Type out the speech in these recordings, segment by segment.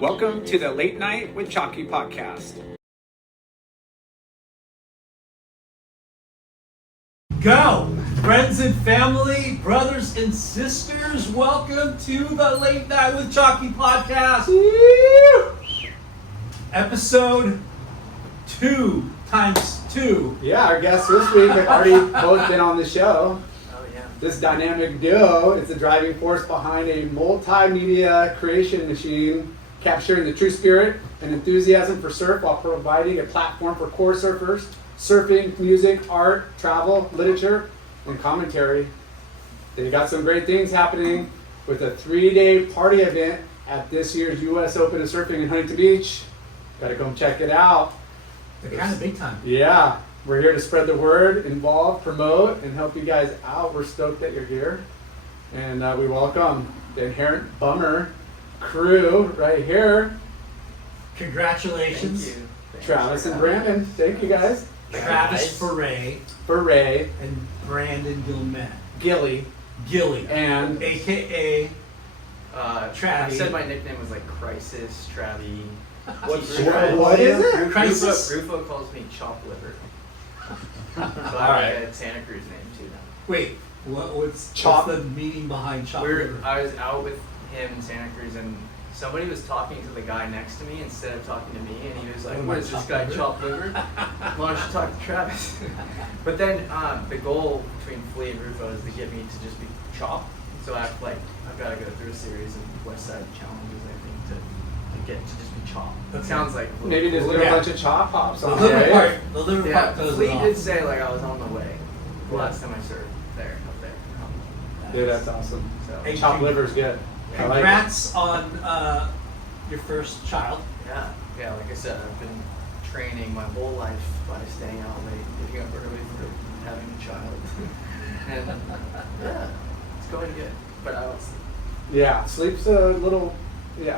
Welcome to the Late Night with Chalky podcast. Go! Friends and family, brothers and sisters, welcome to the Late Night with Chalky podcast. Episode 2 times 2. Yeah, our guests this week have already both been on the show. Oh, yeah. This dynamic duo is the driving force behind a multimedia creation machine, capturing the true spirit and enthusiasm for surf while providing a platform for core surfers, surfing, music, art, travel, literature, and commentary. They got some great things happening with a 3-day party event at this year's U.S. Open of Surfing in Huntington Beach. Got to go check it out. They're kind of big time. Yeah, we're here to spread the word, involve, promote, and help you guys out. We're stoked that you're here. And we welcome the Inherent Bummer crew right here. Congratulations. Thank you. Thanks Travis for and having Brandon. Thank you guys. Travis Ferre Ferre, and Brandon Guilmette. Gilly, Gilly. and AKA I Travie. said my nickname was like Crisis, Travie. what is it? Crisis? Rufo calls me Chop Liver. So All I right. have a Santa Cruz name too now. Wait, what's Chop- the meaning behind Chop Liver? I was out with him in Santa Cruz and somebody was talking to the guy next to me instead of talking to me, and he was like, "What is this guy, Chop Liver? Why don't you talk to Travis?" But then the goal between Flea and Rufo is to get me to just be Chop. So I've got to go through a series of West Side challenges, I think, to get to just be Chop. That sounds like a little Maybe just cooler. get a bunch of chop hops The on liver it. part. The liver Yeah, part goes Flea off. did say like I was on the way the last time I surfed up there. Dude, that's awesome. So Hey, Chop liver's good. I like it. Congrats on your first child. yeah, like I said, I've been training my whole life by staying out late, getting up early for having a child, and yeah, it's going good. But I was Yeah, sleep's a little,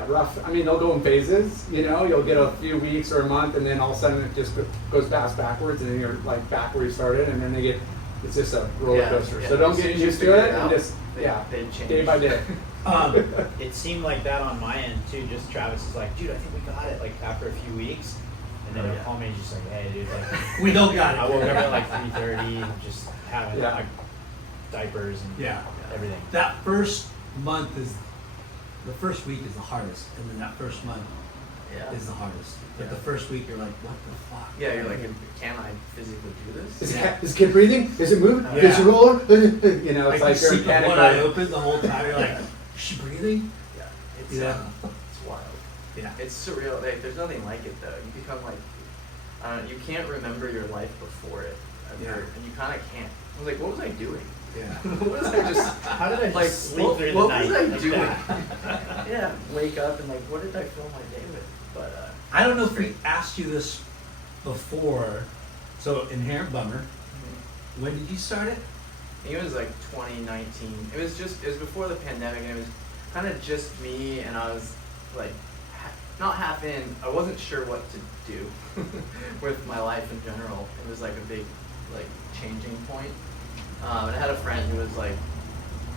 rough. I mean, they'll go in phases, you'll get a few weeks or a month, and then all of a sudden it just goes backwards, and then you're like back where you started, and then it's just a roller coaster. So don't get used to it, and just, they change day by day. It seemed like that on my end too. Just Travis is like, dude, I think we got it. Like after a few weeks, and then he'll call me and just like, hey, dude, like We don't got it. I woke up at like 3:30, just having Yeah. like diapers and everything. That first month the first week is the hardest, and then that first month is the hardest. But the first week you're like, what the fuck? Yeah, you're like, can I physically do this? Is kid breathing? Is it moving? Yeah. Is it rolling? It's Like like you you're see in the panic one eye mode. open the whole time. You're like, is she breathing? Yeah, it's Yeah. wild. Yeah. It's surreal. Like, there's nothing like it though. You become like, you can't remember your life before it, Yeah. and you kind of can't. I was like, what was I doing? Yeah. What was I just? How did I just Like, sleep through the what night? was I like doing? that? Yeah, wake up and like, what did I fill my day with? But I don't know if we asked you this before. So Inherent Bummer. When did you start it? I think it was like 2019. It was before the pandemic, and it was kind of just me, and I was like, not half in. I wasn't sure what to do with my life in general. It was like a big, like, changing point. And I had a friend who was like,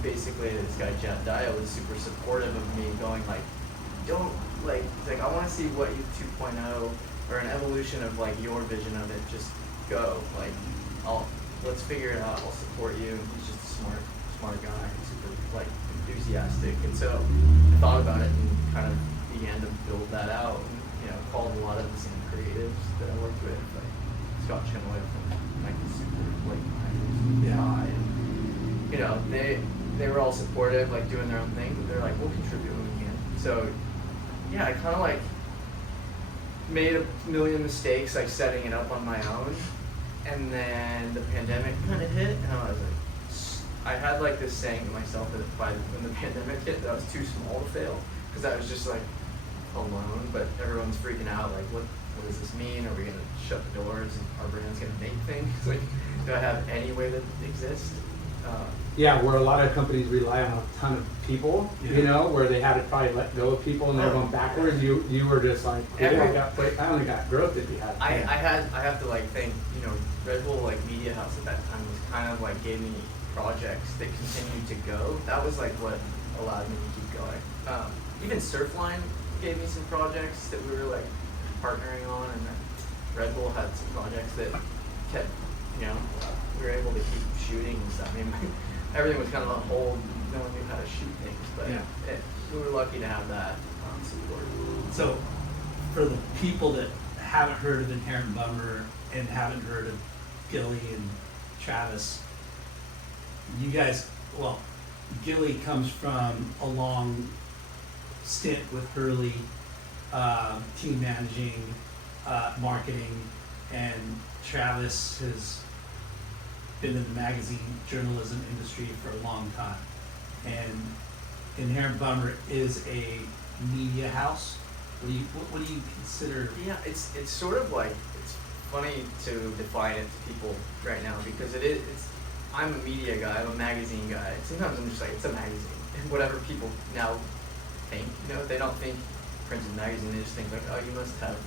basically this guy Jeff Dyer was super supportive of me, going like, don't like, he's like, I want to see what you 2.0 or an evolution of like your vision of it. Just go, like, let's figure it out. I'll support you. He's just a smart guy, super like enthusiastic. And so I thought about it and kind of began to build that out. And, called a lot of the same creatives that I worked with, like Scott Chenoweth and like the super like guy. And, they were all supportive, like doing their own thing, but they're like, we'll contribute when we can. So yeah, I kind of like made a million mistakes, like setting it up on my own, and then the pandemic kind of hit, and I was like, I had like this saying to myself that when the pandemic hit, that I was too small to fail, because I was just like alone, but everyone's freaking out, like, what does this mean? Are we gonna shut the doors? And our brand's gonna make things? Like, do I have any way to exist? Yeah, where a lot of companies rely on a ton of people, where they had to probably let go of people and they're going backwards. You were just like, cool, I only got growth if you had. I have to like thank, Red Bull like Media House at that time was kind of like gave me projects that continued to go. That was like what allowed me to keep going. Even Surfline gave me some projects that we were like partnering on, and then Red Bull had some projects that kept, we were able to keep shooting and stuff. I mean, everything was kind of on hold. No one knew how to shoot things, but we were lucky to have that support. So, for the people that haven't heard of Inherent Bummer and haven't heard of Gilly and Travis, you guys, well, Gilly comes from a long stint with Hurley, team managing, marketing, and Travis has been in the magazine journalism industry for a long time. And Inherent Bummer is a media house. What do you consider? Yeah, it's sort of like, it's funny to define it to people right now because I'm a media guy, I'm a magazine guy. Sometimes I'm just like, it's a magazine. And whatever people now think, they don't think printed magazine, they just think like, oh, you must have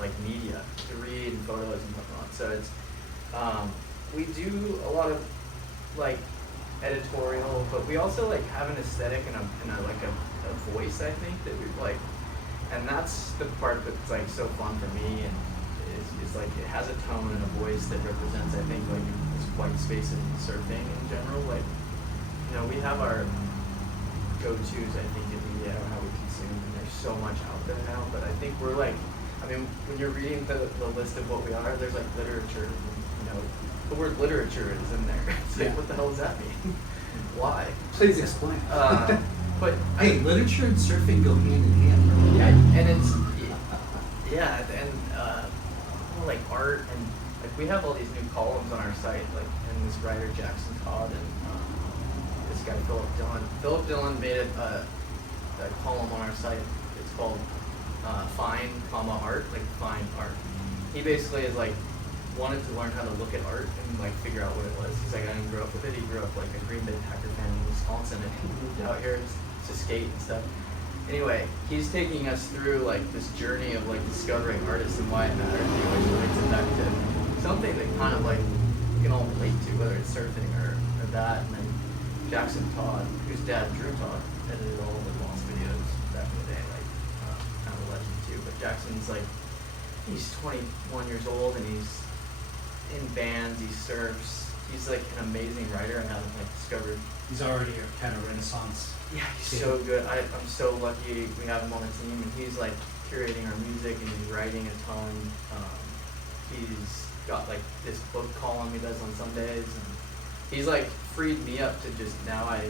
like media to read and photos and whatnot. So it's, we do a lot of like editorial, but we also like have an aesthetic and a voice, I think, that we like, and that's the part that's like so fun for me, and is like it has a tone and a voice that represents, I think, like this white space in surfing in general. Like, we have our go-tos, I think, in media, or how we consume, and there's so much out there now, but I think we're like, when you're reading the list of what we are, there's like literature, the word literature is in there. It's like, what the hell does that mean? Why? Please explain. But hey, literature and surfing go hand in hand. Yeah, and it's like art, and like we have all these new columns on our site, like, and this writer Jackson Todd and this guy Philip Dillon. Philip Dillon made a column on our site. It's called Fine, Art, like fine art. He basically is like wanted to learn how to look at art and like figure out what it was. He's like, I didn't grow up with it. He grew up like a Green Bay Packer fan in Wisconsin, and he moved out here to skate and stuff. Anyway, he's taking us through like this journey of like discovering artists and why it matters. He always relates it back to something that kind of like we can all relate to, whether it's surfing or that. And then Jackson Todd, whose dad Drew Todd edited all the Lost videos back in the day, like kind of a legend too. But Jackson's like, he's 21 years old and he's in bands, he surfs. He's like an amazing writer. I haven't like discovered. He's already a kind of renaissance. Yeah, he's so good. I'm so lucky we have him on the team, and he's like curating our music and he's writing a ton. He's got like this book column he does on Sundays, and he's like freed me up to just now I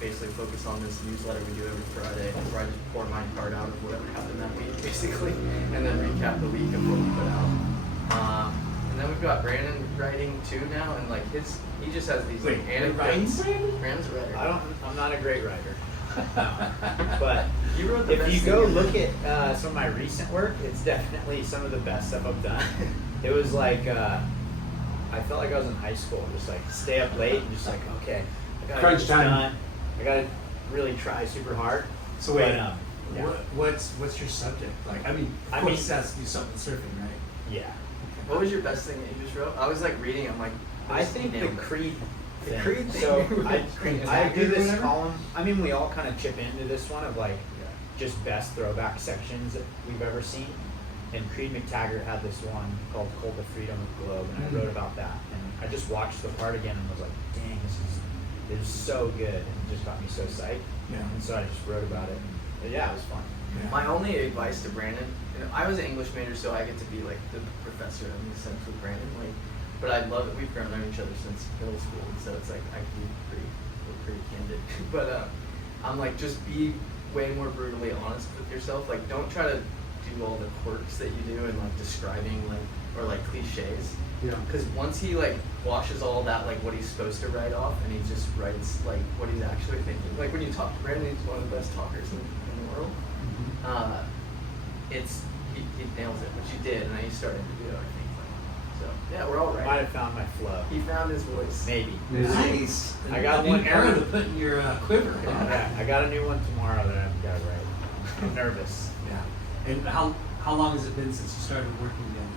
basically focus on this newsletter we do every Friday, where I just pour my part out of whatever happened that week, basically, and then recap the week of what we put out. And then we've got Brandon writing too now, and like he just has these like anecdotes. Brandon's a writer. I'm not a great writer. But you wrote the if best you thing go ever. look at some of my recent work, it's definitely some of the best stuff I've done. It was like I felt like I was in high school, just like stay up late and just like, okay, I gotta Crunch get this time. done. I gotta really try super hard. So wait, But, yeah. what's your subject? Like, of course it has to do something with surfing, right? Yeah. What was your best thing that you just wrote? I was like reading. I'm like, I think the Creed The thing. Creed thing. So Creed I do this whatever? column. We all kind of chip into this one of like just best throwback sections that we've ever seen. And Creed McTaggart had this one called Cult of Freedom with Globe, and I wrote about that. And I just watched the part again and was like, dang, this is so good, and it just got me so psyched. Yeah. And so I just wrote about it. And yeah, it was fun. Yeah. My only advice to Brandon, I was an English major, so I get to be like the professor in a sense with Brandon. Like, but I love it. We've known each other since middle school, so it's like I can be pretty candid. But I'm like, just be way more brutally honest with yourself. Like, don't try to do all the quirks that you do and like describing like or like cliches. Yeah. Because once he like washes all that like what he's supposed to write off and he just writes like what he's actually thinking. Like when you talk to Brandon, he's one of the best talkers in the world. He nails it, which he did, and I started to do it, I think. So yeah, we're all I right. might have found my flow. He found his voice. Maybe. Nice. I got a one new arrow more. to put in your quiver. Yeah, I got a new one tomorrow that I've got to write. I'm nervous. Yeah. And how long has it been since you started working again?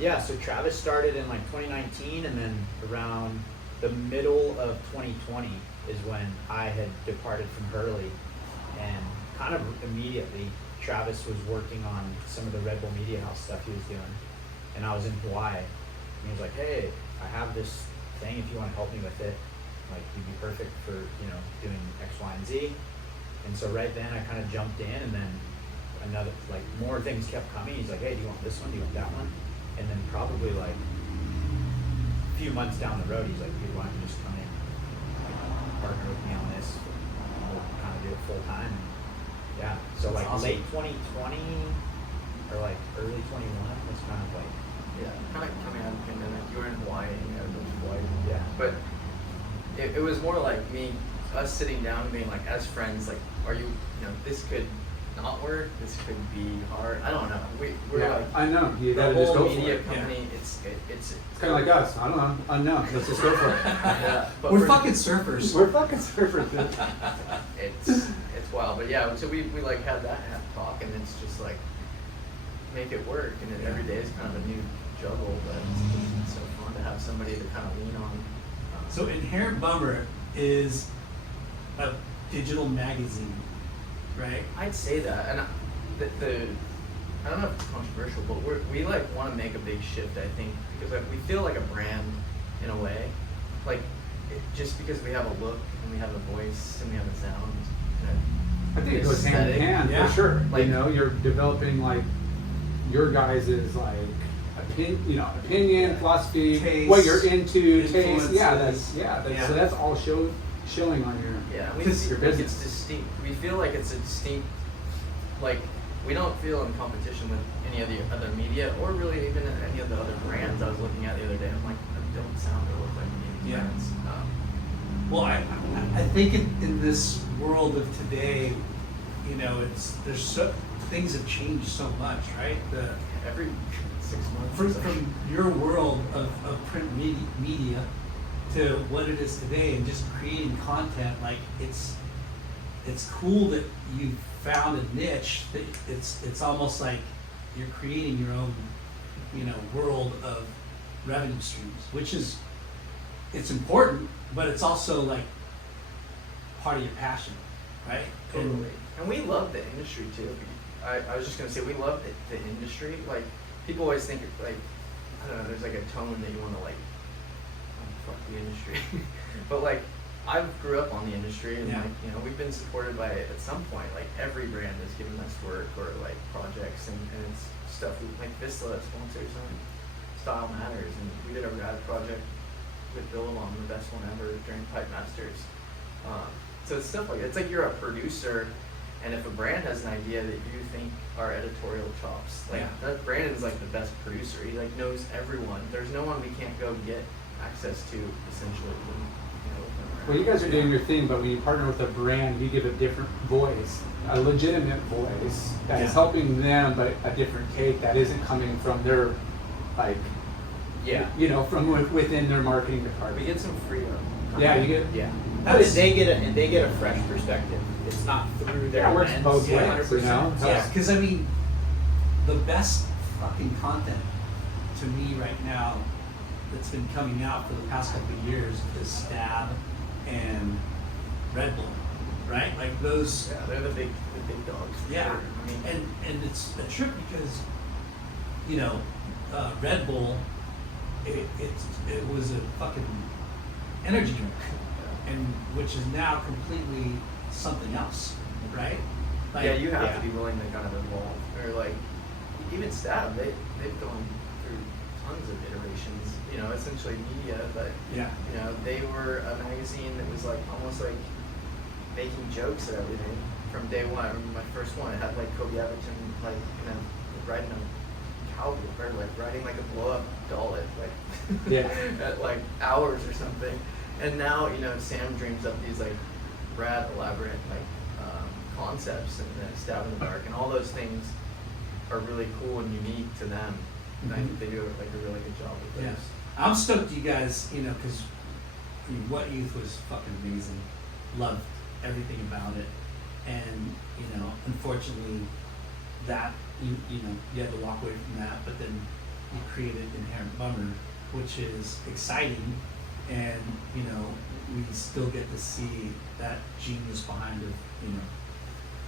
Yeah, so Travis started in like 2019, and then around the middle of 2020 is when I had departed from Hurley and kind of immediately, Travis was working on some of the Red Bull Media House stuff he was doing, and I was in Hawaii, and he was like, "Hey, I have this thing. If you want to help me with it, like you'd be perfect for doing X, Y, and Z." And so right then I kind of jumped in, and then more things kept coming. He's like, "Hey, do you want this one? Do you want that one?" And then probably like a few months down the road, he's like, "Dude, why don't you just come in, partner with me on this? We'll kind of do it full time." Yeah. So That's like awesome. late 2020 or like early 21 was kind of like, Yeah, kind of coming out of the pandemic. You were in Hawaii, and you had to go to Hawaii. yeah. But it was more like us sitting down and being like, as friends, like, are you, this could not work, this could be hard. I don't know. We're Yeah, like, I know. You the gotta just whole go for media it. company, it's It's kind of like us. I don't know. Unknown. Let's just go for it. yeah, but We're fucking surfers. We're fucking surfers, dude. it's wild. But yeah, so we like had that talk, and it's just like make it work, and then every day is kind of a new juggle, but it's so fun to have somebody to kind of lean on. So Inherent Bummer is a digital magazine, right? I'd say that, and I don't know if it's controversial, but we like want to make a big shift. I think because like we feel like a brand in a way, like just because we have a look and we have a voice and we have a sound. I think it goes hand in aesthetic. hand Yeah. for sure. Like- You're developing like your guys' like opinion, philosophy, Taste, what you're into, taste. Yeah, influences. Yeah. so that's all showing on your. Yeah, we Because feel your like it's business. distinct. We feel like it's a distinct, like we don't feel in competition with any of the other media or really even any of the other brands I was looking at the other day. I'm like, that don't sound or look like any of these Yeah. brands. Well, I think in this world of today, things have changed so much, right? Every 6 months. From your world of print media to what it is today, and just creating content, like it's cool that you found a niche that it's almost like you're creating your own world of revenue streams, which is it's important, but it's also like part of your passion, right? Totally. And we love the industry too. I was just gonna say we love the industry. Like people always think like I don't know. There's like a tone that you want to like fuck the industry, but like I grew up on the industry and Yeah. like we've been supported by at some point like every brand has given us work or like projects and it's stuff like Vistla sponsors on Style Matters and we did a rad project with Billabong, the best one ever during Pipe Masters. So it's stuff like it's like you're a producer, and if a brand has an idea that you think are editorial chops, like Yeah. that Brandon's like the best producer. He like knows everyone. There's no one we can't go get access to essentially. Well, you guys are doing your thing, but when you partner with a brand, you give a different voice, a legitimate voice that is Yeah. helping them, but a different take that isn't coming from their, like, Yeah. from within their marketing We department. get some freedom. Yeah, you get. Yeah. That's- They get a fresh perspective. It's not through their Yeah, it works lens. both Yeah, ways, 100%. Yeah, because I mean, the best fucking content to me right now that's been coming out for the past couple of years is Stab and Red Bull, right? Like those. Yeah, they're the big dogs. for Yeah, sure. I mean, and it's a trip because Red Bull, it was a fucking energy drink, and which is now completely something else, right? Like, yeah, you have yeah. to be willing to kind of evolve, or like even Stab, they've gone through tons of iterations. Essentially media, but Yeah. they were a magazine that was like almost like making jokes at everything from day one. I remember my first one. It had like Kobe Everton like riding a cowboy or like riding like a blow up doll at like Yeah. at like hours or something. And now Sam dreams up these like rad elaborate like concepts and Stab in the Dark and all those things are really cool and unique to them. And I think they do like a really good job with Yeah. those. I'm stoked you guys, because What Youth was fucking amazing. Loved everything about it. And, unfortunately, that, you had to walk away from that, but then you created Inherent Bummer, which is exciting. And, we still get to see that genius behind it,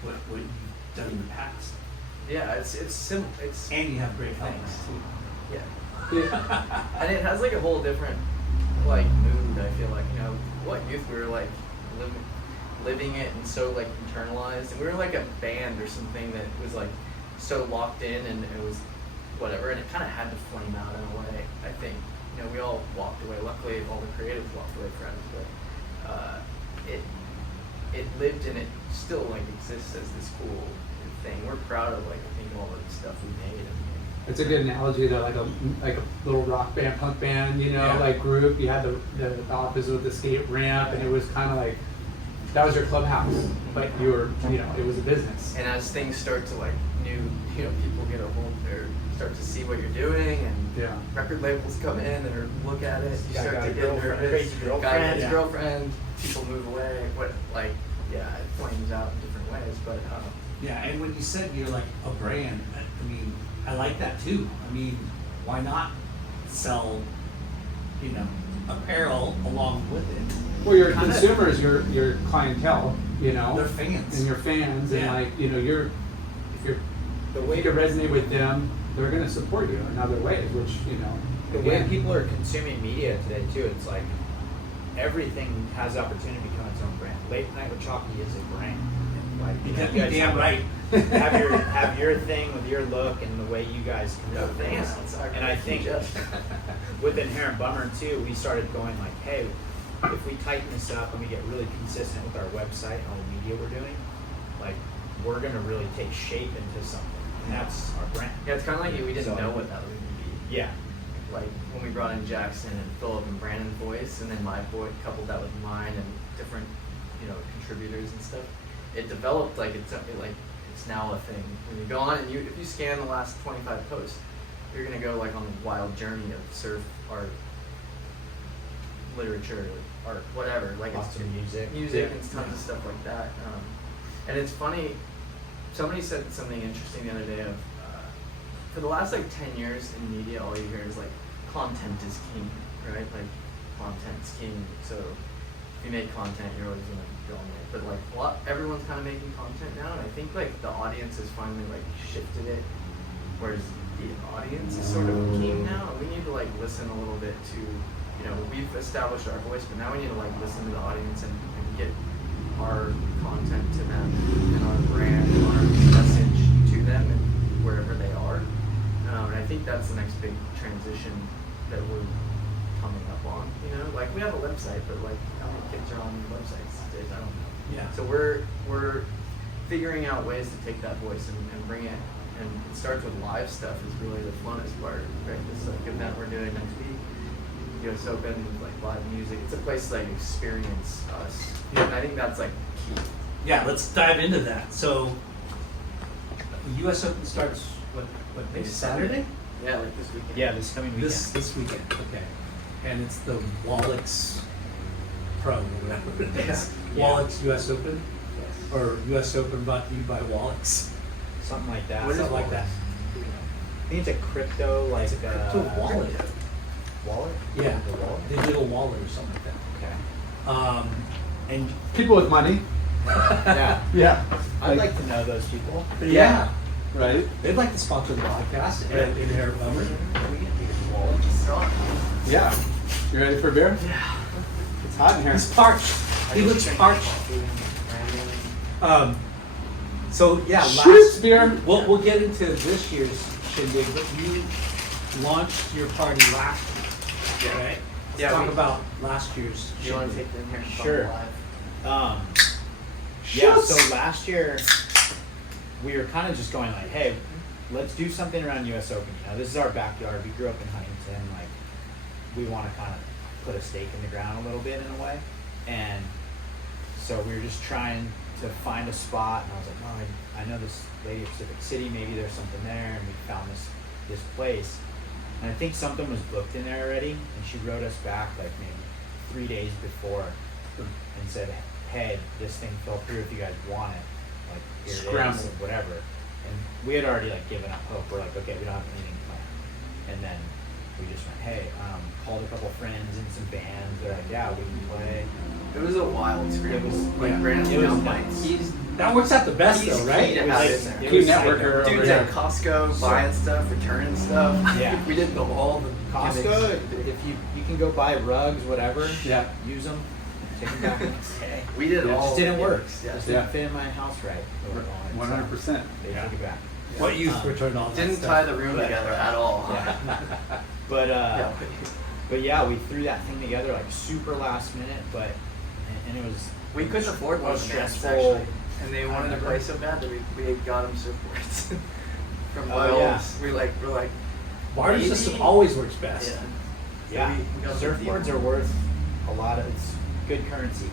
what you've done in the past. Yeah, it's simple. It's And you have great helpers too. yeah. And it has like a whole different like mood. I feel like, you know, what youth we were like living it and so like internalized, and we were like a band or something that was like so locked in, and it was whatever, and it kind of had to flame out in a way. I think, you know, we all walked away. Luckily, all the creatives walked away friends, but it lived and it still like exists as this cool thing. We're proud of like I think all of the stuff we made. It's a good analogy to like a little rock band, punk band, you know, Yeah. like group. You had the office with the skate ramp, and it was kind of like that was your clubhouse, but you were, you know, it was a business. And as things start to like people get a hold or start to see what you're doing, and Yeah. record labels come in or look at it, you Guy start got to a get girlfriend, nervous. crazy Guy girlfriend. gets Yeah. girlfriend, people move away. It flames out in different ways. But Yeah, and when you said you're like a brand, I mean, I like that too. I mean, why not sell, you know, apparel along with it? Well, your Kinda- consumers, your clientele, you know, They're fans. and your fans, and Yeah. like, you know, if The you way can resonate with them, they're gonna support you in other ways, which, you know, the way again, people are consuming media today too, it's like everything has the opportunity to become its own brand. Late Night with Chalky is a brand. Like, You know, got you me guys damn right. have your thing with your look and the way you guys yeah, convey things. fans. And I think with Inherent Bummer too, we started going like, hey, if we tighten this up and we get really consistent with our website and all the media we're doing, like we're gonna really take shape into something. And that's our brand. Yeah, it's kind of like we didn't So- know what that was going to be. Yeah. Like when we brought in Jackson and Philip and Brandon's voice, and then my voice, coupled that with mine and different, you know, contributors and stuff. It developed like it's now a thing. When you go on and if you scan the last 25 posts, you're gonna go like on a wild journey of surf art, literature, art, whatever. Like Lots it's of music. music Yeah. and tons of stuff like that. And it's funny. Somebody said something interesting the other day of for the last like 10 years in media, all you hear is like content is king, right? Like content's king. So if you make content, you're always gonna go on it. But like everyone's kind of making content now, and I think like the audience has finally like shifted it, whereas the audience is sort of king now, and we need to like listen a little bit to, you know, we've established our voice, but now we need to like listen to the audience and get our content to them and our brand and our message to them and wherever they are. And I think that's the next big transition that we're coming up on. You know, like we have a website, but like how many kids are on websites these days? I don't know. Yeah. So we're figuring out ways to take that voice and bring it. And it starts with live stuff is really the funnest part. Right, this like event we're doing next week. US Open with like live music. It's a place to like experience us. Yeah. And I think that's like key. Yeah, let's dive into that. So, U.S. Open starts what Next next Saturday? Yeah, like this weekend. Yeah, this coming weekend. This weekend. Okay, and it's the Wallix Pro, or whatever it is. Yeah. Wallix U.S. Open, or U.S. Open brought to you by Wallix. Something like that. What is Something like that. I think it's a crypto like Crypto wallet. wallet? Yeah, The wallet? digital wallet or something like Okay. that. And people with money. Yeah. Yeah. I'd like to know those people. yeah, Right? they'd like to sponsor the podcast and Inherent Bummer. We get these wallets. Strong. Yeah. You ready for a beer? Yeah. It's hot in here. He's parched. He looks parched. So yeah, Shoots beer. We'll get into this year's shindig, but you launched your party last year, Yeah. right? Let's Yeah, talk we- about last year's Do you want to shindig. take the inherent Sure. live? Yeah, Shoots. so last year we were kind of just going like, hey, let's do something around US Open. You know, this is our backyard. We grew up in Huntington. Like, we want to kind of put a stake in the ground a little bit in a way. And so we were just trying to find a spot. And I was like, oh, I know this lady at Pacific City. Maybe there's something there. And we found this place. And I think something was booked in there already. And she wrote us back like maybe 3 days before and said, hey, this thing fell through if you guys want it. Like, here it Scramble. is, whatever. And we had already like given up hope. We're like, okay, we don't have anything planned. And then we just went, hey, called a couple friends and some bands. They're like, yeah, we can play. It was a wild scramble. It was- Like yeah. Brandon's It was down nuts. he's That works out the best He's though, right? key to It was have like- in there. it Key was networker like- over Dude's here. at Costco buying stuff, returning stuff. Yeah. We did all the Costco, gimmicks. if you can go buy rugs, whatever, Yeah. use them, take them back the next day. We did Yeah. It all. just didn't the work. gimmicks, It Yeah. just Yeah. didn't fit in my house right. 100%. They Yeah. took it back. What use returned all that Didn't stuff. tie the room together at all. Yeah. But Yeah. but yeah, we threw that thing together like super last minute, but and it was We couldn't afford one was of the bands, stressful. actually, and they wanted to play so bad that we got them surfboards from Oh, Miles. yeah. We're like Barter maybe- system always works best. Yeah. Yeah, we got the surfboards deal. are worth a lot of. It's good currency,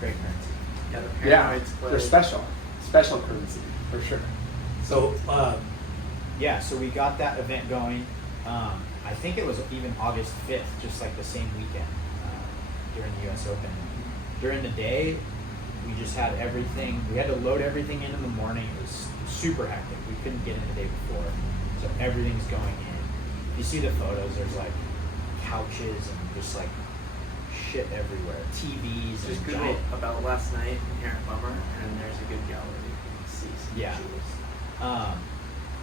great currency. Yeah, the Yeah, Paranoids they're played. special currency for sure. So Yeah, so we got that event going. I think it was even August 5th, just like the same weekend during the U.S. Open. During the day, we just had everything. We had to load everything in the morning. It was super hectic. We couldn't get in the day before, so everything's going in. You see the photos. There's like couches and just like shit everywhere. TVs Just and Google giant. about last night in here at Bummer, and there's a good gallery. You can see some Yeah. jewels.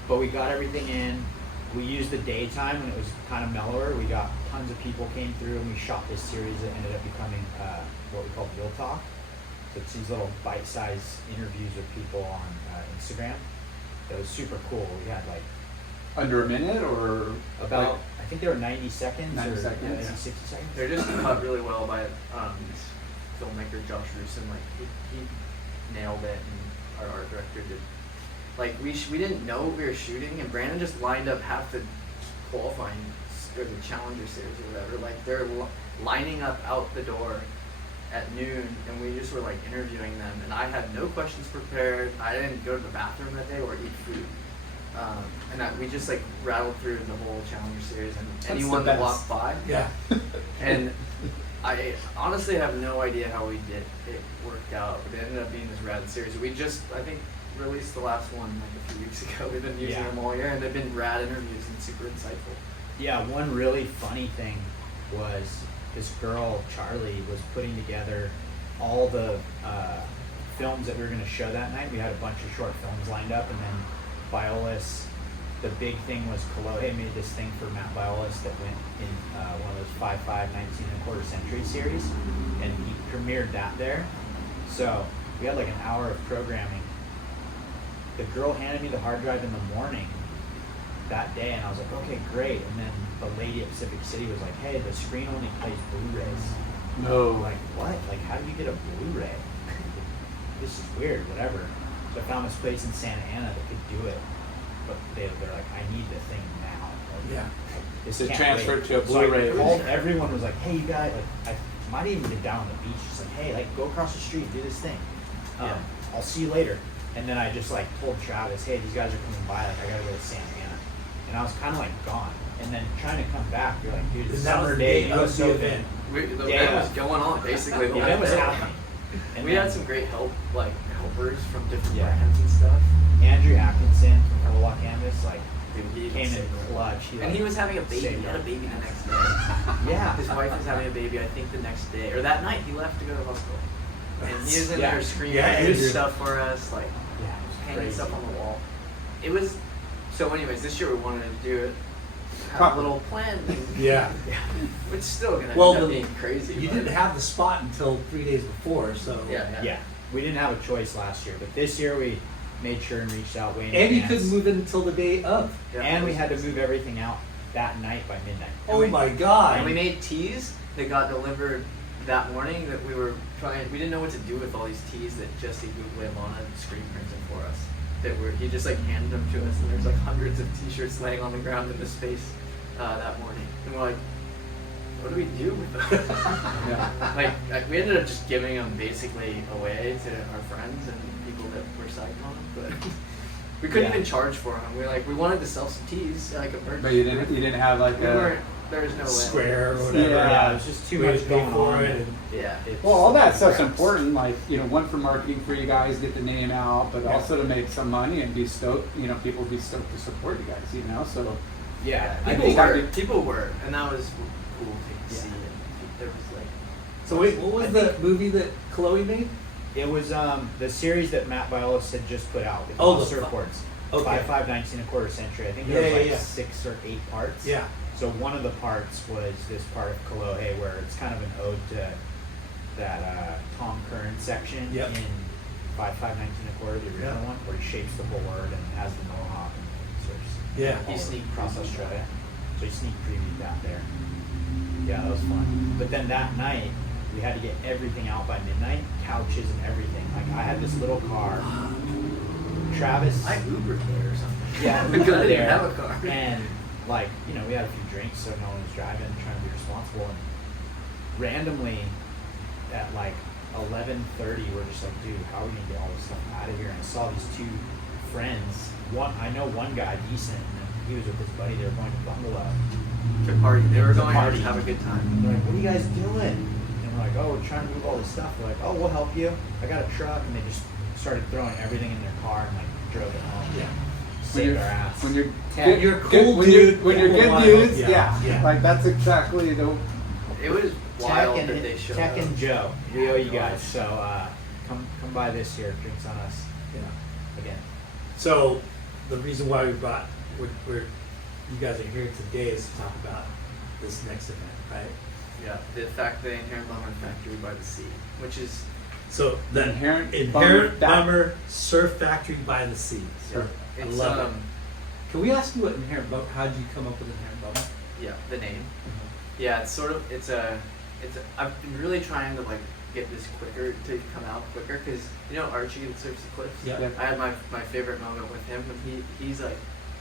But we got everything in. We used the daytime when it was kind of mellower. We got tons of people came through, and we shot this series that ended up becoming what we call Real Talk. So it's these little bite-sized interviews with people on Instagram. That was super cool. We had like Under a minute or about, I think they were 90 seconds 90 or seconds. maybe 60 seconds. They're just cut really well by this filmmaker Josh Rusin. Like he nailed it, and our art director did. Like we didn't know what we were shooting, and Brandon just lined up half the qualifying or the Challenger series or whatever. Like they're lining up out the door at noon, and we just were like interviewing them. And I had no questions prepared. I didn't go to the bathroom that day or eat food. We just like rattled through the whole Challenger series, and That's anyone the that best. walked by. yeah. And I honestly have no idea how we did it worked out, but it ended up being this rad series. We just, I think, released the last one like a few weeks ago. We've been using Yeah. them all year, and they've been rad interviews and super insightful. Yeah, one really funny thing was this girl, Charlie, was putting together all the films that we were going to show that night. We had a bunch of short films lined up, and then Violas, the big thing was Kolohe made this thing for Matt Violas that went in one of those 5.5, 19 and a quarter century series, and he premiered that there. So we had like an hour of programming. The girl handed me the hard drive in the morning that day, and I was like, okay, great. And then the lady at Pacific City was like, hey, the screen only plays Blu-rays. No. I'm like, what? Like, how do you get a Blu-ray? This is weird, whatever. So I found this place in Santa Ana that could do it, but they're like, I need the thing now. Like, Yeah. This To can't transfer wait. it to a So I Blu-ray. called, everyone was like, hey, you guys, like, I might even been down on the beach, just like, hey, like, go across the street, do this thing. Yeah. I'll see you later. And then I just like told Travis, hey, these guys are coming by, like, I gotta go to Santa Ana. And I was kind of like gone. And then trying to come back, you're like, dude, it's And that was summer the day, day of US the Open. event. The Yeah. event was going on basically. The event was happening. And We then had some great helpers from different Yeah. brands and stuff. Andrew Atkinson from Color Canvas, like, Dude, he came in saved it. clutch. And he was having a baby. saved He had a it. baby the next day. Yeah. His wife was having a baby, I think, the next day or that night. He left to go to the hospital, and he was in Yeah. there screening Yeah, new Andrew. stuff for us, like Yeah, it was hanging crazy. stuff on the wall. It was so. Anyways, this year we wanted to do it. Have Proper. a little plan, Yeah. which is still gonna Well, end up the- being crazy. You but- didn't have the spot until 3 days before, so. Yeah. Yeah, we didn't have a choice last year, but this year we made sure and reached out way in And you advance. couldn't move it until the day of. Yeah. And we had to move everything out that night by midnight. Oh my God. And we made teas that got delivered that morning that we were trying. We didn't know what to do with all these teas that Jesse Guilmette screen printed for us. He just like handed them to us, and there's like hundreds of T-shirts laying on the ground in the space that morning, and we're like, what do we do with them? Yeah. We ended up just giving them basically away to our friends and people that were psyched on them, but we couldn't Yeah. even charge for them. We wanted to sell some teas, like a merch. But you didn't have like We a. weren't. There was no way. Square or whatever. Yeah, it was just too We had much to pay going for on. it and- Yeah. It's- Well, all that stuff's crap. important. Like, one for marketing for you guys, get the name out, but Yeah. also to make some money and be stoked. People be stoked to support you guys. So Yeah, I People think were- People were, and that was cool to Yeah. see. And there was like. So wait, what was the movie that Chloe made? It was the series that Matt Biolos had just put out with Oh, all the surfboards. okay. By 519 a quarter century. I think there was like 6 or 8 parts. Yeah. So one of the parts was this part of Kolohe where it's kind of an ode to that Tom Curran section Yep. in 519 a quarter, the original Yeah. one, where he shapes the board and has the mohawk and surfs. Yeah. He sneaked across Australia. So he sneak previewed that there. Yeah, that was fun. But then that night, we had to get everything out by midnight, couches and everything. Like I had this little car. Travis. I Ubered there or something. Yeah, we Because I were didn't there. have a car. And like, you know, we had a few drinks, so no one was driving, trying to be responsible. And randomly, at like 11:30, we're just like, dude, how are we gonna get all this stuff out of here? And I saw these 2 friends. I know one guy decent, and then he was with his buddy. They were going to Bungalow. To party. They were To going out party. to have a good time. And they're like, what are you guys doing? And we're like, oh, we're trying to move all this stuff. We're like, oh, we'll help you. I got a truck. And they just started throwing everything in their car and like drove it home. Yeah. Saved our ass. When you're When you're cool when you're, dude, when you're people good want dudes, it. yeah. Yeah. Like that's exactly the. It was wild that they showed Tech up. and Joe, we owe you Yeah. guys. So come by this year. Drinks on us Yeah. again. So the reason why we're you guys are here today is to talk about this next event, right? Yeah, the Inherent Bummer Factory by the Sea, which is So the Inherent Inherent Bummer Bummer Surf Factory by the Sea. yeah, I it's love it. Can we ask you what Inherent Bummer? How did you come up with Inherent Bummer? yeah, the name. Yeah, it's sort of I've been really trying to like get this quicker to come out quicker because you know Archie that surfs the cliffs. Yeah. Yeah. I had my favorite moment with him and he's like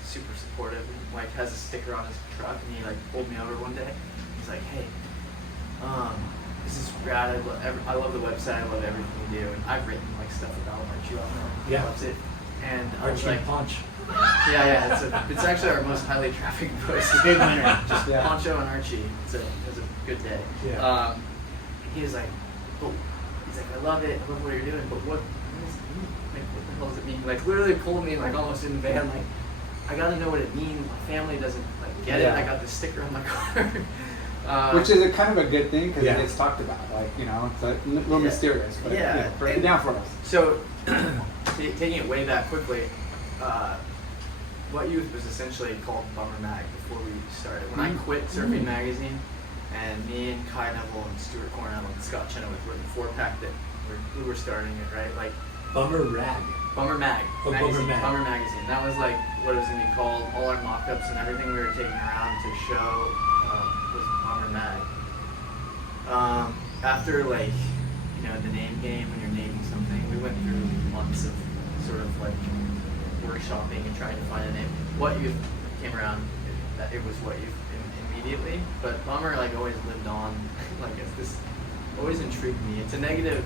super supportive and like has a sticker on his truck and he like pulled me over one day. He's like, hey, this is rad. I love the website. I love everything you do. And I've written like stuff about Archie on there. He Yeah. loves it. And I was Archie like, Punch. yeah. It's actually our most highly trafficked post. Big winner. Just Yeah. Poncho and Archie. It was a good day. Yeah. He was like, oh, he's like, I love it. I love what you're doing. But what does it mean? Like, what the hell does it mean? Like, literally pulled me like almost in the van. Like, I gotta know what it means. My family doesn't like get Yeah. it. I got the sticker on my car. Which is a kind of a good thing because Yeah. it gets talked about. Like it's a little Yeah. mysterious. But Yeah. break it down for us. So, taking it way back quickly, What Youth was essentially called Bummer Mag before we started. When I quit Surfing Magazine, and me and Kai Neville and Stuart Cornell and Scott Chenoweth were the 4-pack that we were starting it, right? Like Bummer Rag. Bummer Mag. Oh, Bummer Mag. Bummer Magazine. That was like what it was going to be called. All our mock-ups and everything we were taking around to show was Bummer Mag. After like, the name game, when you're naming something, we went through months of sort of like workshopping and trying to find a name. What Youth came around, it was What Youth immediately, but Bummer like always lived on. Like it's this always intrigued me. It's a negative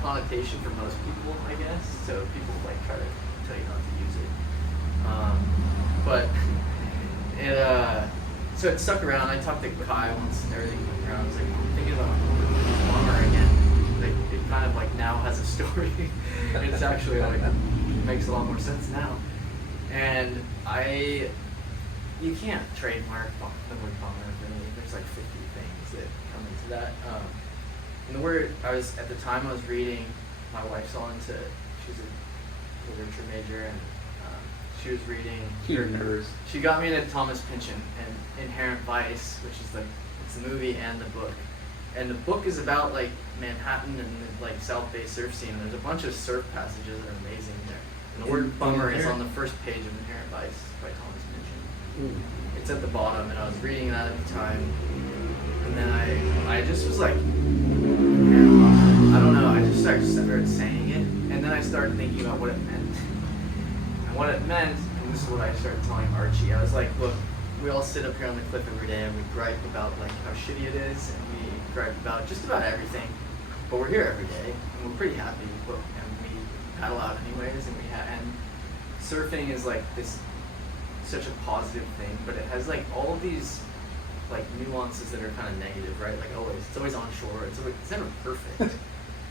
connotation for most people, I guess. So people like try to tell you not to use it. But so it stuck around. I talked to Kai once and everything went around. I was like, I'm thinking about Bummer again. Like it kind of like now has a story. It's actually like makes a lot more sense now. And you can't trademark the word Bummer. Really. There's like 50 things that come into that. And the word I was at the time I was reading, my wife's all into. She's a literature major, and she was reading. Nerds. She got me into Thomas Pynchon and Inherent Vice, which is it's the movie and the book. And the book is about like Manhattan and the like South Bay surf scene. And there's a bunch of surf passages that are amazing there. And the word Bummer is on the first page of Inherent Vice by Thomas Pynchon. It's at the bottom, and I was reading that at the time. And then I just was like, I don't know, I just started saying it. And then I started thinking about what it meant. And what it meant, and this is what I started telling Archie, I was like, look, we all sit up here on the cliff every day and we gripe about like how shitty it is, and we gripe about just about everything. But we're here every day, and we're pretty happy, and we paddle out anyways, and surfing is like such a positive thing, but it has like all of these like nuances that are kind of negative, right? Like it's always on shore, it's never perfect.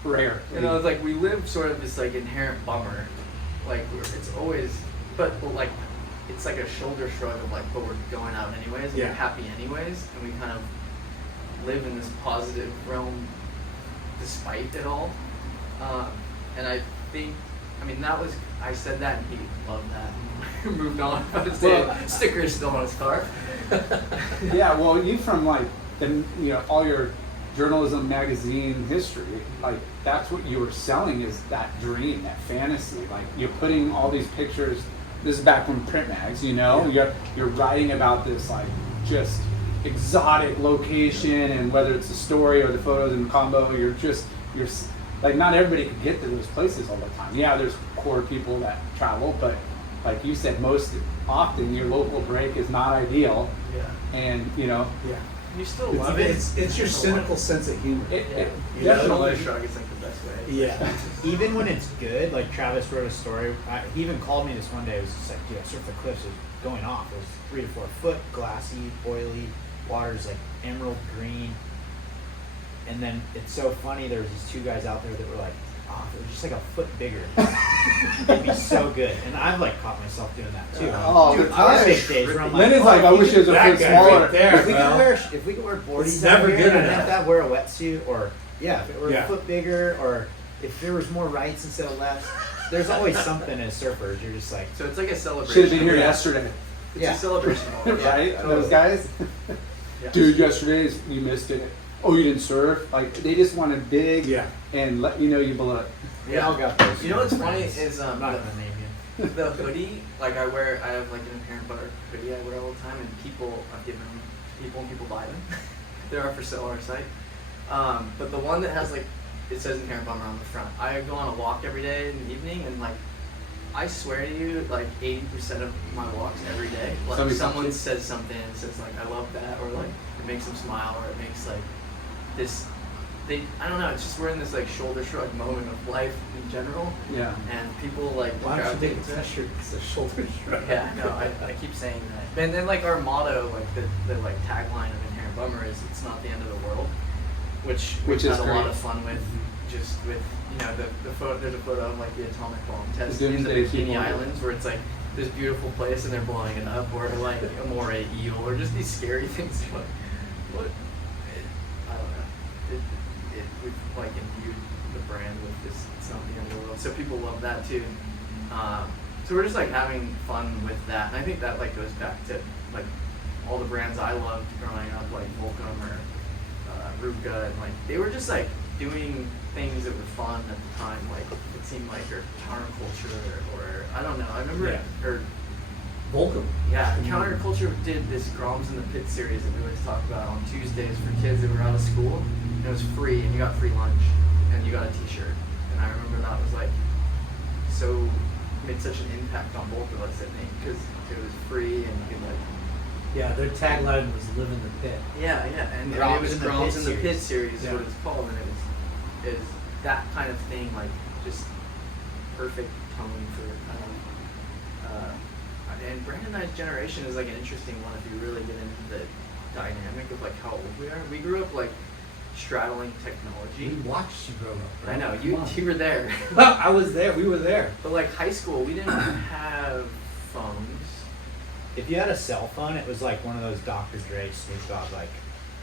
Rare. It's like we live sort of this like inherent bummer, like it's always, but like it's like a shoulder shrug of like, but we're going out anyways, and we're happy anyways, and we kind of live in this positive realm despite it all. And I think, I mean, I said that and he loved that and moved on. I was saying stickers still on his car. Yeah, well, you from like all your journalism magazine history, like that's what you were selling, is that dream, that fantasy. Like you're putting all these pictures. This is back from print mags, you're writing about this like just exotic location, and whether it's the story or the photos in combo, you're like, not everybody can get to those places all the time. Yeah, there's core people that travel, but like you said, most often your local break is not ideal. Yeah. And Yeah. You still love it. It's your cynical sense of humor. Definitely. Shrug is like the best way. Yeah. Even when it's good, like Travis wrote a story. He even called me this one day. It was just like, dude, I surfed the cliffs. It was going off. It was 3 to 4 foot, glassy, oily. Water's like emerald green. And then it's so funny. There was these 2 guys out there that were like, oh, if it was just like a foot bigger, it'd be so good. And I've like caught myself doing that too. Oh, Dude, the I time. take days where I'm Lynn is like, I wish it was a that foot guy smaller. right there. if we could wear boardies It's out never here, good and enough. if that wear a wetsuit, or if it were Yeah. a foot bigger, or if there was more rights instead of lefts, there's always something as surfers. You're just like, So it's like a celebration. Should have been here Yeah. yesterday, It's Yeah. a celebration moment. right? Totally. Those guys. Yeah. Dude, yesterday you missed it. Oh, you didn't surf? Like they just want to dig and let you know you blew it. we all got those. You know what's funny friends. is I'm not gonna name you. the hoodie, like I have like an Inherent Butter hoodie I wear all the time, and I've given them to people and people buy them. They are for sale on our site. But the one that has like, it says Inherent Bummer on the front. I go on a walk every day in the evening, and like, I swear to you, like 80% of my walks every day, like someone says something and says like, I love that, or like it makes them smile, or it makes like this. I don't know. It's just we're in this like shoulder shrug moment of life in general. Yeah. And people like Why don't you gravitate take a to it. t-shirt that says shoulder shrug? Yeah, no, I keep saying that. And then like our motto, like the like tagline of Inherent Bummer is "It's not the end of the world," which Which we've is had a lot great. of fun with. Just with the photo. There's a photo of like the atomic bomb test The in the Doomsday Bikini people. Islands, where it's like this beautiful place and they're blowing it up, or like a moray eel, or just these scary things. Like, I don't know. We've like imbued the brand with this. It's not the end of the world, so people love that too. So we're just like having fun with that, and I think that like goes back to like all the brands I loved growing up, like Volcom or Rubka, and like they were just like doing things that were fun at the time, like it seemed like, or counterculture, or I don't know. I remember, or Volcom. counterculture did this Groms in the Pit series that we always talk about on Tuesdays for kids that were out of school. And it was free, and you got free lunch, and you got a T-shirt. And I remember that was like made such an impact on both of us, I think, because it was free and you could like. Yeah, their tagline was "Live in the Pit." Yeah, and Groms it was in the Groms Pit in the Pit series. series is Yeah. what it's called, and it is that kind of thing, like just perfect tone for kind of. And Brandon and I's generation is like an interesting one if you really get into the dynamic of like how old we are. We grew up like straddling technology. We watched you grow up. I right? know Come you on. were there, I was there. We were there. but like high school, we didn't have phones. If you had a cell phone, it was like one of those Dr. Dre, Snoop Dogg, like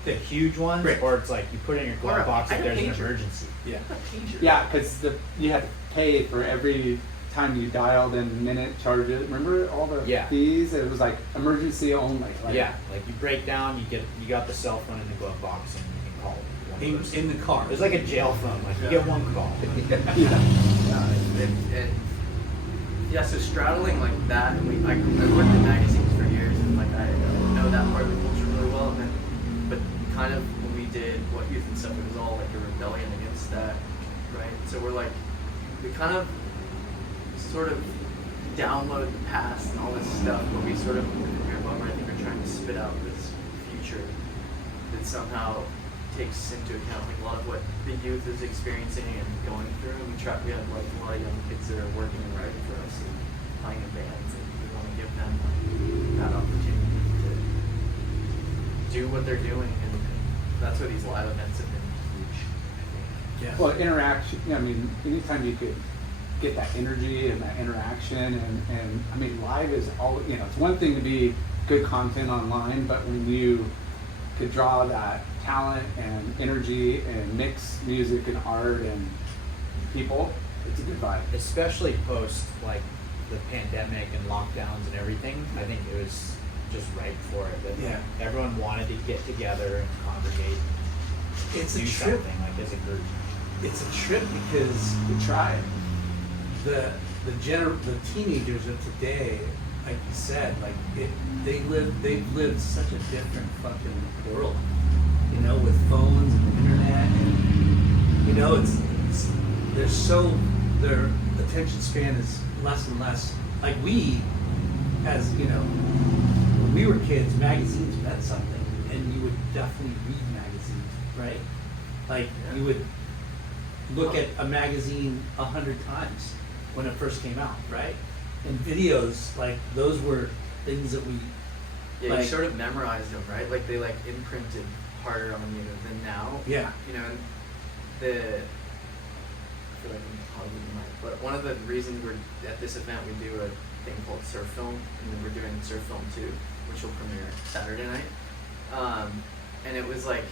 the huge ones, Right. or it's like you put it in your Or glove box I if had a there's an pager. emergency. Yeah. A pager. Yeah, because you had to pay for every time you dialed and minute charges. Remember all the Yeah. fees? It was like emergency only. Like, Yeah, like you break down, you got the cell phone in the glove box, and you can call one person. In the car. It was like a jail phone. Like you get one call. And yeah, so straddling like that, and I worked in magazines for years, and like I know that part of the culture really well. And then, but kind of when we did what Youth and stuff, it was all like a rebellion against that, right? So we kind of sort of download the past and all this stuff, but we sort of, here, Bummer, I think we're trying to spit out this future that somehow takes into account like a lot of what the youth is experiencing and going through. And we have like a lot of young kids that are working and writing for us and playing in bands, and we want to give them that opportunity to do what they're doing, and that's where these live events have been huge, I think. Yeah. Well, interaction. I mean, anytime you could get that energy and that interaction, and I mean, live is all. It's one thing to be good content online, but when you could draw that talent and energy and mix music and art and people, it's a good vibe. Especially post like the pandemic and lockdowns and everything. I think it was just right for it. That Yeah. everyone wanted to get together and congregate. It's do a trip. something like as a group. It's a trip because We tried. the teenagers of today, like you said, like they've lived such a different fucking world, you know, with phones and the internet, and you know, their attention span is less and less. Like we, as you know, when we were kids, magazines meant something, and you would definitely read magazines, right? Like you would look at a magazine 100 times when it first came out, right? And videos, like those were things that we Yeah, like, you sort of memorized them, right? Like they like imprinted harder on you than now. yeah. You know, and I feel like I'm hogging the mic, but one of the reasons we're at this event, we do a thing called Surf Film, and then we're doing Surf Film 2, which will premiere Saturday night. And it was like,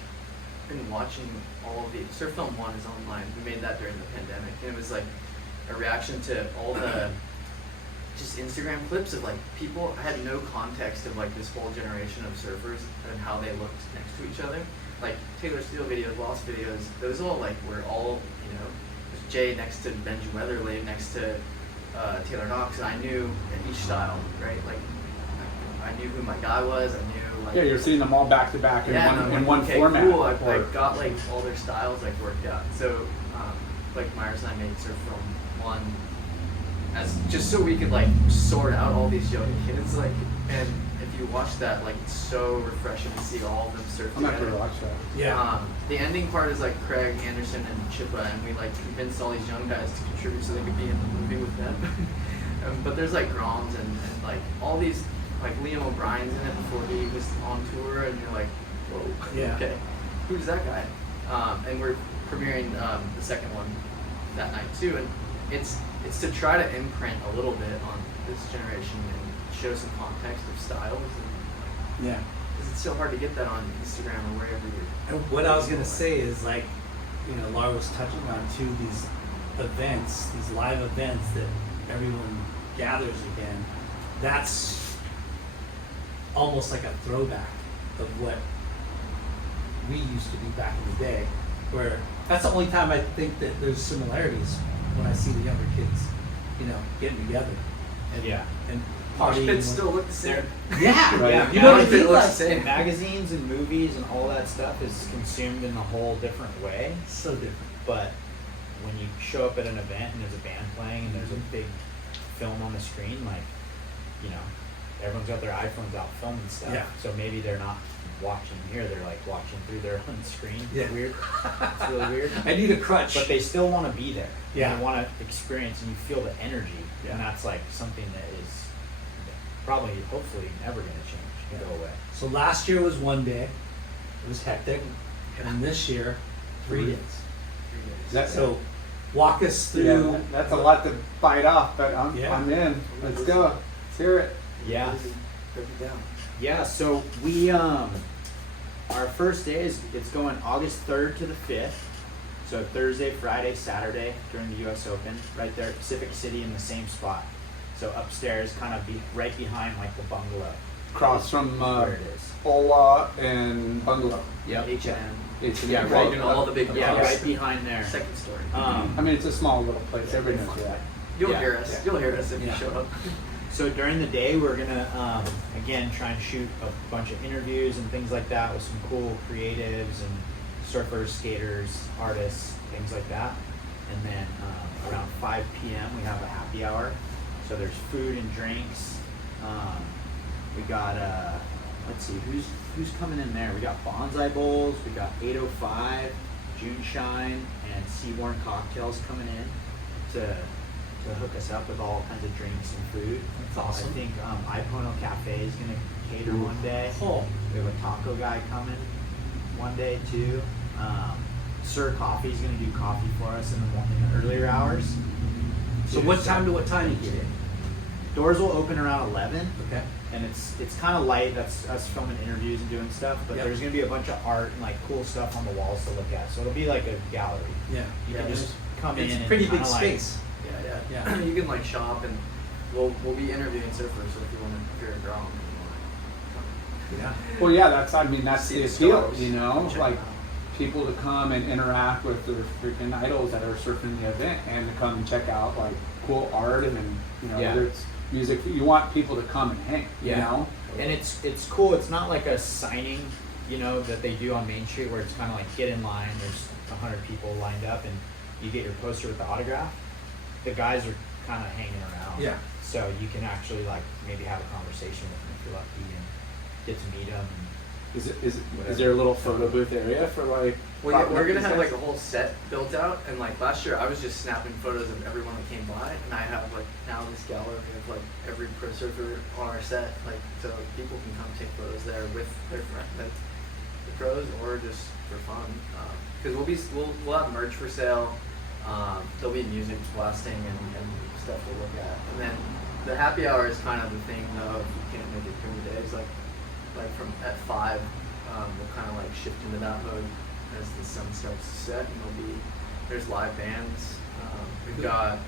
been watching all of the Surf Film 1 is online. We made that during the pandemic, and it was like a reaction to all the just Instagram clips of like people. I had no context of like this whole generation of surfers and how they looked next to each other. Like Taylor Steele videos, Lost videos, those all like were all, you know, there's Jay next to Benji Weatherly, next to Taylor Knox, and I knew each style, right? Like I knew who my guy was. I knew like Yeah, you're seeing them all back to back in and I'm in like, one okay, format. Cool. I Or- got like all their styles like worked out. So like Myers and I made Surf Film 1 as just so we could like sort out all these young kids, like, and if you watch that, like it's so refreshing to see all of them surf I'm not together. gonna watch that. Yeah. The ending part is like Craig Anderson and Chippa, and we like convinced all these young guys to contribute so they could be in the movie with them. But there's like Groms and like all these, like Liam O'Brien's in it before he was on tour, and you're like, whoa, Yeah. okay, who's that guy? And we're premiering the second one that night too, and it's to try to imprint a little bit on this generation and show some context of styles. And, Yeah. 'cause it's so hard to get that on Instagram or wherever you're. And what I was gonna say is like, you know, Laura was touching on too, these events, these live events that everyone gathers again. That's almost like a throwback of what we used to be back in the day, where that's the only time I think that there's similarities when I see the younger kids, you know, getting together and Yeah. and Mosh partying. pits still look the same. Yeah, Right. yeah. You You know know what what I I mean? looks Like, the same. Magazines and movies and all that stuff is consumed in a whole different way. so different. But when you show up at an event and there's a band playing and there's a big film on the screen, like, you know, everyone's got their iPhones out filming stuff. Yeah. So maybe they're not watching here, they're like watching through their own screen. Yeah. Weird. It's really weird. I need a crutch. But they still want to be there. Yeah. They want to experience, and you feel the energy. Yeah. And that's like something that is probably, hopefully, never going to change and go away. So last year was one day, it was hectic, and this year, 3 days. That- So walk us Yeah, through. that's a lot to bite off, but I'm Yeah. in. Let's go. Let's hear it. Yeah. Break it down. Yeah, so we our first day is it's going August 3rd to the 5th. So Thursday, Friday, Saturday during the US Open, right there at Pacific City in the same spot. So upstairs, kind of right behind like the bungalow. Across from where it is. Ola and Bungalow. Yep. H&M. It's Yeah, right. right. You know, all the big Yeah, blocks. right behind there. Second story. I mean, it's a small little place. Everybody knows that. You'll yeah, hear us. yeah. You'll hear us if Yeah. you show up. So during the day, we're gonna again try and shoot a bunch of interviews and things like that with some cool creatives and surfers, skaters, artists, things like that. And then around 5 p.m. we have a happy hour. So there's food and drinks. We got let's see who's coming in there. We got bonsai bowls. We got 805, June Shine, and Seaborn Cocktails coming in to hook us up with all kinds of drinks and food. That's awesome. I think Ipono Cafe is going to cater one day. Oh, We have a taco guy coming one day too. Sir Coffee is going to do coffee for us in the morning, earlier hours. so too. what time to what time you get in? Doors will open around 11, Okay. and it's kind of light. That's us filming interviews and doing stuff. But Yep. there's going to be a bunch of art and like cool stuff on the walls to look at. So it'll be like a gallery. Yeah. You Yeah, can just come in It's a and pretty big kinda, like, space. Yeah. Yeah. You can like shop, and we'll be interviewing surfers. So if you want to, if you're a girl, and you want Yeah. Well, yeah, that's See the the appeal, stars. you know, Check like it out. people to come and interact with their freaking idols that are surfing the event, and to come and check out like cool art, and you know, Yeah. whether it's music, you want people to come and hang, you Yeah. know. And it's cool. It's not like a signing, you know, that they do on Main Street where it's kind of like get in line. There's 100 people lined up, and you get your poster with the autograph. The guys are kind of hanging around. Yeah. So you can actually like maybe have a conversation with them if you're lucky and get to meet them. Is there a little photo booth area for like? Well, yeah, we're gonna these have guys? like a whole set built out, and like last year I was just snapping photos of everyone that came by, and I have like now this gallery of like every pro surfer on our set, like so people can come take photos there with their friends, like the pros, or just for fun. Because we'll have merch for sale. There'll be music blasting and stuff to look at, and then the happy hour is kind of the thing though. If you can't make it during the days, like from at 5, we'll kind of like shift into that mode as the sun starts to set, and there's live bands. We've got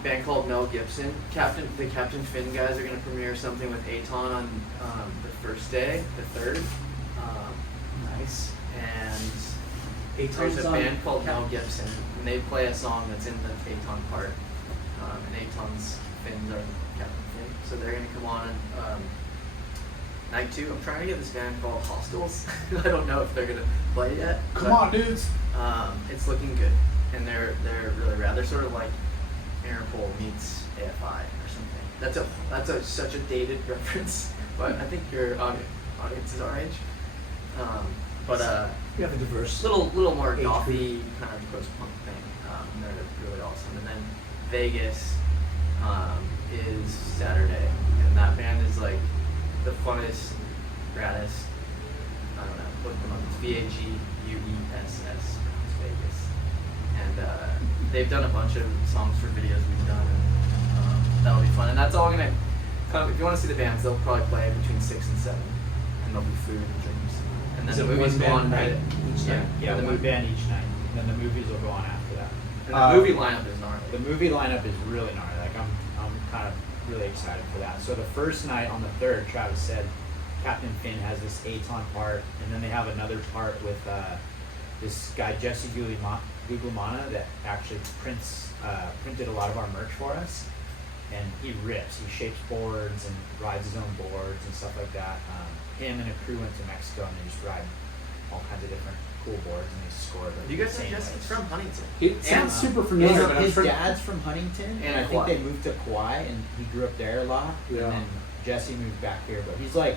a band called Mel Gibson. The Captain Finn guys are going to premiere something with Aton on the first day, the 3rd. Nice. And Aton's there's a on band called Cap- Mel Gibson, and they play a song that's in the Aton part. And Aton's Fins are Captain Finn, so they're going to come on. Night 2, I'm trying to get this band called Hostels. I don't know if they're gonna play yet. Come but, on, dudes. It's looking good, and they're really rad. They're sort of like Interpol meets AFI or something. That's such a dated reference, but I think your audience is our age. You have a diverse. Little more age gothy kind of post-punk thing. They're really awesome. And then Vegas is Saturday, and that band is like the funnest, raddest. I don't know. Look them up. It's VAGUESS. It's Vegas, and they've done a bunch of songs for videos we've done. And, that'll be fun, and that's all gonna. Kind of, if you want to see the bands, they'll probably play between 6 and 7, and there'll be food and drinks. And then Is the it movies one go band on night right. each night? Yeah, the one movie. band each night, and then the movies will go on after that. And the movie lineup is gnarly. The movie lineup is really gnarly. Like I'm kind of really excited for that. So the first night on the 3rd, Travis said Captain Finn has this Aton part, and then they have another part with this guy Jesse Guilmette that actually printed a lot of our merch for us, and he rips. He shapes boards and rides his own boards and stuff like that. Him and a crew went to Mexico, and they just ride all kinds of different cool boards, and they score them. You guys know Jesse's from Huntington. It sounds And, super familiar, but I'm His sure. dad's from Huntington, and I think Kauai. they moved to Kauai, and he grew up there a lot. Yeah. And then Jesse moved back here, but he's like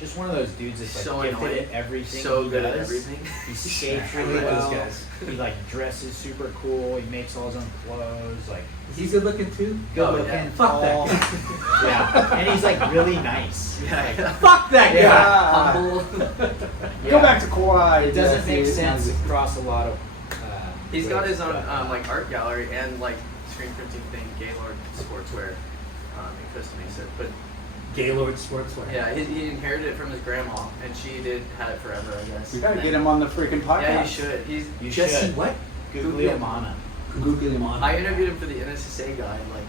just one of those dudes that's like So gifted annoying. at everything. So he good at does. everything. He skates I really like those well. guys. He like dresses super cool. He makes all his own clothes. Like Is he good looking too? good Oh, looking, yeah. Fuck that tall. guy. Yeah, and he's like really nice. Yeah. Fuck that guy. Yeah. Humble. Go back to Kauai. It doesn't Jesse. make sense across a lot of. He's got his own but, like art gallery and like screen printing thing, Gaylord Sportswear, in Costa Mesa. But Gaylord Sportswear. yeah, he inherited it from his grandma, and she had it forever, I guess. We gotta And get then- him on the freaking podcast. Yeah, you should. He's You Jesse should. what? Guglielmana. Google him on. I interviewed him for the NSSA guide like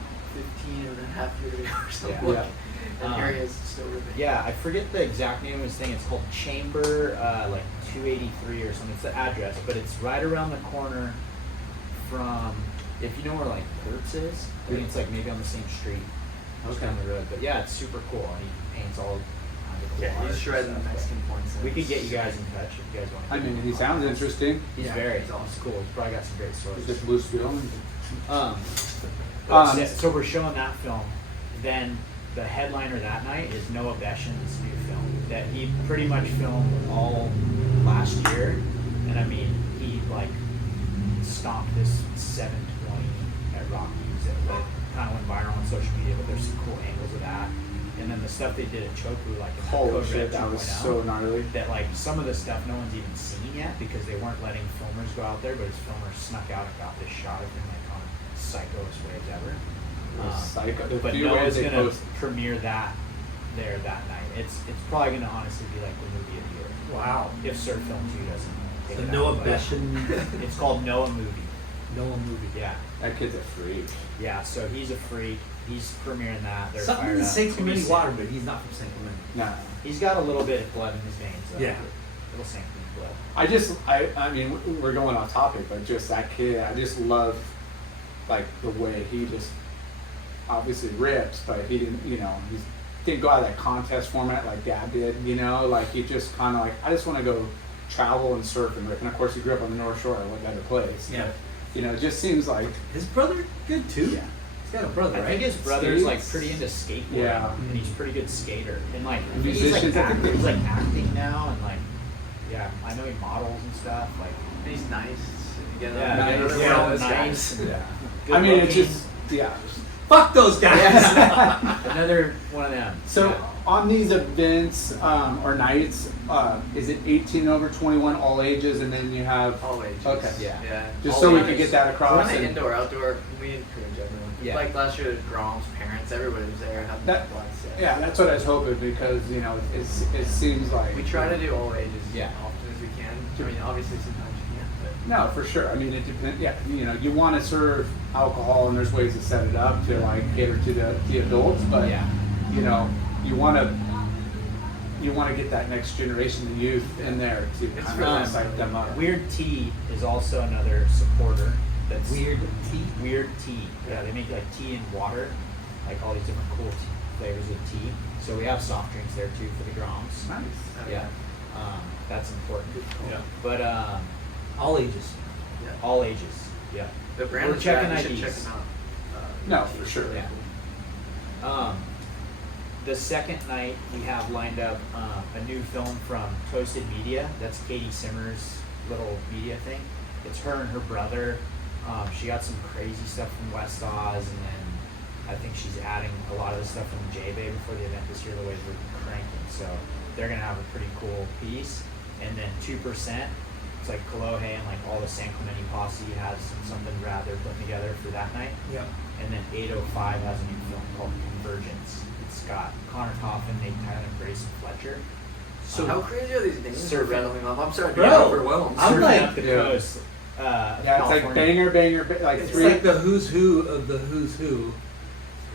15 and a half years ago or something. Yeah. And here he is still ripping. Yeah, I forget the exact name of his thing. It's called Chamber, like 283 or something. It's the address, but it's right around the corner from, if you know where like Kurtz is. I think it's like maybe on the same street, just Okay. down the road. But yeah, it's super cool, and he paints all kinds of cool Yeah, art he's and shredding the stuff. Mexican points. We could get you guys in touch if you guys want. I mean, he sounds interesting. He's Yeah, very. he's awesome. He's cool. He's probably got some great stories. Is it blue steel? So we're showing that film. Then the headliner that night is Noah Beshan's new film that he pretty much filmed all last year, and I mean he like stomped this 720 at Rockies that like, kind of went viral on social media, but there's some cool angles of that. And then the stuff they did at Chopu, like in that Holy Code shit, Red that was 2.0, so gnarly. that like some of the stuff no one's even seen yet because they weren't letting filmers go out there, but his filmers snuck out and got this shot of him like on psychoest waves ever. The But few Noah's ways they gonna post. premiere that there that night. It's probably gonna honestly be like the movie of the year Wow. if Surf Film 2 doesn't. Take The it Noah out. But Beshan. It's called Noah Movie. Noah movie. Yeah. That kid's a freak. Yeah, so he's a freak. He's premiering that. They're Something fired in up. St. It's gonna be Clemente sick. water, but he's not from St. Clemente. No. He's got a little bit of blood in his veins, though. Yeah. Little St. Clemente blood. I mean, we're going off topic, but just that kid, I just love, like, the way he just obviously rips, but he didn't, he didn't go out of that contest format like Dad did, like he just kind of like, I just want to go travel and surf and rip. And of course, he grew up on the North Shore, what better place? Yeah. It just seems like, His brother good too. Yeah. He's got a brother, I right? think his brother's like Skates. pretty into skateboarding, Yeah. and he's a pretty good skater. And like And he's like, musicians, I think they- he's like acting now, and like yeah, I know he models and stuff. Like And he's nice. You get Yeah, another nice. one Yeah, of those nice. guys. yeah. good I mean, it's looking. just, yeah. Fuck those guys. Another one of them. So Yeah. on these events or nights, is it 18 and over 21, all ages, and then you have All ages. Okay. Yeah. just All so we ages. could get that So across. when and- indoor, outdoor, we encourage everyone. Yeah. Like last year, Grom's parents, everybody was there. Having That- fun. Yeah, that's what I was hoping because it seems like We try to do all ages Yeah. as often as we can. I mean, obviously sometimes you can't, No, for sure. I mean, it depends. Yeah, you want to serve alcohol, and there's ways to set it up to like cater to the adults, but Yeah. you want to get that next generation of youth in there to It's kind for of them. psych them up. Weird Tea is also another supporter. That's Weird tea. Weird Tea. Yeah, they make like tea and water, like all these different cool flavors of tea. So we have soft drinks there too for the Groms. Nice. Yeah, that's important. Yeah. But All ages. yeah. all ages. Yeah. The brand We're checking you should IDs. check them out. No, for sure. Yeah. The second night we have lined up a new film from Toasted Media. That's Katie Simmer's little media thing. It's her and her brother. She got some crazy stuff from West Oz, and then I think she's adding a lot of the stuff from J-Bay before the event this year. The way we're cranking, so they're gonna have a pretty cool piece. And then 2%. It's like Kolohe and like all the San Clemente posse has something rad they're putting together for that night. Yeah. And then 805 has a new film called Convergence. It's got Connor Coffin, Nate Tyler, Grayson Fletcher. So how crazy are these names Surfing. we're rattling off? I'm sorry to Bro, get overwhelmed. I'm Surfing like- up the Yeah. coast. Yeah, it's like California. banger, like It's three. like the who's who of the who's who,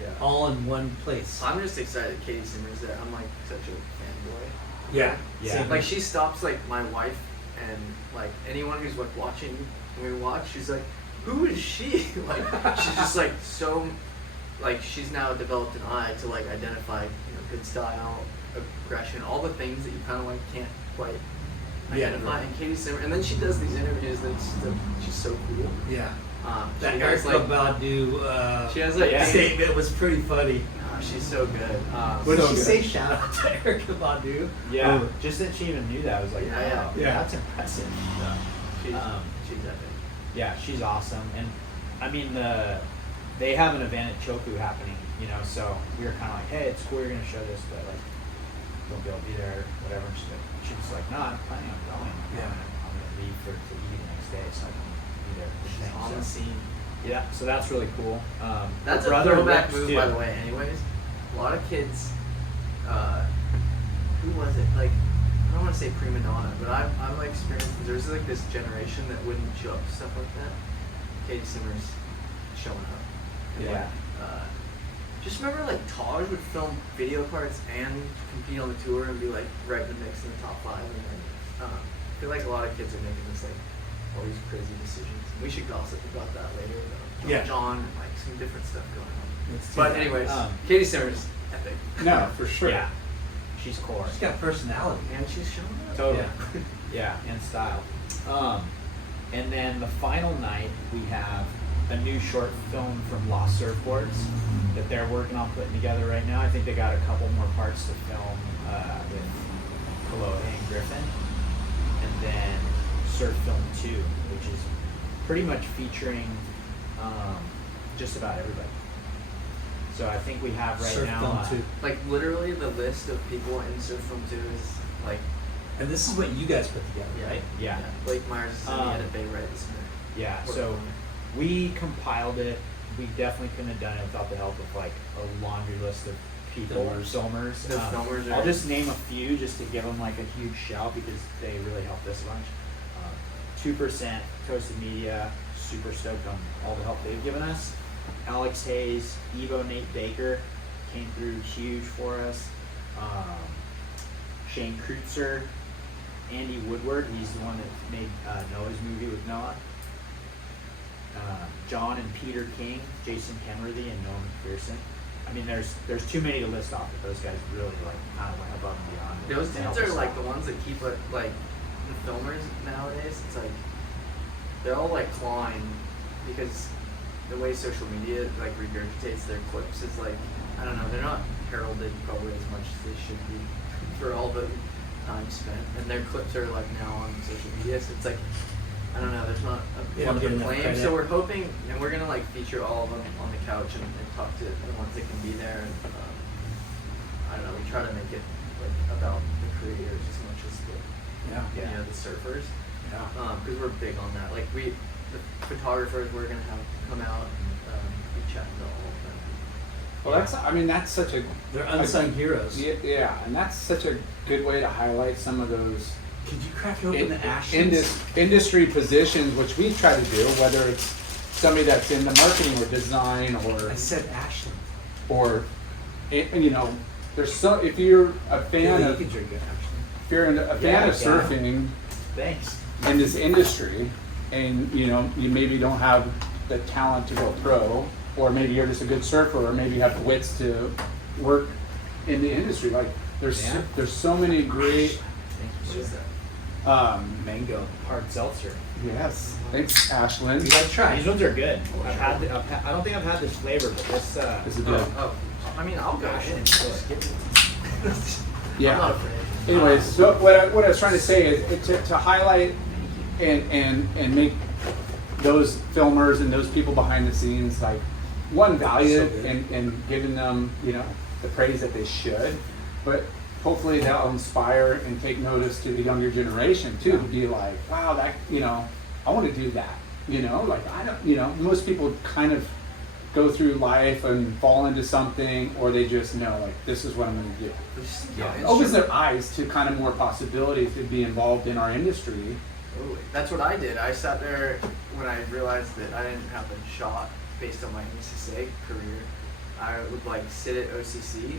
Yeah. all in one place. I'm just excited Katie Simmer's there. I'm like such a fanboy. Yeah. Yeah. Same. Like she stops like my wife and like anyone who's like watching when we watch, she's like, who is she? Like she's just like so like she's now developed an eye to like identify, good style, aggression, all the things that you kinda like can't quite Yeah. identify. And Katie Simmer and then she does these interviews she's so cool. Yeah. That She has Erica like Badu she has like Yeah. statement was pretty funny. she's so good. What did So she good. say? Shout out to Erica Badu. Yeah, Oh. just that she even knew that. I was like, Yeah, wow, yeah. that's impressive. She's Um, she's epic. Yeah, she's awesome. And I mean, they have an event at Choku happening, so we were kind of like, hey, it's cool you're going to show this, but like, don't be able to be there, whatever. And she was like, no, I'm planning on going. Yeah. I'm going to leave to eat the next day, so I can be there. for the She's thing." on So- the scene. Yeah, so that's really cool. That's her a brother throwback rips, move, too. by the way. Anyways, a lot of kids. Who was it? Like, I don't want to say prima donna, but I've like experienced. There's like this generation that wouldn't show up to stuff like that. Katie Simmer's showing up. And, Yeah. just remember, like Taj would film video parts and compete on the tour and be like right in the mix in the top 5. And then, I feel like a lot of kids are making this like all these crazy decisions. We should gossip about that later. Though. Yeah. John and like some different stuff going on. Let's do But that. anyways, Um, Katie Simmer's epic. No, for sure. Yeah, she's core. She's got personality. And she's showing up. Totally. Yeah, and style. And then the final night, we have a new short film from Lost Surfboards that they're working on putting together right now. I think they got a couple more parts to film with Kolohe and Griffin. And then Surf Film 2, which is pretty much featuring just about everybody. So I think we have right Surf now. Film 2. Like literally the list of people in Surf Film 2 is like And this is what you guys put together, right? Yeah. Blake Myers is in the edit bay right this minute. Yeah, Working so on it. we compiled it. We definitely couldn't have done it without the help of like a laundry list of people, filmers. The filmers are- I'll just name a few just to give them like a huge shout because they really helped us a bunch. 2%, Toasted Media, super stoked on all the help they've given us. Alex Hayes, Evo Nate Baker came through huge for us. Shane Kreutzer, Andy Woodward, he's the one that made Noah's movie with Noah. John and Peter King, Jason Kenworthy, and Noah McPherson. I mean, there's too many to list off, but those guys really like kind of went above and beyond. Those to dudes help are us like out. the ones that keep it, like the filmers nowadays. It's like they're all like clawing because the way social media like regurgitates their clips is like, I don't know, they're not heralded probably as much as they should be for all the time spent, and their clips are like now on social media. So it's like, I don't know, there's not a lot of getting enough acclaim. credit. So we're hoping, and we're gonna like feature all of them on the couch and talk to the ones that can be there. And I don't know, we try to make it like about the creators as much as the Yeah. the surfers, Yeah. because we're big on that. Like the photographers we're gonna have come out and be chatting to all of them. Well, that's such a They're unsung heroes. yeah, and that's such a good way to highlight some of those Could you crack open the ash? industry positions, which we try to do, whether it's somebody that's in the marketing or design I said Ashland. or you know, there's so if you're a fan You of can drink it, Ashland. if you're a fan of surfing Thanks. in this industry, and you know you maybe don't have the talent to go pro, or maybe you're just a good surfer, or maybe you have the wits to work in the industry. Like there's so many great. What is that? Mango. Hard seltzer. Yes, thanks, Ashlyn. You gotta try. These ones are good. I don't think I've had this flavor, but this. This is good. Oh, I mean, I'll go ahead and just give it. Yeah. I'm not afraid. Anyways, so what I was trying to say is to highlight and make those filmers and those people behind the scenes like one valued So good. and giving them the praise that they should, but hopefully that'll inspire and take notice to the younger generation too, to be like, wow, that I want to do that. Like I don't most people kind of go through life and fall into something, or they just know like this is what I'm going to do. It opens their eyes to kind of more possibilities to be involved in our industry. Totally. That's what I did. I sat there when I realized that I didn't have a shot based on my UCSA career. I would like sit at OCC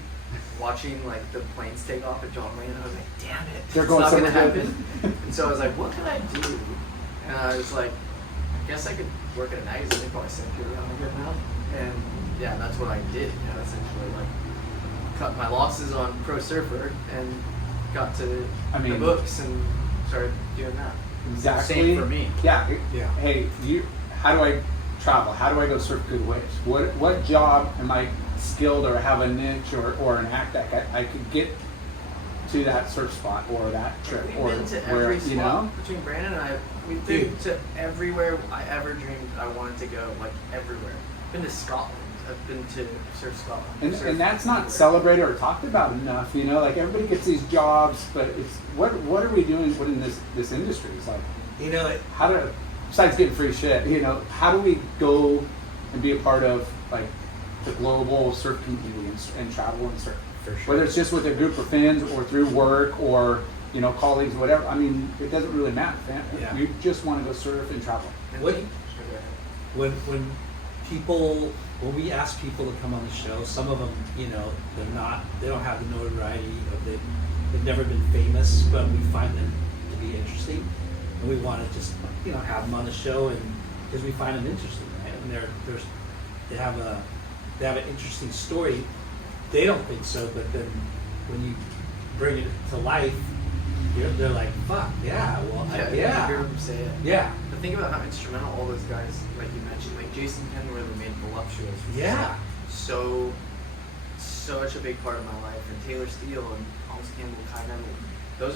watching like the planes take off at John Wayne, and I was like, damn it, They're it's going not gonna somewhere good. happen. And so I was like, what can I do? And I was like, I guess I could work at a magazine. They probably send Gilly on a good amount. And yeah, that's what I did. Essentially like cut my losses on Pro Surfer and got to the books and started doing that. Exactly. Same for me. Yeah. Yeah. Hey, how do I travel? How do I go surf good waves? What job am I skilled or have a niche or an act that I could get to that surf spot or that trip We've or been to where every spot you know? between Brandon and I. We've been to everywhere I ever dreamed I wanted to go, like everywhere. I've been to Scotland. I've been to Surf Scotland. And that's not celebrated or talked about enough. Like everybody gets these jobs, but it's what are we doing within this industry? It's like how do, besides getting free shit, how do we go and be a part of like the global surf community and travel and surf? For sure. Whether it's just with a group of friends or through work or colleagues, whatever. I mean, it doesn't really matter. Yeah. You just want to go surf and travel. What? When we ask people to come on the show, some of them, they don't have the notoriety of they've never been famous, but we find them to be interesting, and we want to just have them on the show, and because we find them interesting, right? And they have an interesting story. They don't think so, but then when you bring it to life, they're like, fuck, yeah, well, I hear them say it. yeah. But think about how instrumental all those guys, like you mentioned, like Jason Kenworthy made Voluptuous. Which Yeah. is such a big part of my life. And Taylor Steele and Thomas Campbell, Kai Neville, those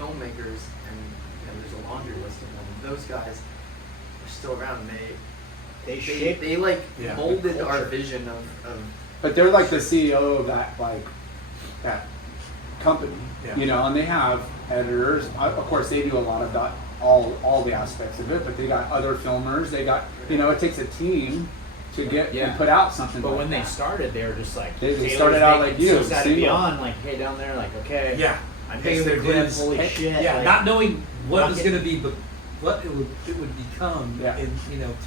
filmmakers, and there's a laundry list of them. Those guys are still around. They molded our vision of. But they're like the CEO of that company, Yeah. and they have editors. Of course, they do a lot of that, all the aspects of it. But they got other filmers. They got, it takes a team to get and put out something. But like when that. they started, they were just like They Taylor's started out making like you, Society single. Beyond, like hey down there, like okay, Yeah. I'm Paying paying their their dues. holy shit, Yeah, like, not knowing what it was fucking- going to be what it would become Yeah. in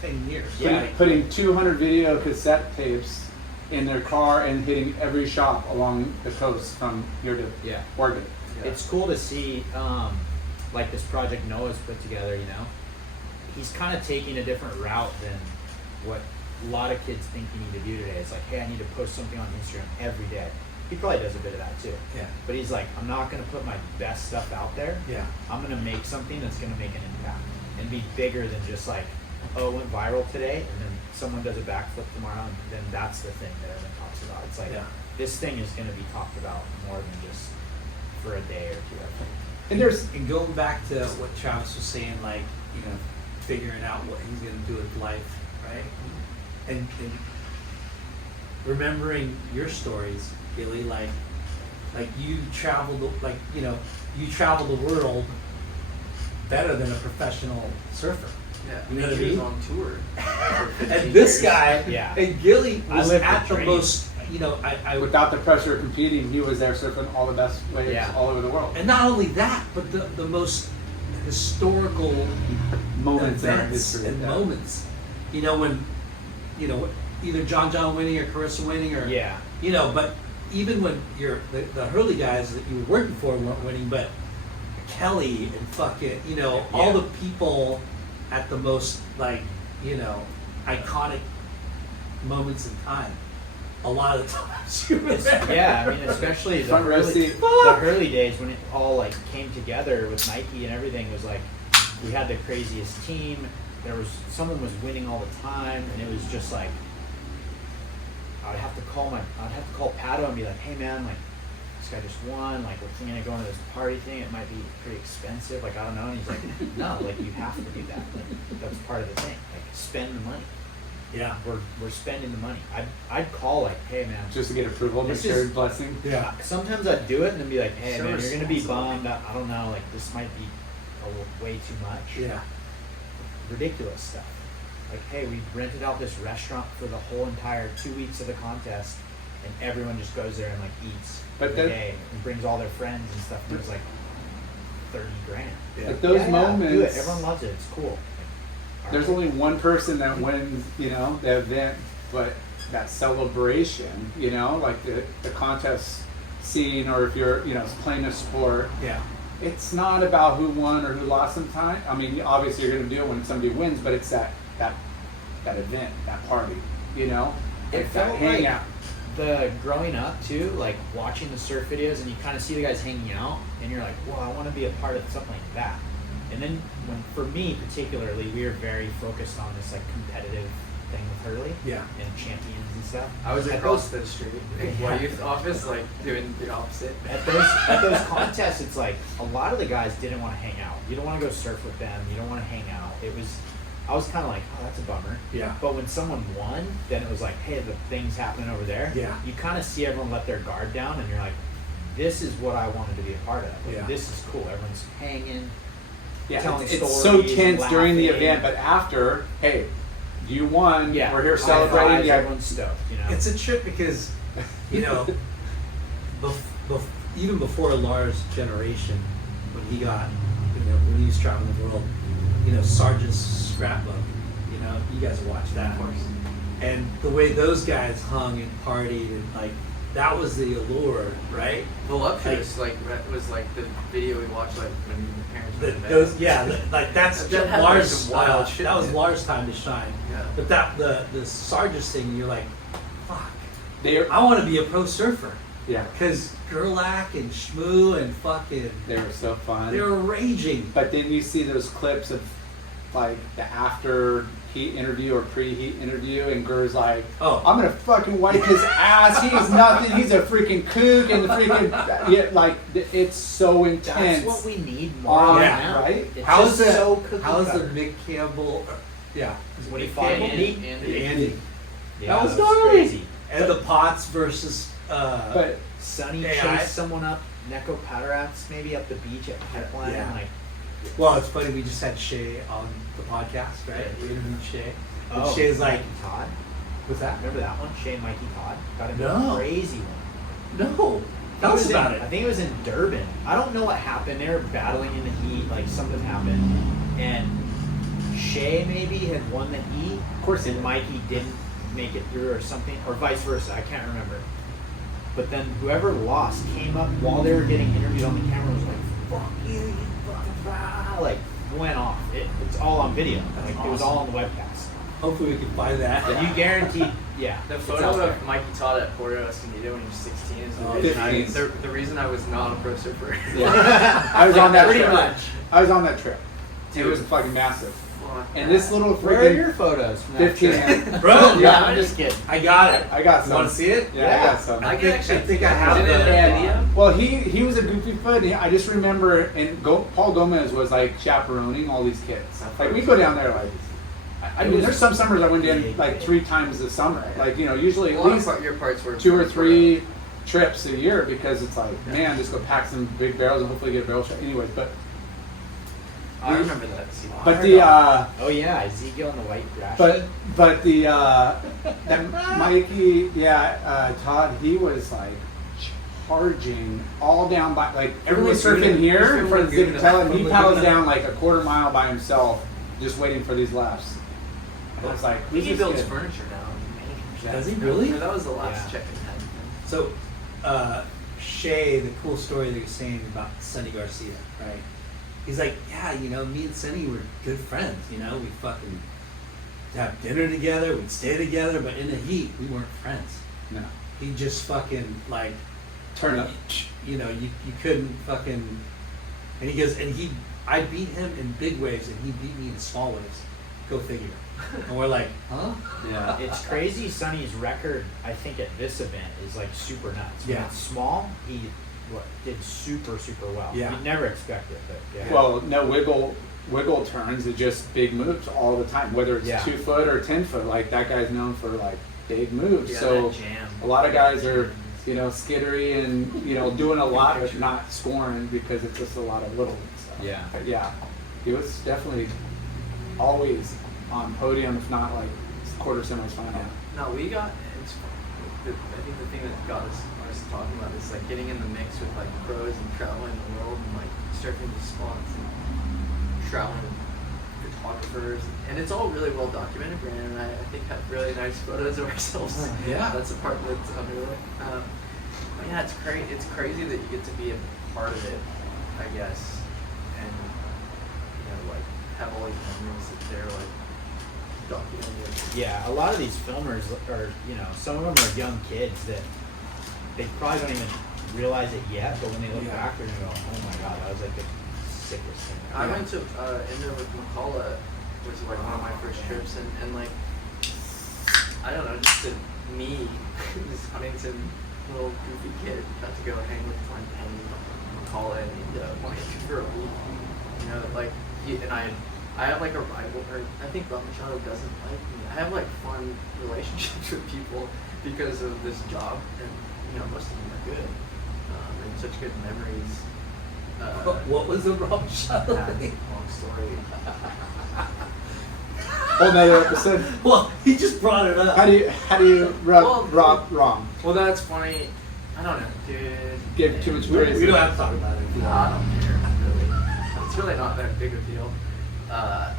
10 years. Yeah. Putting 200 video cassette tapes in their car and hitting every shop along the coast from here to Yeah. Oregon. It's cool to see, like this project Noah's put together, he's kind of taking a different route than what a lot of kids think you need to do today. It's like, hey, I need to post something on Instagram every day. He probably does a bit of that too. Yeah. But he's like, I'm not going to put my best stuff out there. Yeah. I'm going to make something that's going to make an impact and be bigger than just like, oh, it went viral today, and then someone does a backflip tomorrow, and then that's the thing that everyone talks about. It's like, Yeah. this thing is going to be talked about more than just for a day or two. I think. And going back to what Travis was saying, like, figuring out what he's going to do with life, right? And remembering your stories, Gilly, like you travel the world better than a professional surfer. Yeah, You know what I he was mean? on tour. for 15 And this years. guy, Yeah. and Gilly I was lived at the the dream. most, I would, Without the pressure of competing, he was there surfing all the best waves Yeah. all over the world. and not only that, but the most historical Moments in events history. and yeah. moments. When either John winning or Carissa winning or Yeah. but even when the Hurley guys that you were working for weren't winning, but Kelly and fucking all Yeah. the people at the most iconic moments in time. A lot of the times you were there. Yeah, I mean, especially the Front row early, seat. the early days when it all like came together with Nike and everything was like we had the craziest team. Someone was winning all the time, and it was just like I'd have to call Pato and be like, hey man, like this guy just won, like we're thinking of going to this party thing. It might be pretty expensive, like I don't know. And he's like, no, like you have to do that. Like that's part of the thing. Like spend the money. Yeah. We're spending the money. I'd call like, hey man, Just to get approval, make This sure is- blessing. Yeah. sometimes I'd do it and then be like, hey So man, you're gonna be responsible. bummed. I don't know, like this might be way too much. Yeah. Ridiculous stuff. Like, hey, we rented out this restaurant for the whole entire 2 weeks of the contest, and everyone just goes there and like eats But every that- day and brings all their friends and stuff. And it was like $30,000. Yeah. But those Yeah, do moments, it. Everyone loves it. It's cool. Like, there's all right. only one person that wins, the event, but that celebration, like the contest scene, or if you're, playing a sport, Yeah. it's not about who won or who lost sometimes. I mean, obviously you're going to do it when somebody wins, but it's that event, that party, It that felt hangout. the growing up too, like watching the surf videos, and you kind of see the guys hanging out, and you're like, well, I want to be a part of something like that. And then for me particularly, we were very focused on this like competitive thing with Hurley Yeah. and champions and stuff. I was At across those- the street in my youth office, like doing the opposite. At those contests, it's like a lot of the guys didn't want to hang out. You don't want to go surf with them. You don't want to hang out. I was kind of like, oh, that's a bummer. Yeah. But when someone won, then it was like, hey, the thing's happening over there. Yeah. You kind of see everyone let their guard down, and you're like, this is what I wanted to be a part of. Like, Yeah. This is cool. Everyone's hanging. Yeah, telling it's so stories, tense during the laughing. event, but after, hey, you won. Yeah. We're here High celebrating. fives, Yeah, Everyone's stoked. It's a trip because, even before Lars' generation, when he got, when he was traveling the world, Sargent's scrapbook, you guys watched that. Of course. And the way those guys hung and partied, and like, that was the allure, right? Voluptuous, was like the video we watched, like when your parents were in bed. That's That had, like, Lars. some wild shit that was in it. Lars' time to shine. Yeah. But the Sargent's thing, you're like, fuck, they're I want to be a pro surfer. yeah, Because Gerlach and Shmoo and fucking, they were so fun. they were raging. But then you see those clips of like the after heat interview or pre-heat interview, and Gur's like, Oh. I'm gonna fucking wipe his ass. He's nothing. He's a freaking kook, and the freaking it's so intense. That's what we need more Oh, of yeah, now. right? It's How's just the so cookie how's the cutter. Mick Campbell? Yeah, When he Mick fought Campbell, Andy? Andy. Yeah, That was gnarly. crazy. And the Potts versus. But Sonny AI. chased someone up, Neko Patarats, maybe up the beach at Pipeline. Yeah. Like, Well, it's funny. We just had Shay on the podcast, right? We interviewed Shay. And oh, Shay's like, Mikey Todd. what's that? Remember that one? Shay and Mikey Todd got into No. a crazy one. No. Tell us about it. I think it was in Durban. I don't know what happened. They were battling in the heat. Like something happened, and Shea maybe had won the heat. Of course he and did. Mikey didn't make it through or something, or vice versa. I can't remember. But then whoever lost came up while they were getting interviewed on the camera, was like, "Fuck you, you fucking blah," like went off. It's all on video. Like it was all on the webcast. Hopefully we can find that. And you guaranteed, yeah. The it's photo out there. of Mikey Todd at Puerto Escondido when he was 16 is the, Oh, reason, 15. the reason I was not a pro surfer. Yeah. I was on that Pretty trip. much. I was on that trip. Dude. It was fucking massive. Fuck And this little Where are freaking your photos from that 15. trip? Bro, Yeah. I'm just kidding. I got it. I got You some. want to see it? Yeah, I got some. I can actually think I have Is it in the a video? Well, he was a goofy foot. And I just remember, and Paul Gomez was like chaperoning all these kids. Like we go down there like. I mean, there's some summers I went in like 3 times a summer. Like usually at least your parts were 2 or 3 trips a year because it's like, man, just go pack some big barrels and hopefully get a barrel shot. Anyways, but I remember that. but the Oh yeah, Ezekiel and the white grass. but the that Mikey, Todd, he was like charging all down by like everyone's surfing here in front of the Zipatella, and he paddles down like a quarter mile by himself, just waiting for these laps. I was like, He this is builds good. furniture now. Does he really? That was the last Yeah. check in had. So, Shay, the cool story that you're saying about Sonny Garcia, right? He's like, yeah, me and Sonny were good friends, we fucking have dinner together, we'd stay together, but in the heat, we weren't friends. No, He just fucking, like, turn up. you couldn't fucking, and he goes, I beat him in big waves, and he beat me in small waves. Go figure. And we're like, huh? Yeah. It's crazy. Sonny's record, I think, at this event is like super nuts. When Yeah. it's small, he did super well. Yeah. You'd never expect it, but yeah. Well, no wiggle turns are just big moves all the time, whether it's Yeah. 2 foot or 10 foot. Like that guy's known for like big moves. Yeah, So that jam. a lot of guys are, skittery and doing a lot but not scoring because it's just a lot of little. So, Yeah. but yeah, he was definitely always on podium, if not like quarter semifinal. No, we got. I think the thing that got us talking about is like getting in the mix with like pros and traveling the world and like surfing the spots and traveling photographers, and it's all really well documented. Brandon and I think have really nice photos of ourselves. Yeah. That's a part that's underlooked. But yeah, it's crazy. It's crazy that you get to be a part of it, I guess, and like have all these memories that they're like documented. Yeah, a lot of these filmers are, some of them are young kids that they probably don't even realize it yet, but when they look back, they're gonna go, "Oh my god, that was like the sickest thing." I went to India with McCullough, which was like one of my first trips, and like I don't know, just to me, this Huntington little goofy kid, got to go hang with my and McCullough and like for a week, and I have like a rival, or I think Bob Machado doesn't like me. I have like fun relationships with people because of this job, and most of them are good, and such good memories. What was the wrong shot? Long story. Whole nother episode. Well, he just brought it up. How do you rub wrong? Well, that's funny. I don't know, dude. Give too much We praise. don't have to talk about it. I don't care, really. It's really not that big a deal.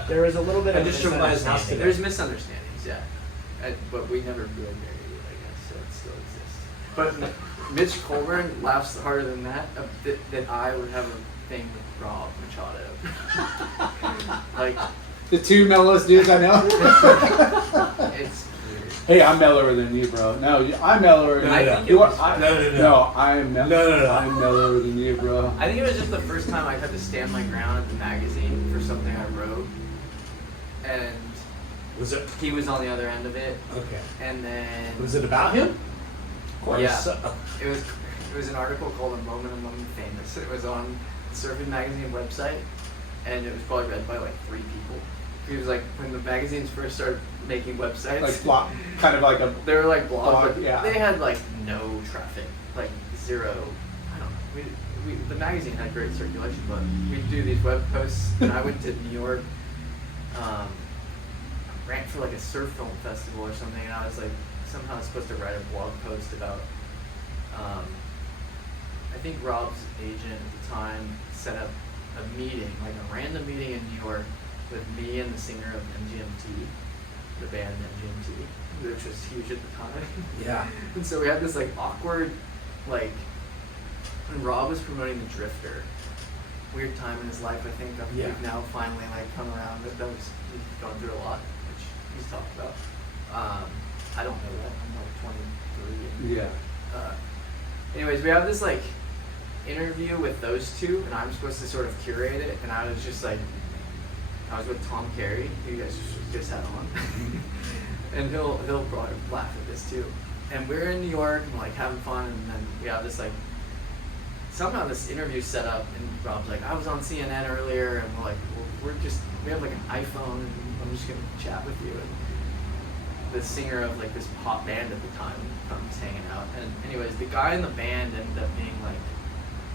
There was a little bit I of just drove by his house misunderstanding. today. There's misunderstandings, yeah. But we never really married it, I guess, so it still exists. But Mitch Colburn laughs harder than that, that I would have a thing with Rob Machado. Like, The 2 mellowest dudes I know. it's weird. Hey, I'm mellower than you, bro. No, I'm mellower than No, you. no, no. You are, No. No, I'm No. I'm mellower than you, bro. I think it was just the first time I had to stand my ground at the magazine for something I wrote, and Was it he was on the other end of it, okay? and then Was it about him? Of course. Yeah. It was an article called "A Moment Among the Famous." It was on the Surfing Magazine website, and it was probably read by like 3 people. It was like when the magazines first started making websites, Like block, kind of like a. they were like blogs, Blog, but yeah. they had like no traffic, like 0. I don't know. The magazine had great circulation, but we'd do these web posts, and I went to New York, ran for like a surf film festival or something, and I was like somehow supposed to write a blog post about I think Rob's agent at the time set up a meeting, like a random meeting in New York with me and the singer of MGMT, the band MGMT, which was huge at the time. Yeah. And so we had this like awkward, like, when Rob was promoting the Drifter, weird time in his life, I think. Yeah. We've now finally like come around with those. He's gone through a lot, which he's talked about. I don't know that. I'm like 23. Yeah. Anyways, we have this like interview with those two, and I'm supposed to sort of curate it. And I was just like, I was with Tom Carey, who you guys just had on, and he'll probably laugh at this too. And we're in New York and like having fun, and then we have this like somehow this interview set up, and Rob's like, I was on CNN earlier, and we're like, well, we have like an iPhone, and I'm just gonna chat with you. And the singer of like this pop band at the time comes hanging out, and anyways, the guy in the band ended up being like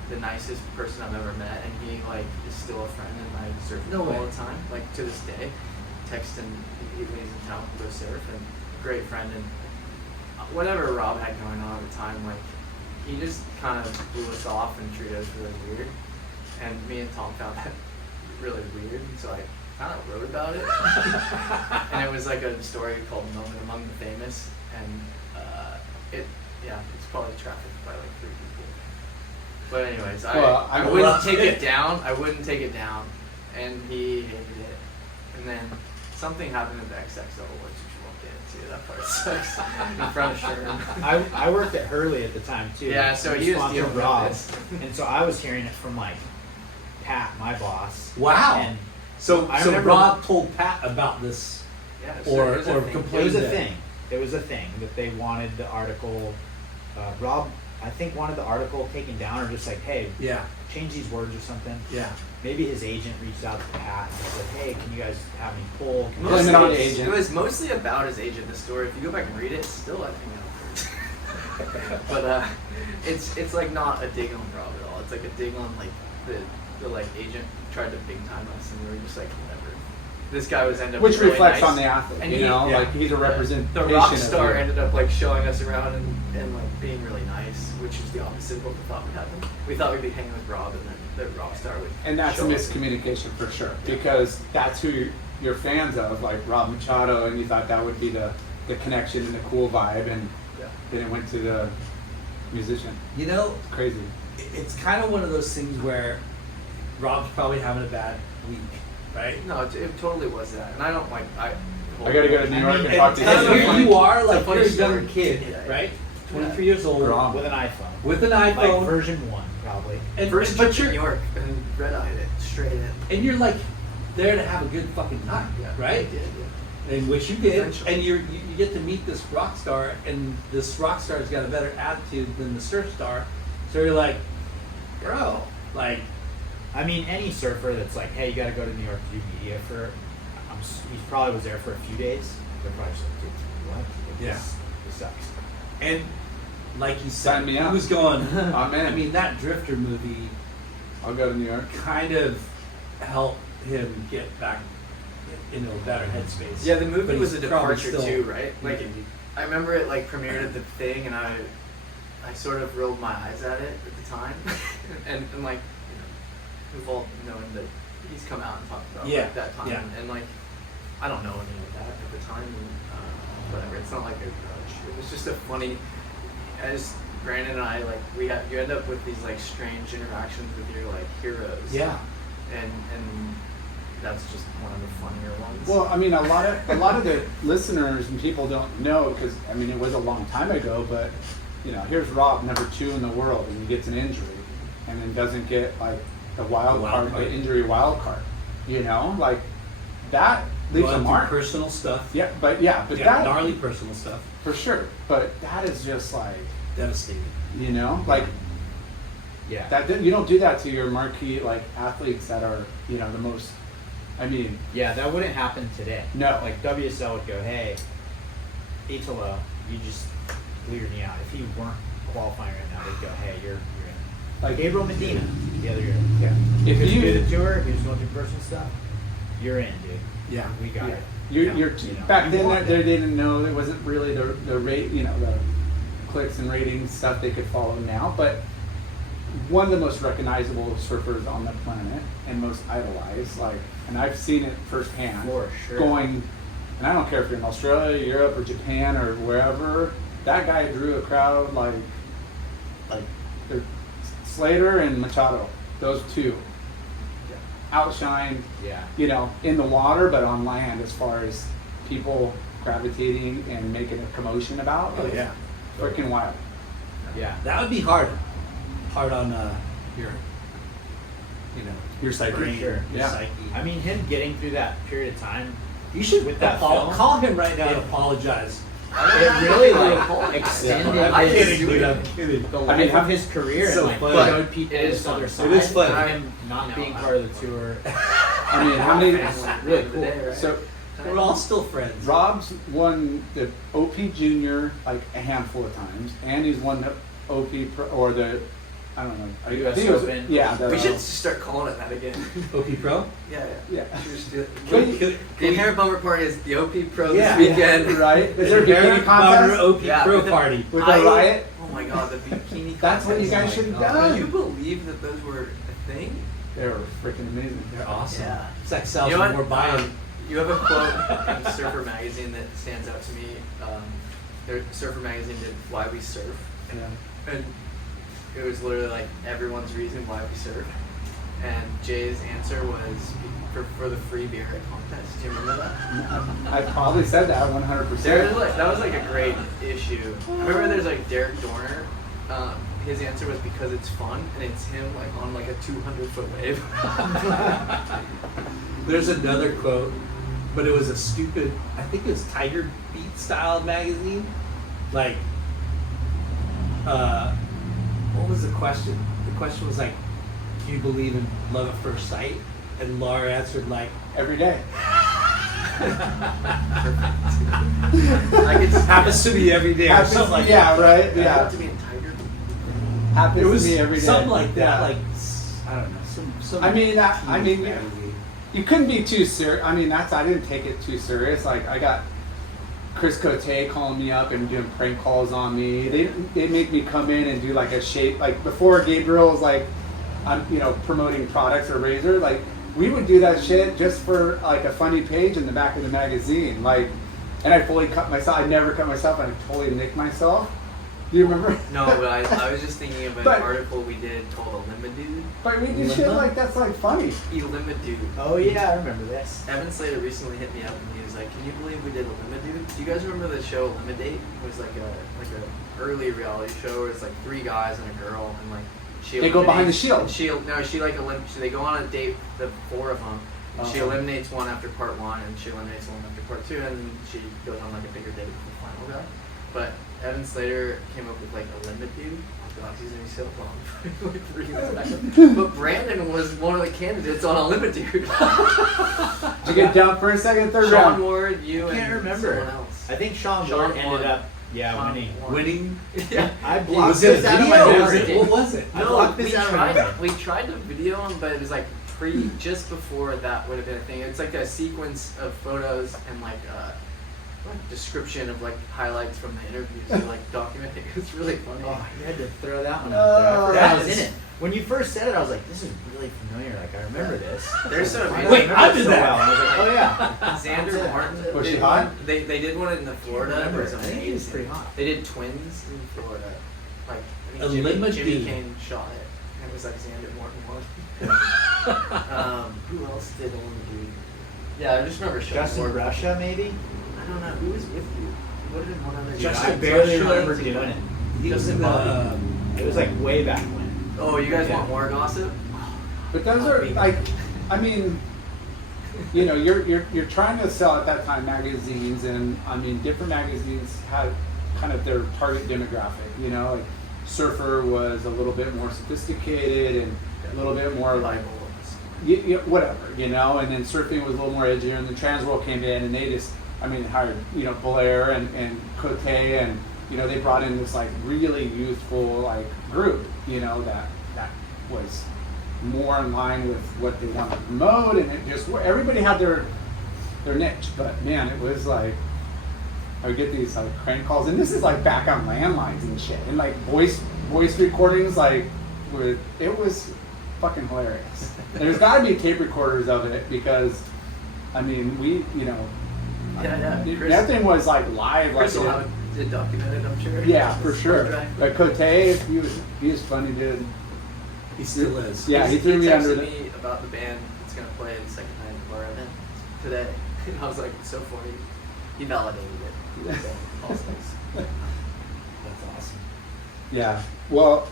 the nicest person I've ever met, and he like is still a friend, and I surf with him all the time, like to this day. Text him when he's in town to go surf, and great friend, and whatever Rob had going on at the time, like he just kind of blew us off and treated us really weird, and me and Tom found that really weird, and so I kind of wrote about it. And it was like a story called Moment Among the Famous, and it's probably trafficked by like 3 people. But anyways, I wouldn't take it down. I wouldn't take it down, and he hated it. And then something happened at the XXO, which we won't get into. That part sucks. In front of Sherman. I worked at Hurley at the time too. Yeah, so he was dealing with Rob, this. and so I was hearing it from like Pat, my boss. Wow. And So I remember Rob told Pat about this, Yeah, or it was a thing. it complained was a that- thing. It was a thing that they wanted the article. Rob, I think, wanted the article taken down, or just like, hey, Yeah. change these words or something. Yeah. Maybe his agent reached out to Pat and said, hey, can you guys have me pull? Can you Blame guys it on do the this?" agent. It was mostly about his agent, the story. If you go back and read it, it's still I think out. But it's like not a dig on Rob at all. It's like a dig on like the like agent tried to big time us, and we were just like whatever. This guy was ended up Which really reflects nice. on the athlete, And you he- know, yeah. like he's a representation. The rock of star you. ended up like showing us around and like being really nice, which is the opposite of what we thought would happen. We thought we'd be hanging with Rob, and then the rock star would. And that's a show us. miscommunication for sure, because that's who you're fans of, like Rob Machado, and you thought that would be the connection and the cool vibe, and Yeah. then it went to the musician. You know, It's crazy. it's kind of one of those things where Rob's probably having a bad week, right? No, it totally was that, and I don't like I gotta go to New York and talk to And him. here you are, It's a like funny you're a young story. kid, Yeah. right? 23 years old, Grom. With an iPhone. with an Like iPhone, version 1, probably. and First but trip to you're New York and red-eyed it straight in. and you're like there to have a good fucking time, right? I did, yeah. And which you did, Eventually. and you get to meet this rock star, and this rock star's got a better attitude than the surf star, so you're like, bro, like, I mean, any surfer that's like, hey, you got to go to New York to do media for. He probably was there for a few days. They're probably just like, dude, what? Like, Yeah. This sucks. and like you Sign said, me he up. was going. Amen. I mean, that Drifter movie I'll go to New York. kind of helped him get back into a better headspace. Yeah, the movie But was a he's probably departure still- too, right? Like, I remember it like premiered at the thing, and I sort of rolled my eyes at it at the time, and like, we've all known that he's come out and talked about Yeah, like, that time, yeah. and like, I don't know any of that at the time, and whatever. It's not like a grudge. It was just a funny. As Brandon and I like, you end up with these like strange interactions with your like heroes. Yeah. And that's just one of the funnier ones. Well, I mean, a lot of the listeners and people don't know, because I mean, it was a long time ago, but you know, here's Rob, number 2 in the world, and he gets an injury, and then doesn't get like the wild card, the injury wild card. You know, like that leaves a Going through mark. personal stuff. Yeah, but that gnarly personal stuff. for sure. But that is just like, Devastating. you know, like Yeah. that. You don't do that to your marquee like athletes that are, you know, the most. I mean, Yeah, that wouldn't happen today. No. Like WSL would go, hey, Italo, you just blew your knee out. If he weren't qualifying right now, they'd go, hey, you're in. Like Gabriel Medina the other year. yeah. If If you you, did the tour, he was going through personal stuff, you're in, dude. Yeah. We got yeah. it. You're You know, back you then want they it. didn't know, it wasn't really the rate, you know, the clicks and ratings stuff they could follow now, but one of the most recognizable surfers on the planet and most idolized. Like, and I've seen it firsthand. For sure. Going, and I don't care if you're in Australia, Europe, or Japan, or wherever. That guy drew a crowd like they're Slater and Machado. Those two outshined. Yeah. You know, in the water, but on land, as far as people gravitating and making a commotion about. Oh, yeah. Freaking wild. Yeah. That would be hard on your, your psyche. For sure. Your Yeah. psyche. I mean, him getting through that period of time, You should with that film, call him right now it- and apologize. it really like extended Yeah, I'm his, kidding, dude. I'm kidding. the life of his career so and like fun. showed people It is this fun. other It side. is fun. of him not being part of the tour. I mean, how many? Really cool. So We're all still friends. Rob's won the OP Junior like a handful of times, and he's won the OP Pro, or the, I don't know. I US think it was, Open. yeah. The, We should just start calling it that again. OP Pro? Yeah, Yeah. Should we just do it? Wait, The Inherent Bummer Party is the OP Pro Yeah. this weekend. right? Is there a Eric bikini Bauer contest OP Yeah, Pro with the- party. with the riot? Oh my god, the bikini That's what you guys contest. should have Oh my God. done. Can you believe that those were a thing? They were freaking amazing. They're awesome. Yeah. It's like sells You know more what? buying. You have a quote in Surfer Magazine that stands out to me. Surfer Magazine did Why We Surf. Yeah. And it was literally like everyone's reason why we surf. And Jay's answer was for the free beer contest. Do you remember that? I probably said that 100%. That was like a great issue. I remember there's like Derek Dorner. His answer was because it's fun, and it's him like on like a 200-foot wave. There's another quote, but it was a stupid, I think it was Tiger Beat style magazine. Like, what was the question? The question was like, do you believe in love at first sight? And Laura answered like, Every day. Like it's happens to me every day or Happens- something like yeah, that. right? Yeah. Yeah. To be in Tiger. Happens It was to me every day. something like that, Yeah. like, I don't know, some I mean, teen magazine. You couldn't be too serious. I mean, I didn't take it too serious. Like, I got Chris Cote calling me up and doing prank calls on me. They make me come in and do like a shape. Like, before Gabriel was like, I'm, promoting products or razor, like, we would do that shit just for like a funny page in the back of the magazine. Like, and I fully cut myself. I never cut myself. I totally nicked myself. Do you remember? No, but I was just thinking of an But- article we did called Elimadude. But we do shit like that's like funny. Elimadude. Oh yeah, I remember this. Evan Slater recently hit me up and he was like, "Can you believe we did Elimadude?" Do you guys remember the show Eliminate? It was like a early reality show where it's like 3 guys and a girl and like she They go behind the eliminates- shield. So they go on a date, the 4 of them. And she Uh-huh. eliminates one after part 1 and she eliminates one after part 2 and then she goes on like a bigger date with the final guy. But Evan Slater came up with like Elimadude. Oh god, he's gonna be so long. Like 3 minutes back. But Brandon was one of the candidates on Elimadude. Did you get down for a second, third Sean round? Ward, you, I can't and remember. someone else. I think Sean Sean Ward ended won. up Sean winning. won. Winning. Yeah. I Was blocked it a this out of my video? memory. What was it? I No, blocked we this out of my memory. tried to video him, but it was like just before that would have been a thing. It's like a sequence of photos and like description of like highlights from the interview, so like documenting. It's really funny. Oh, you had to throw that one out there. I Oh, forgot it that was in is- it. When you first said it, I was like, this is really familiar. Like, I remember this. There's some I amazing- Wait, remember I it did so that. well. I was like, oh yeah. Xander Martin. Was she did hot? one- They did one in the Florida. remember It was it. I think amazing. it was pretty hot. They did twins in Florida. Like I think Elimadude. Jimmy Kane shot it. And it was like Xander Martin won. Who else did Elimadude? Yeah, I just remember Sean Justin Ward. Russia, maybe? I don't know who was with you. What did one other? Justin I guy? barely Russia. remember doing it. He was in Justin the. It was like way back when. Oh, you guys Yeah. want more gossip? But those are like, I mean, you're trying to sell at that time magazines, and I mean, different magazines had kind of their target demographic. Like Surfer was a little bit more sophisticated and a little bit more like whatever, and then surfing was a little more edgier, and then Transworld came in and they just, hired, Blair and Cote, and, they brought in this like really youthful like group, that was more in line with what they wanted to promote, and it just, everybody had their niche, but man, it was like, I would get these like crank calls, and this is like back on landlines and shit, and like voice recordings, like, it was fucking hilarious. There's got to be tape recorders of it because, I mean, Yeah. Chris, that thing was like live. Chris like will have it documented, I'm sure. Yeah, for His sure. hard drive. But Cote, he was funny, dude. He still is. Yeah, he threw me under texted the. me about the band that's gonna play the second night of our event today. And I was like, it's so funny. He validated it. He was saying, also. That's awesome. Yeah. Well,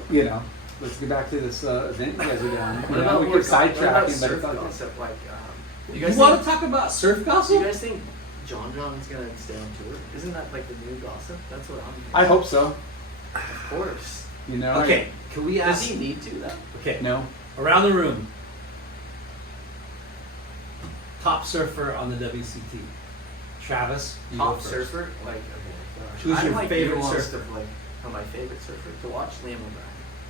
let's get back to this event you guys are doing. What about we more could sidetrack him, but surf it's okay. gossip? Like, You, guys want think- to talk about surf Do gossip? you guys think John's gonna stay on tour? Isn't that like the new gossip? That's what I'm. I hope so. Of course. Okay, can we Does ask? he need to though? Okay, No. around the room. Top surfer on the WCT. Travis, you Top go first. surfer, like. Who's I'm your like favorite nuanced surfer? Of, like, my favorite surfer to watch, Liam O'Brien.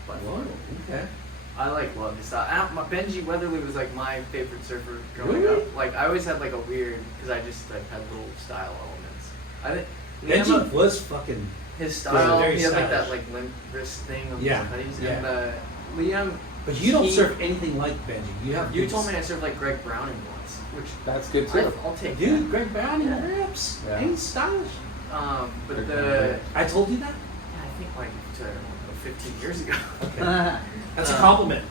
By Whoa, far. okay. I love his style. Benji Weatherly was like my favorite surfer growing Really? up. Like I always had like a weird because I just like had little style elements. I didn't. Benji was fucking. His style, very he had like that stylish. like limp wrist thing on Yeah, his hoodies. yeah. And Liam. But you don't he- surf anything like Benji. You have. You big told me I surfed like Greg Browning once, which That's good too. I'll take. Dude, Greg Browning Yeah. rips. Yeah. He's stylish. But Greg the Browning. I told you that. yeah, I think like to, I don't know, 15 years ago. That's a compliment.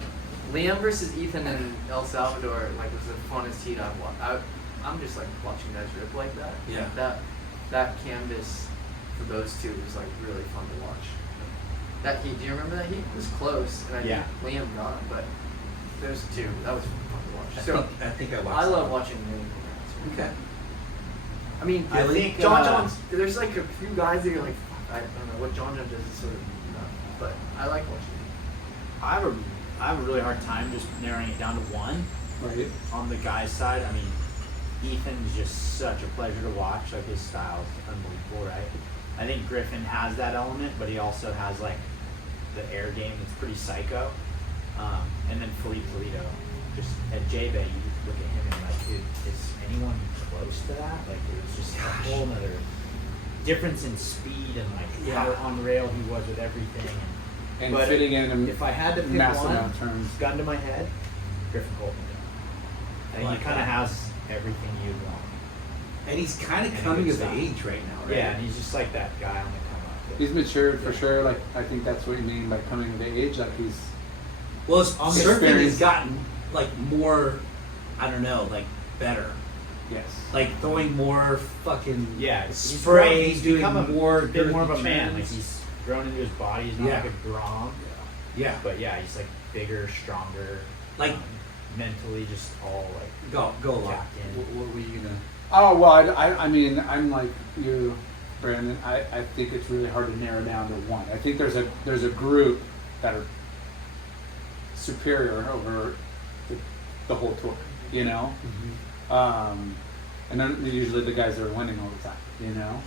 Liam versus Ethan in El Salvador like was the funnest heat I've watched. I'm just like watching guys rip like that. Yeah. That canvas for those two was like really fun to watch. That heat, do you remember that heat? It was close, and I Yeah. think Liam got it, but those two, that was fun to watch. So I think I watched. I love that. watching Liam. Okay. I mean, I think, John's. There's like a few guys that you're like, fuck, I don't know what John does is sort of, but I like watching. I have a really hard time just narrowing it down to one. Right. On the guy's side, I mean, Ethan's just such a pleasure to watch. Like his style's unbelievable, right? I think Griffin has that element, but he also has like the air game that's pretty psycho. And then Felipe Toledo, just at J-Bay, you look at him and like, dude, is anyone close to that? Like it was just a whole nother difference in speed and like how on rail he was with everything. And But fitting in If I had to pick massive one, amount of turns. gun to my head, Griffin Colton. I think Like he kind of that. has everything you'd want. And he's kind of And coming he of was age right now, right? Yeah, and he's just like that guy on the come up. He's matured for sure. Like I think that's what you mean by coming of age. Like he's Well, his On the surfing experience. has gotten like more, I don't know, like better. yes. Like throwing more fucking Yeah, spray, he's doing become more, a bit more of a girthy man. Like turns. he's grown into his body. He's not Yeah. like a grom, Yeah, but yeah, he's like bigger, stronger. Like- mentally, just all like go along. tapped in. What were you gonna? Oh well, I mean I'm like you, Brandon. I think it's really hard to narrow down to one. I think there's a group that are superior over the whole tour. You know. And then they're usually the guys that are winning all the time. You know,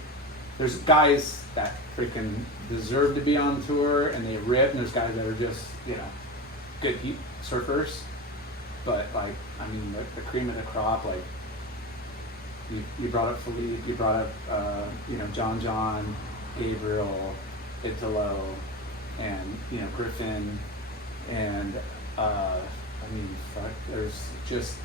there's guys that freaking deserve to be on tour and they rip, and there's guys that are just good heat surfers. But like, I mean, the cream of the crop, like you brought up Philippe, you brought up John, Gabriel, Italo, and Griffin, and I mean, fuck, there's just.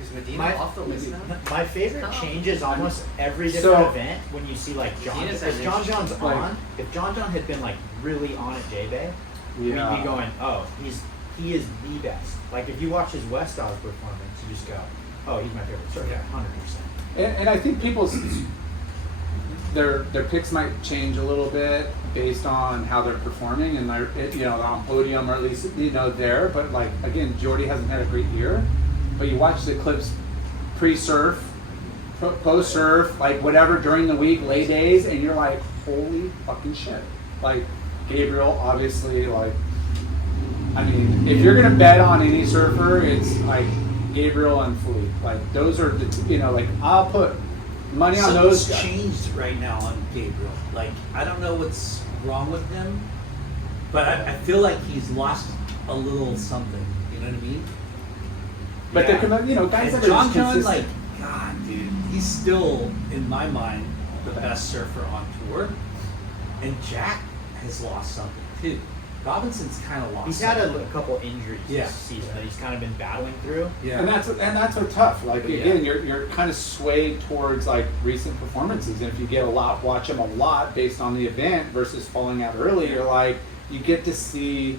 Is Medina My- off the list now? My favorite Stop. changes almost every So- different event when you see like John. Medina's If had John an John's interesting- on, if John John had been like really on at J-Bay, Yeah. we'd be going, oh, he is the best. Like if you watch his West Styles performance, you just go, oh, he's my favorite surfer, 100%. And I think people's their picks might change a little bit based on how they're performing and they're on podium or at least there. But like again, Jordy hasn't had a great year, but you watch the clips pre-surf, post-surf, like whatever during the week, lay days, and you're like, holy fucking shit! Like Gabriel, obviously, like I mean, if you're gonna bet on any surfer, it's like Gabriel and Fleet. Like those are the like I'll put money on those Something's guys. changed right now on Gabriel. Like I don't know what's wrong with him, but I feel like he's lost a little something. You know what I mean? But Yeah. they're guys And that are John just John, consistent. like God, dude, he's still in my mind the best surfer on tour, and Jack has lost something too. Robinson's kind of lost. He's had something. a couple injuries Yeah. this season that he's kind of been battling through. Yeah. And that's what's tough. Like Yeah. again, you're kind of swayed towards like recent performances, and if you get watch them a lot based on the event versus falling out early, you're like you get to see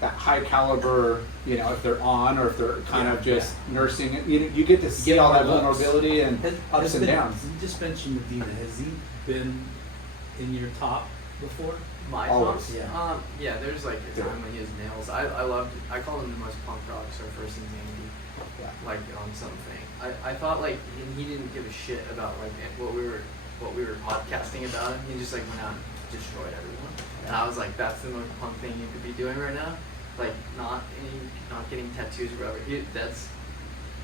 that high caliber. You know, if they're on or if they're kind of just nursing it, you get to see get all more that looks. vulnerability and ups and downs. You just mentioned Medina. Has he been in your top before? My Always. thoughts? Yeah. Yeah, there's like a time when he has nails. I called him the most punk rock surfer since Andy. Yeah. Like on something. I thought like he didn't give a shit about like what we were podcasting about him. He just like went out and destroyed everyone. And I was like, that's the most punk thing you could be doing right now. Like not getting tattoos or whatever.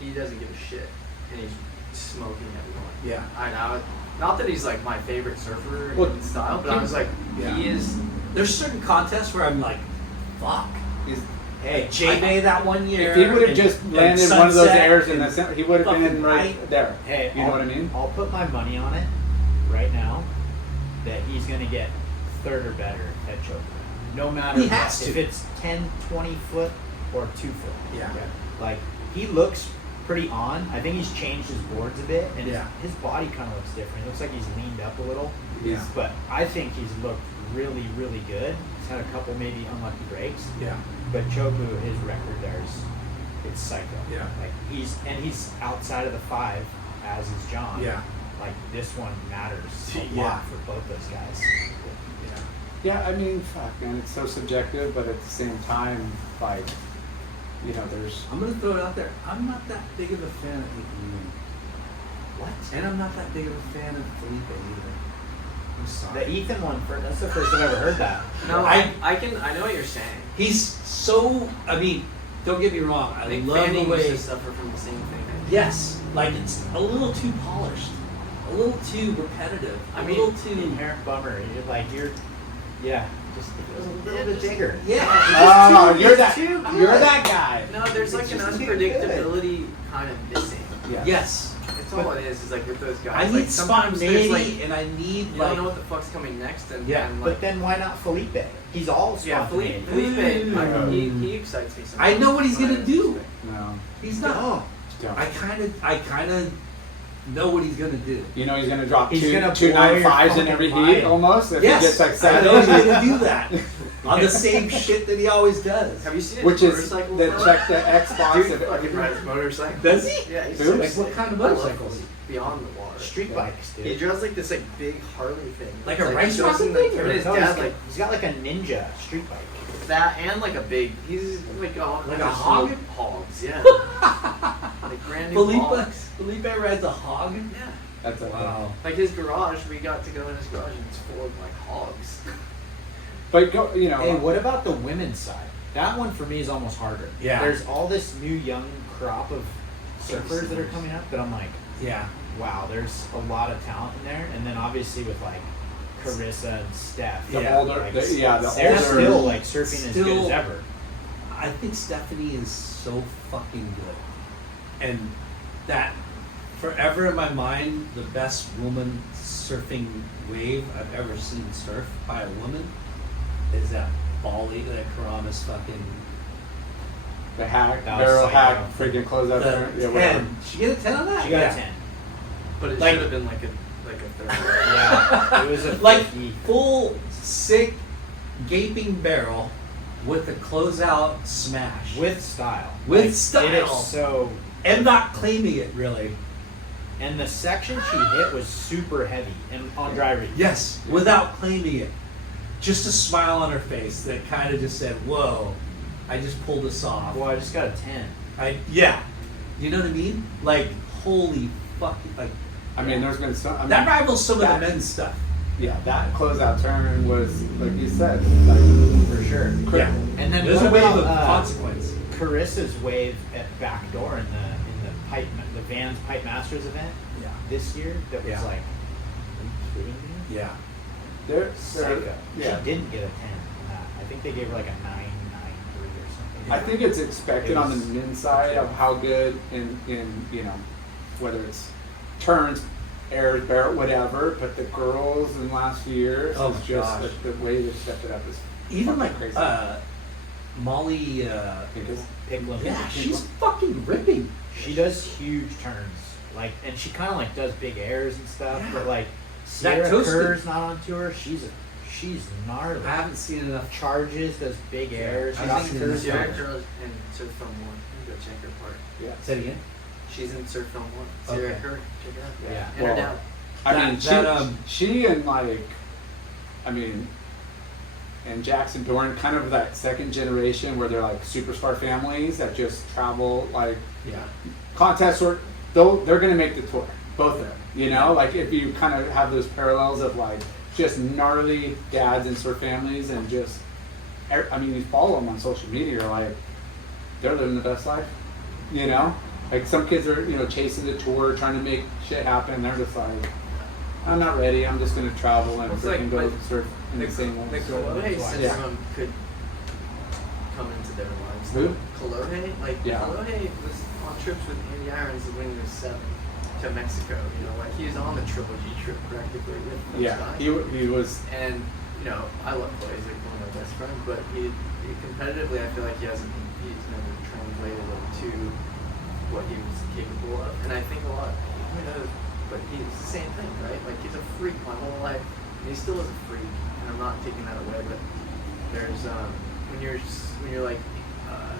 He doesn't give a shit, and he's smoking everyone. Yeah. I know. Not that he's like my favorite surfer Well, in style, but I was like, yeah. he is. There's certain contests where I'm like, fuck. He's, Hey, J-Bay that one year. if he would have and- just and landed one of those Sunset airs in and the center, he would have been fucking right there. Hey, You know what I mean? I'll put my money on it right now that he's going to get third or better at choker. No matter He what. has to. If it's 10, 20 foot or 2 foot. Yeah. Like, he looks pretty on. I think he's changed his boards a bit, and Yeah. his body kind of looks different. It looks like he's leaned up a little. Yeah. But I think he's looked really, really good. He's had a couple maybe unlucky breaks. Yeah. But Chopu, his record it's psycho. Yeah. Like he's outside of the 5, as is John. Yeah. Like this one matters a Yeah. lot for both those guys. Yeah. Yeah, I mean, fuck, man, it's so subjective, but at the same time, like, you know, there's. I'm gonna throw it out there. I'm not that big of a fan of Ethan. What? And I'm not that big of a fan of Felipe either. I'm sorry. The Ethan one, that's the first I've ever heard that. No, I- I know what you're saying. He's so. I mean, don't get me wrong. I think love the Fanning way. used to suffer from the same thing. Yes, like it's a little too polished, a little too repetitive, I a mean, little too. Inherent bummer. Yeah, just if it was a little bit bigger. Yeah. Oh, it's you're too- that. it's too good. You're that guy. No, there's like It's an just too good. unpredictability kind of missing. Yeah. Yes. It's all it is like with those guys. I like, need sometimes there's spontaneity, like and I need you like. don't know what the fuck's coming next, and Yeah, and, But like, then why not Felipe? He's all yeah, spontaneity. Felipe, Mm. he excites me. I know what he's sometimes. gonna do. No. He's not. Oh. Don't. I kind of know what he's gonna do. You know he's gonna drop He's two gonna two blow your 9.5s in every fucking heat mind. almost. If Yes, he gets I excited. know he's gonna do that on the same shit that he always does. Have you seen his Which is motorcycle? the photo? check the Xbox. Dude of fucking rides motorcycle. Does he? Yeah, he's Dude, so like, what sick. kind of I love motorcycles? Felipe. Beyond the water. Street bikes, dude. He drives like this like big Harley thing. Like a It's race shows rocket him, like, thing, him or and his No, dad like he's got like a ninja street bike. that and like a big. He's like all Like kinds a of hog? little hogs. Yeah. like brand new hogs. Felipe rides a hog. Yeah. That's a Wow. Like his garage, we got to go in his garage and it's full of like hogs. But go, you know. Hey, what about the women's side? That one for me is almost harder. Yeah. There's all this new young crop of surfers that are coming up that I'm like, Yeah. wow, there's a lot of talent in there. And then obviously with like Carissa and Steph, The Yeah. older, like, the they're older. still like surfing as good Still- as ever. I think Stephanie is so fucking good, and that forever in my mind, the best woman surfing wave I've ever seen surf by a woman is that Bali, that Karamas fucking The hack, That was barrel psycho. hack, freaking closeout. the turn. Yeah, whatever. 10. She get a 10 on that? She got Yeah. a 10. But it Like- should have been like a third. Yeah, it was a Like 50. full sick gaping barrel with a closeout smash with style. With Did it style. so, and not claiming it really. and the section she hit was super heavy and on dry reef. Yes, without claiming it. Just a smile on her face that kind of just said, "Whoa, I just pulled this off." Well, I just got a 10. Yeah, you know what I mean? Like, holy fuck! Like I mean, there's been some. I mean, that rivals some that- of the men's stuff. Yeah, that closeout turn was, like you said, like For sure. critical. And then There's what a wave about, of consequence. Carissa's wave at backdoor in the Vans Pipe Masters event Yeah, this year that was Yeah. like, are you kidding me? yeah. They're, Psycho. yeah. She didn't get a 10 on that. I think they gave her like a 9.93 or something. I think it's expected It on was- the men's side of how good in you know, whether it's turns, airs, barrel, whatever. But the girls in the last few years Oh is my just gosh. like, the way they stepped it up is even like Crazy. Molly. Pickle. Yeah, she's fucking ripping. She does huge turns, like, and she kind of like does big airs and stuff. Yeah. But like, Sierra toasted- Kerr's not on tour. She's gnarly. I haven't seen enough. Charges, does big airs. I've She's seen in this Kerr's Sierra one. Curl and Surf Film 1. You go check her part. Yeah. Say it again. She's in Surf Film 1. Sierra Okay. Curl, check it out. Yeah. And her Well, dad. I mean, That, she and like, I mean, and Jackson Dorn, kind of that second generation where they're like superstar families that just travel like Yeah. contests or they're gonna make the tour, both of them. You know, like if you kind of have those parallels of like just gnarly dads and surf families and just, I mean, you follow them on social media, you're like, they're living the best life. You know, like some kids are, you know, chasing the tour, trying to make shit happen. They're just like, I'm not ready. I'm just gonna travel and It's like freaking go my- surf in the same The way. Kolohe Yeah. syndrome could come into their lives. Who? Kolohe? Like, Yeah. Kolohe was on trips with Andy Irons when he was 7 to Mexico. You know, like he was on the Triple G trip practically with those Yeah, guys. he was. And, you know, I love Kolohe. He's like one of my best friends, but he competitively, I feel like he's never translated it to what he was capable of. And I think a lot, who knows, but he's the same thing, right? Like he's a freak my whole life, and he still is a freak. And I'm not taking that away, but there's when you're like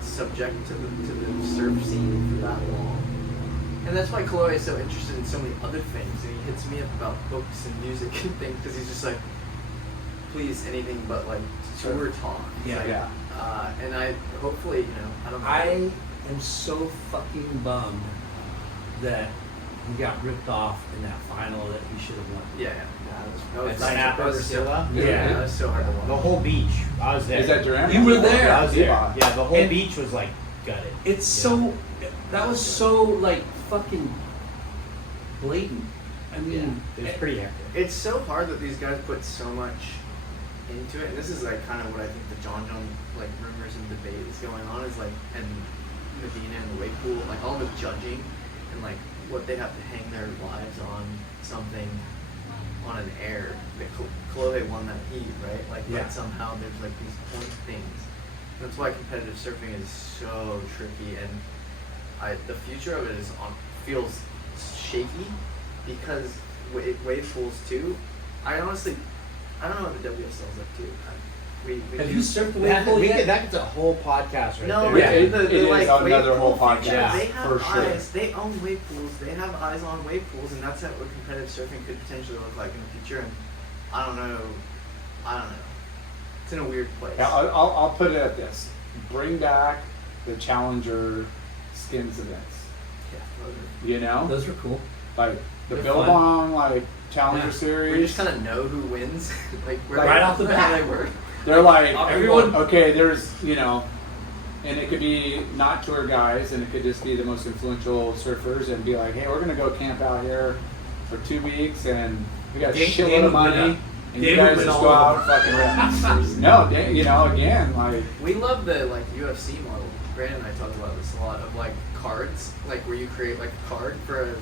subject to the surf scene for that long, and that's why Chloe is so interested in so many other things. And he hits me up about books and music and things because he's just like, please, anything but like tour talk. He's Yeah. like, Yeah. And I hopefully, you know, I don't know. I am so fucking bummed that he got ripped off in that final that he should have won. Yeah, that was At nice. Snap That was over so- Silla? Yeah. that was so hard to watch. The whole beach. I was there. Is that Duran? You were there. I was there. Yeah. Yeah, the whole And- beach was like gutted. It's so. That was so like fucking blatant. I mean, It was pretty hectic. It's so hard that these guys put so much into it, and this is like kind of what I think the John like rumors and debate is going on is like, and Medina and the wake pool, like all the judging and like what they have to hang their lives on something on an air. That Chloe won that heat, right? Like, Yeah. but somehow there's like these point things. That's why competitive surfing is so tricky, and the future of it feels shaky because wave pools too. I don't know what the WSL's up to. have you surfed the wave pool yet? That gets a whole podcast right No, there. Yeah, it the is like another wave whole pool podcast, feature, they have for sure. eyes. They own wave pools. They have eyes on wave pools, and that's what competitive surfing could potentially look like in the future. And I don't know. It's in a weird place. Yeah, I'll put it at this: bring back the Challenger skins events. You know, Those were cool. like the They're Billabong like Challenger Yeah. series. We just kind of know who wins, like Like, right off the how bat. they work. They're like, Everyone- okay, there's, you know, and it could be not tour guys, and it could just be the most influential surfers, and be like, hey, we're gonna go camp out here for 2 weeks, and we got a Dave shitload would of money, win and Dave you would guys win just all go of out and fucking rip. No, you know, again, like, We love the like UFC model. Brandon and I talk about this a lot of like cards, like where you create like a card for a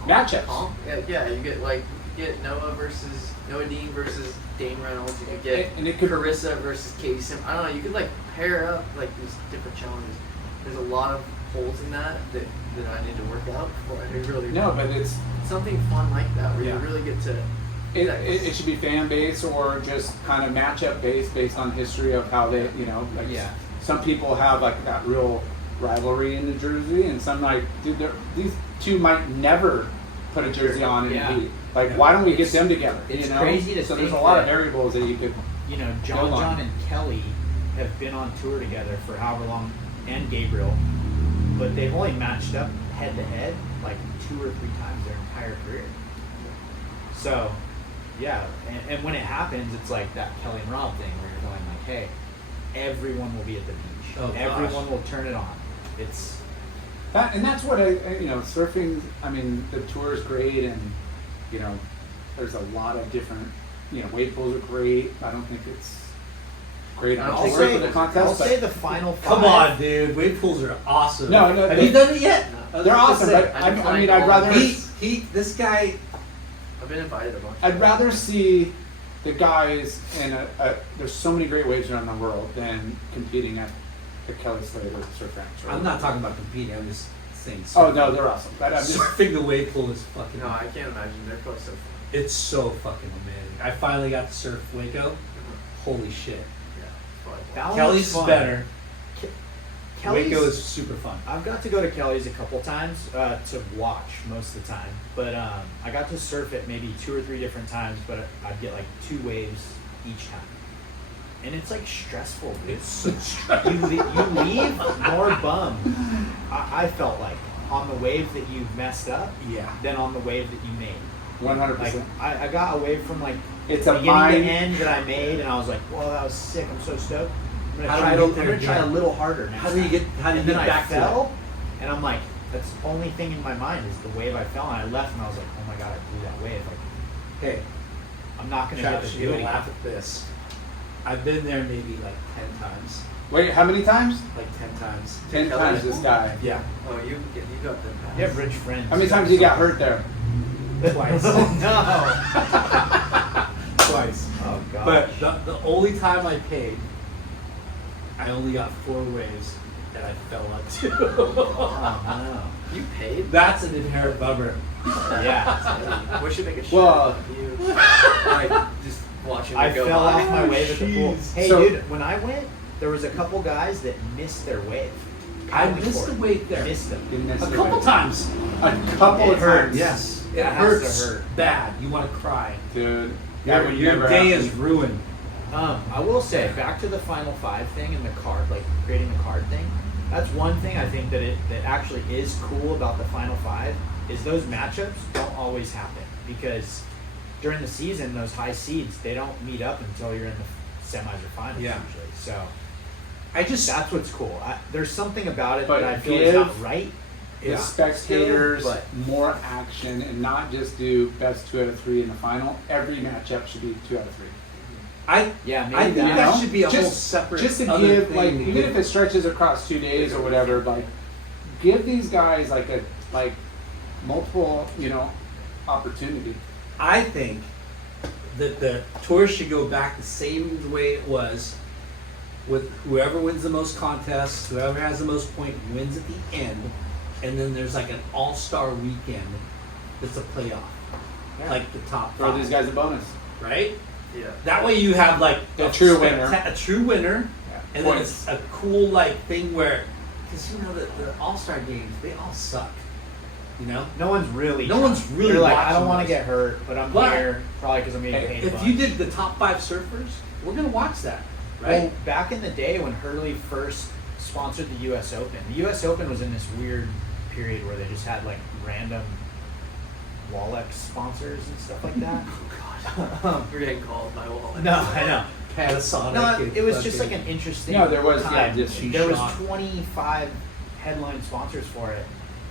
comp. Matchups. Comp. Yeah, you get like Noah Dean versus Dane Reynolds. You could get And it could- Carissa versus Katie Sim. I don't know. You could like pair up like these different challenges. There's a lot of holes in that I need to work out before I really. no, but it's, Something fun like that where Yeah. you really get to. it should be fan based or just kind of matchup based on history of how they, you know, like Yeah. some people have like that real rivalry in New Jersey, and some like, dude, these two might never put a jersey on in Yeah. a heat. Like, Yeah. why don't we get It's- them together? it's you know? crazy to so there's a think lot of that- variables that you could. You know, John Hold on. and Kelly have been on tour together for however long, and Gabriel, but they've only matched up head to head like 2 or 3 times their entire career. So, yeah, and when it happens, it's like that Kelly and Rob thing where you're going like, hey, everyone will be at the beach. Oh, gosh. Everyone will turn it on. It's And that's what you know, surfing. I mean, the tour is great, and you know, there's a lot of different. You know, wave pools are great. I don't think it's great on I'll tour say- for the I'll contest, say but the final 5. Come on, dude. Wave pools are awesome. No, have they- you done it yet? No. they're awesome. But I I declined mean, I'd all rather. of This guy. I've been invited a bunch. I'd rather see the guys in there's so many great waves around the world than competing at the Kelly Slater surf ranch. Right? I'm not talking about competing. I'm just saying. Oh no, they're awesome. But I'm just Surfing the wave pool is fucking. No, I can't imagine. They're probably so fun. It's so fucking amazing. I finally got to surf Waco. Holy shit. Yeah, it's probably fun. That one Kelly's was fun. better. Kelly's, Waco is super fun. I've got to go to Kelly's a couple times to watch most of the time, but I got to surf it maybe 2 or 3 different times, but I'd get like 2 waves each time, and it's like stressful. Dude. It's so stressful. You leave more bummed. I felt like on the wave that you messed up, Yeah. than on the wave that you made. 100%. Like I got a wave from like It's a beginning mind. to end that I made, and I was like, "Whoa, that was sick! I'm so stoked." I'm How gonna do you try, get there I'm gonna try a again? little harder next How do you time. get And then I back to fell, and I'm like, that's the only thing in my mind is the wave I fell, and I left, and I was like, oh my god, I blew that wave. Like, Hey, I'm not gonna Travis, get to you're do it gonna laugh again. at this. I've been there maybe like 10 times. Wait, how many times? Like 10 times. 10 times this guy. Yeah. Oh, you got the pass. You have rich friends. How many times you got hurt there? Twice. No. Twice. Oh god. But the only time I paid, I only got 4 waves that I fell onto. oh You paid? That's an inherent bummer. no. Yeah. We should make a shirt Well- of you. Like, just watching I it go fell by. off my wave at the pool. jeez. Hey, So- dude, when I went, there was a couple guys that missed their wave. I Only missed 4. the wave there. Missed them. Didn't A necessarily- couple times. A couple It of hurts. times. Yes. It That has to hurts hurt. bad. You want to cry. Dude. That Your, would your never day happen. is ruined. I will say, back to the Final 5 thing and the card, like creating the card thing. That's one thing I think that actually is cool about the Final 5 is those matchups don't always happen because during the season, those high seeds they don't meet up until you're in the semis or finals Yeah. usually. So That's what's cool. There's something about it But that I feel is not give- right. Give Yeah. spectators But- more action and not just do best 2 out of 3 in the final. Every matchup should be 2 out of 3. Yeah, maybe I think that. that know? should be a whole Just- separate Just to other give, thing like, to even give. if it stretches across 2 days or whatever, like, give these guys like multiple, opportunity. I think that the tour should go back the same way it was with whoever wins the most contests, whoever has the most points wins at the end, and then there's like an all-star weekend that's a playoff. Yeah. Like the top Throw 5, these guys a bonus. right? Yeah. That way you have like A true winner. A true winner, and then Points. it's a cool like thing where, because the all-star games, they all suck. No one's really. No one's really They're like, I watching don't want to those. get hurt, but I'm But- here probably because I'm getting Hey, paid. a If bunch. you did the top 5 surfers, we're gonna watch that, right? Well, back in the day when Hurley first sponsored the U.S. Open, the U.S. Open was in this weird period where they just had like random Wallex sponsors and stuff like that. We're getting called by Wallet. No, I know. Panasonic. No, and it was just like fucking- an interesting. No, there was, time. yeah, just there was shot. 25 headline sponsors for it,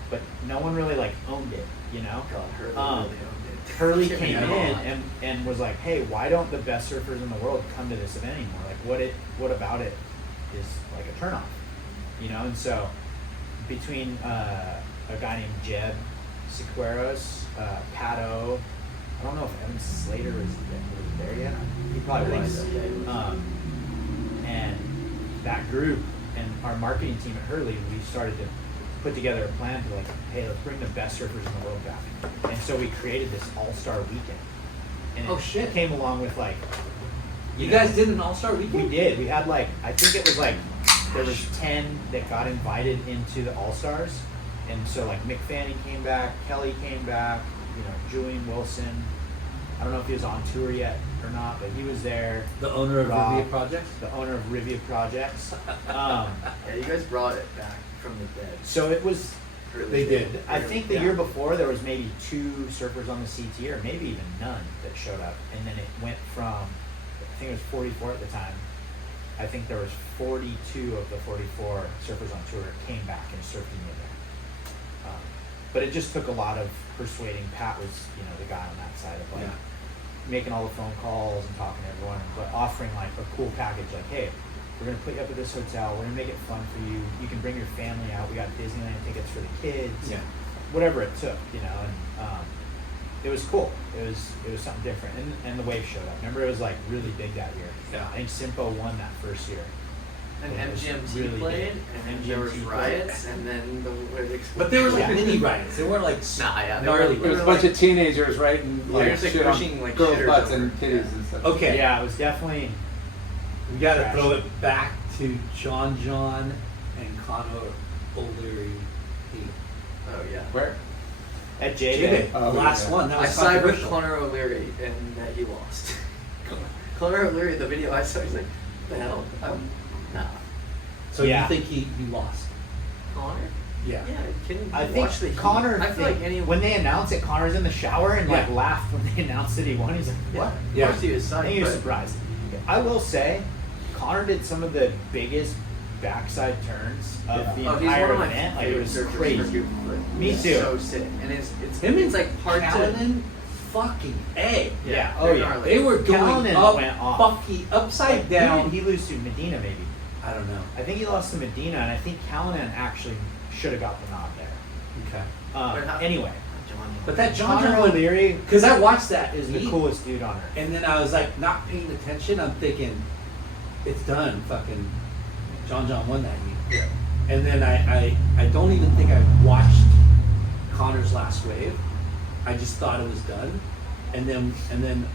but no one really like owned it. God, Hurley Um, really owned it. Hurley Get came me in on. and was like, "Hey, why don't the best surfers in the world come to this event anymore? Like, what about it is like a turnoff, And so, between a guy named Jeb Sequeros, Pat O, I don't know if Evan Slater was there yet. He probably I think was. so, yeah, he was. And that group and our marketing team at Hurley, we started to put together a plan to like, hey, let's bring the best surfers in the world back. And so we created this all-star weekend. And Oh, it shit. came along with like, You guys did an all-star we weekend? did. We had like, I think it was like, there was 10 that got invited into the All-Stars. And so like Mick Fanning came back, Kelly came back, Julian Wilson. I don't know if he was on tour yet or not, but he was there. The owner of Rob, Revia Projects? The owner of Rivia Projects. Yeah, you guys brought it back from the dead. So it was, Hurley They did. I think the Yeah. year before there was maybe 2 surfers on the CT or maybe even none that showed up. And then it went from, I think it was 44 at the time. I think there was 42 of the 44 surfers on tour came back and surfed in the event. But it just took a lot of persuading. Pat was, the guy on that side of like making all the phone calls and talking to everyone, but offering like a cool package like, hey, we're gonna put you up at this hotel, we're gonna make it fun for you, you can bring your family out, we got Disneyland tickets for the kids, Yeah. whatever it took, and it was cool. It was something different, and the wave showed up. Remember, it was like really big that year. Yeah. I think Simpo won that first year. And It was MGMT really played, big. and then there was MGMT riots, and then the wave exploded. But they were like Yeah. mini riots. They weren't like Nah, yeah, they gnarly. There was a were bunch like- of teenagers, right? And Yeah, like, there's, like, shit on pushing, like, girls' shitters butts over. and titties Yeah. and stuff. Okay. Yeah, it was definitely. We got to Trash. throw it back to John and Connor O'Leary. Oh yeah. Where? At J J Day, Day. the Oh, last yeah. one. That I was sided with controversial. Connor O'Leary, and that he lost. Connor O'Leary, the video I saw, he's like, "What the hell? Nah." So Yeah. you think he lost? Connor? Yeah. Yeah, kidding. I Watch the think Heat. Connor. I feel like anyone. when they announced it, Connor's in the shower and like Yeah. laughed when they announced that he won. He's like, "What?" Yeah. Of course he was I psyched, think he was but surprised. I will say, Connor did some of the biggest backside turns of Yeah. the oh, he's entire one of my event. Like it favorite was surfers crazy. for Goop, but Me he's too. So sick, and it's Him and like hard to. Callanan, fucking A. Yeah. they're Oh yeah. gnarly. They were going Callanan up, went off. fucking upside Who down. did he lose to? Medina, maybe. I don't know. I think he lost to Medina, and I think Callanan actually should have got the nod there. Okay. But how- Anyway, John. But that John Connor one, O'Leary because I watched that is the heat, coolest dude on earth. and then I was like not paying attention. I'm thinking, it's done. Fucking John won that heat. Yeah. And then I don't even think I watched Connor's last wave. I just thought it was done. And then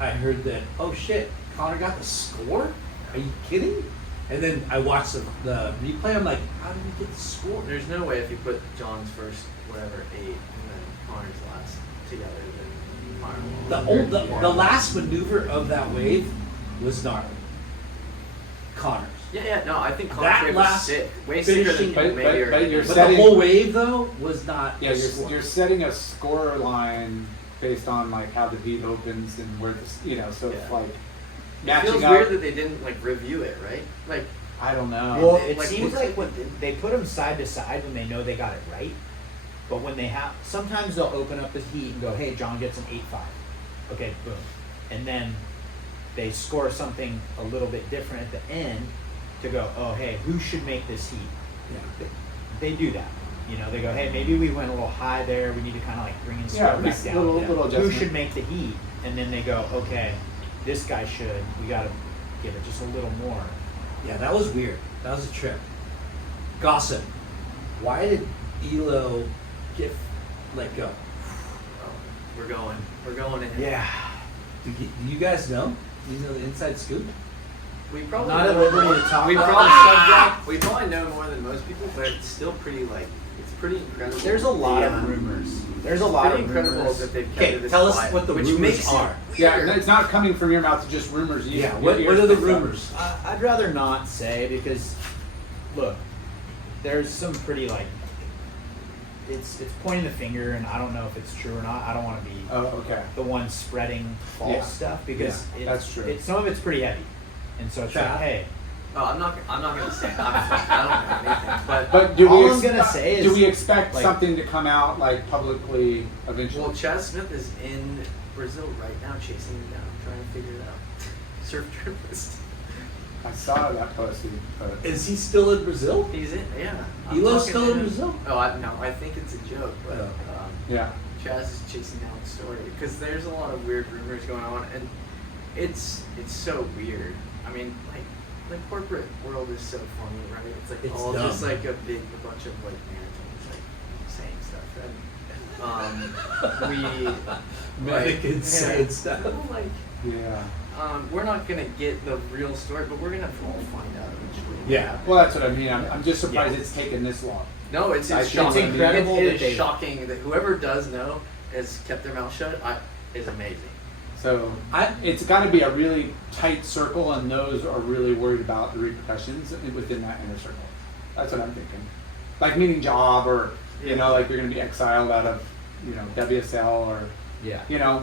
I heard that, oh shit, Connor got the score? Are you kidding? And then I watched the replay. I'm like, how did he get the score? There's no way if you put John's first, whatever, 8, and then Connor's last together, then Connor will. The last maneuver of that wave was gnarly. Connor's. Yeah, no, I think That Connor's wave was last sick. Way sicker than finishing- people maybe are. but you're But setting- the whole wave though was not. Yeah, the score. you're setting a score line based on like how the heat opens and where the so it's Yeah. like It matching feels up. weird that they didn't like review it, right? Like, I don't know. Well, It, it like, seems looks like like when they put them side to side when they know they got it right, but when they have, sometimes they'll open up the heat and go, "Hey, John gets an 8-5." Okay, boom, and then they score something a little bit different at the end to go, "Oh, hey, who should make this heat?" Yeah. They do that. They go, "Hey, maybe we went a little high there. We need to kind of like bring in score back just down." little Yeah. little Who adjustment. should make the heat? And then they go, "Okay, this guy should. We got to give it just a little more." Yeah, that was weird. That was a trip. Gossip. Why did Elo get let go? oh, we're going in. Yeah. Do you guys know? Do you know the inside scoop? We probably Not at know liberty more- to talk we about probably, the subject. We probably know more than most people, but it's still pretty it's pretty incredible. There's a lot Yeah. of rumors. There's a It's lot pretty of incredible rumors. that they've kept Okay, it this tell us quiet, what the which rumors makes are. It Yeah, weird. and it's not coming from your mouth; it's just rumors. Yeah. Your What are ears the picked up. rumors? I'd rather not say because, look, there's some pretty it's pointing the finger, and I don't know if it's true or not. I don't want to be Oh, okay. the one spreading false Yeah. stuff because Yeah, that's true. Some of it's pretty heavy, and so it's Fair. like, hey, Oh, I'm not gonna say. I don't know anything, but But do All we? I'm gonna say is, do we expect like- something to come out like publicly eventually? well, Chad Smith is in Brazil right now, chasing him down, trying to figure it out. Surf journalist. I saw that posted, but Is he still in Brazil? He's in. Yeah. Elo's talking still to in him. Brazil? Oh, no, I think it's a joke, but yeah. Chaz is chasing down the story because there's a lot of weird rumors going on, and it's so weird. I mean, the corporate world is so funny, right? It's like It's all dumb. just like a bunch of like managers saying stuff, and Mannequins saying stuff. Like, Yeah. we're not gonna get the real story, but we're gonna all find out eventually. Yeah. Well, that's what I mean. I'm just surprised Yeah. it's taken this long. No, it's I think shocking. it's incredible It that is they- shocking that whoever does know has kept their mouth shut. Is amazing. So it's got to be a really tight circle, and those are really worried about the repercussions within that inner circle. That's what I'm thinking. Like meaning job, or like you're going to be exiled out of WSL, or yeah.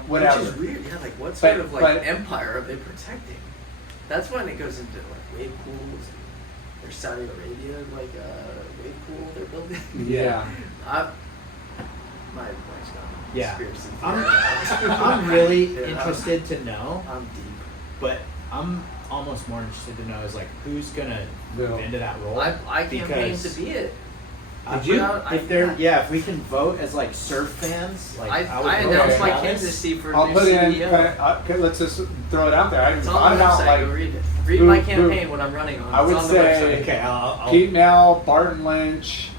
whatever. Which is weird. Yeah, like what But- sort of but- empire are they protecting? That's when it goes into like wave pools. Or Saudi Arabia, like a wave pool they're building. Yeah. My wife's got Yeah. conspiracy I'm theory. really Yeah. interested to know, I'm deep. but I'm almost more interested to know is like who's gonna move Bill. into that role. I campaign to because be it. If we can vote as like surf fans, like I would vote announced for my Travis. candidacy for I'll new put in. CEO. Okay, let's just throw it out there. I It's thought on the about website. Go like read it. Read who- my who- campaign, what I'm running on. I It's would on the say- website. Okay, I'll Pete Mel, Barton Lynch,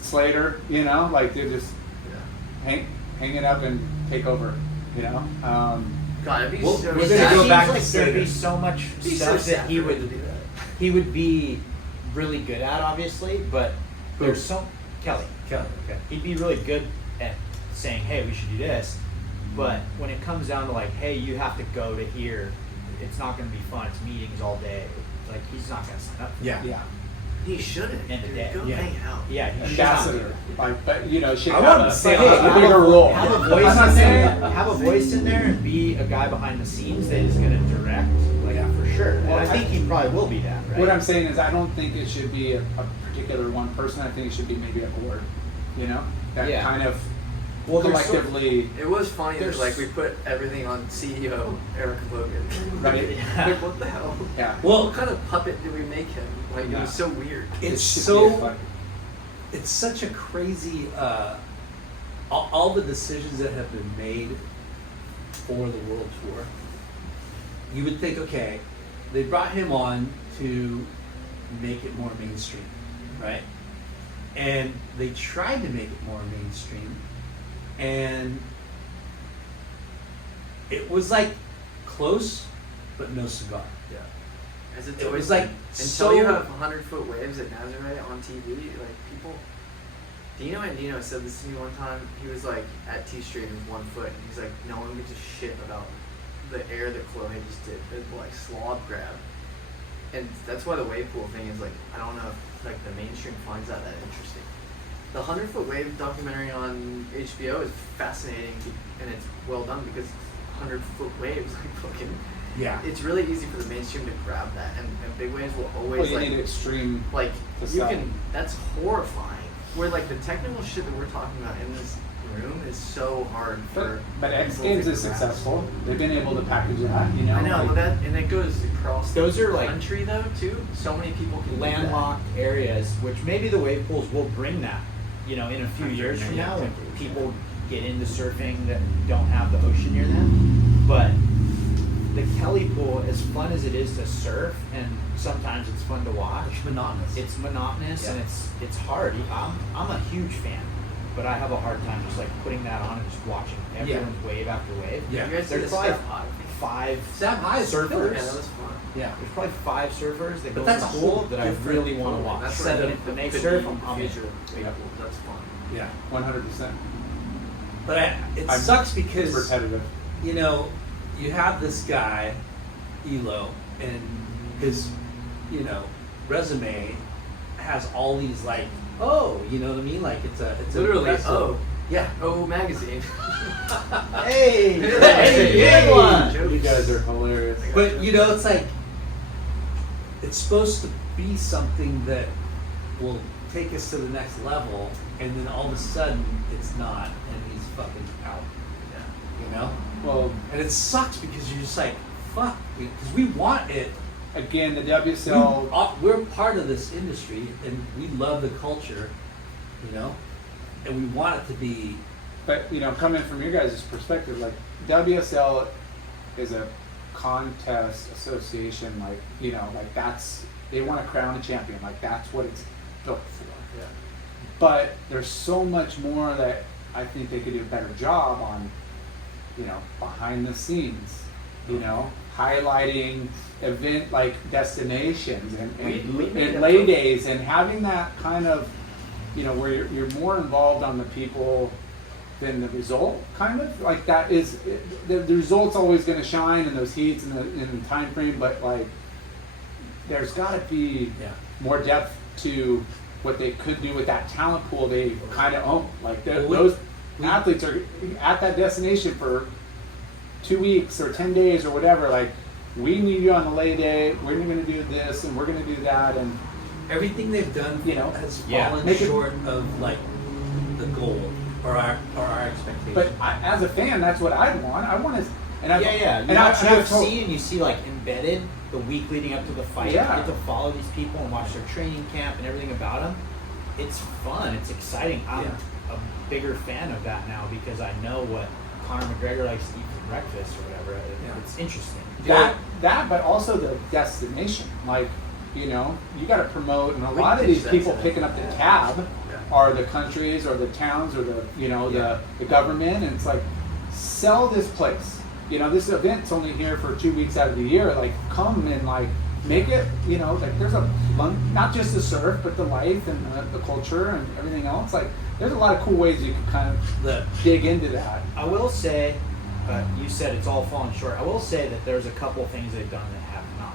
Slater. You know, like they're just hang it up and take over. You know. God, it'd be Well, so we're sad. gonna go Seems back like to there'd be Slater. so much It'd be so stuff sad that he for him would to do that. he would be really good at, obviously, but there's so Kelly. Kelly, okay. He'd be really good at saying, "Hey, we should do this," but when it comes down to like, "Hey, you have to go to here," it's not going to be fun. It's meetings all day. Like he's not going to sign up. For Yeah. Yeah. He shouldn't. In the Dude, day, go yeah. hang out. Yeah, he should Ambassador, like, but you know, should I have want a, to say, a hey, bigger role. Have a I'm voice not in saying- there. Have a voice in there and be a guy behind the scenes that is going to direct. Like for sure. And Well, I think he probably will be that. Right. What I'm saying is, I don't think it should be a particular one person. I think it should be maybe a board. You know, that Yeah. kind of Well, there's so- collectively. It was funny that There's- like we put everything on CEO Eric Logan. Right. Yeah. Like what the hell? Yeah. Well, What kind of puppet did we make him? Like Yeah. it was so weird. it's should be so a fun- it's such a crazy all the decisions that have been made for the world tour. You would think, okay, they brought him on to make it more mainstream, right? And they tried to make it more mainstream, and it was like close, but no cigar. Yeah. As it's It always was like been. Until so- you have 100-foot waves at Nazaré on TV, like people. Dino Andino said this to me one time. He was like at T Street in 1 foot, and he's like, no one gives a shit about the air that Chloe just did. It's like slob grab, and that's why the wave pool thing is like, I don't know if like the mainstream finds that interesting. The 100-foot wave documentary on HBO is fascinating and it's well done because 100-foot waves like fucking. Yeah. It's really easy for the mainstream to grab that, and big waves will always Well, you like need extreme. like to you sell. can. That's horrifying. Where like the technical shit that we're talking about in this room is so hard for. But X people Games to is grasp. successful. They've been able to package that. You know. I know, like- but that and it goes across Those the are, like, country though too. So many people can do that. landlocked areas, which maybe the wave pools will bring that, you know, in a few years from now when people get into surfing that don't have the ocean near them. But the Kelly pool, as fun as it is to surf, and sometimes it's fun to watch, It's monotonous. it's monotonous and Yeah. it's hard. I'm a huge fan, but I have a hard time just like putting that on and just watching everyone's wave after wave. Yeah. You guys see There's the probably Steph High? five Sam High is surfers. killer. Yeah, that was fun. Yeah. There's probably 5 surfers that But go that's to a school whole that I different really want to pool. watch. That's Set what up when they could surf, be I'm in. future wave Yeah. pool. That's fun. Yeah. 100%. But it I'm- sucks It's because repetitive. you know, you have this guy, Elo, and his, you know, resume has all these like, oh, you know what I mean? Like it's Literally, impressive. oh. Yeah. Oh, magazine. Hey, Hey, good one. You guys are hilarious. But you know, it's like it's supposed to be something that will take us to the next level, and then all of a sudden it's not, and he's fucking out. Yeah. You know, Well, and it sucks because you're just like, fuck, because we want it. again, the WSL. We're part of this industry, and we love the culture, you know, and we want it to be. But you know, coming from your guys' perspective, like WSL is a contest association, like you know, like that's they want to crown a champion, like that's what it's built for. Yeah. But there's so much more that I think they could do a better job on, you know, behind the scenes, you know, highlighting event like destinations We made and a lay book. days and having that kind of, you know, where you're more involved on the people than the result, kind of like that is the result's always going to shine in those heats and the time frame, but like there's got to be Yeah. more depth to what they could do with that talent pool they kind of own. Like Well, those we- athletes are at that destination for 2 weeks or 10 days or whatever. Like we need you on the lay day. We're going to do this and we're going to do that. And Everything they've done, You know, has yeah. fallen Make it- short of like the goal or our expectation. but as a fan, that's what I want. I want to And I've, Yeah. You and I- watch and I've UFC told- and you see like embedded the week leading up to the fight. Yeah. You get to follow these people and watch their training camp and everything about them. It's fun. It's exciting. I'm a bigger fan of that now because I know what Conor McGregor likes to eat for breakfast or whatever. It's interesting. That, but also the destination. Like, you know, you got to promote, and a lot of pitch these that people to them. picking up the tab are the countries or the towns or the, you know, the government, and it's like, sell this place. You know, this event's only here for 2 weeks out of the year. Like, come and like make it. You know, like there's not just the surf, but the life and the culture and everything else. Like, there's a lot of cool ways you can kind of dig into that. I will say, you said it's all fallen short. I will say that there's a couple things they've done that have not.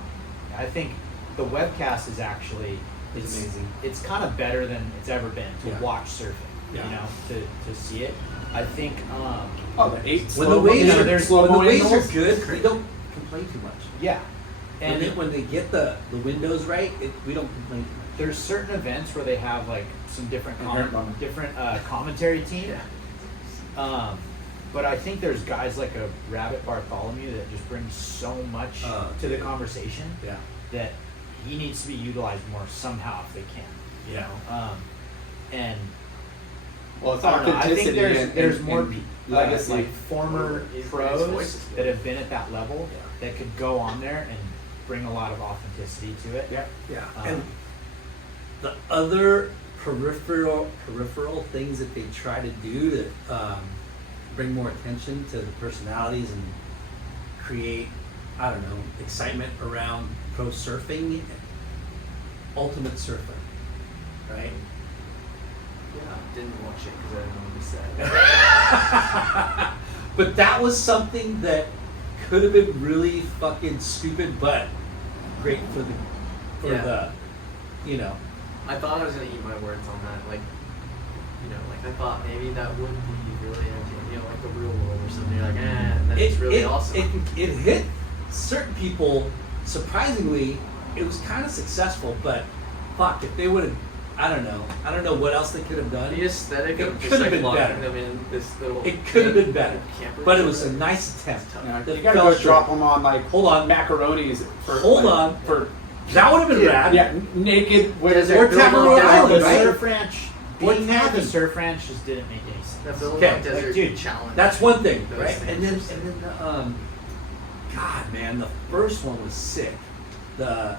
I think the webcast is actually it's amazing. It's kind of better than it's ever been to watch surfing. Yeah. You know, to see it. I think. Oh, the 8 When the slow-mo- waves you know, are there's when the slow-mo waves are angles. good, we don't complain too much. Yeah. And And when they get the windows right, we don't complain too much. there's certain events where they have like some different Inherent bummer. commentary team. But I think there's guys like a Rabbit Bartholomew that just brings so much to the conversation Yeah. that he needs to be utilized more somehow if they can. You Yeah. know, and Well, it's I don't know. I think authenticity. there's more legacy. like former His voice pros is good. that have been at that level that could go on there and bring a lot of authenticity to it. Yeah. Yeah. Um, And the other peripheral things that they try to do to bring more attention to the personalities and create, I don't know, excitement around pro surfing, Ultimate Surfer, right? Didn't watch it because I didn't know what he said. But that was something that could have been really fucking stupid, but great for the, you know. I thought I was gonna eat my words on that, like, you know, like I thought maybe that would be really entertaining, you know, like the real world or something. You're like, and then it's really awesome. It hit certain people. Surprisingly, it was kind of successful, but fuck, if they would have, I don't know what else they could have done. The aesthetic It of could just have like been locking better. them in this little. It could have been better, camper but it was a trailer. nice attempt. Yeah, That you gotta fell go drop short. them on like Hold on. macaronis for Hold like, on. for That would have been rad. yeah naked with Desert Or Build on Tabaroo Desert Island, The right? surf ranch, What being there, the happened? surf ranch just didn't make any sense. The Build Okay, on Desert like, dude, challenge. That's one thing, Those right? things And then are sick. God, man, the first one was sick. The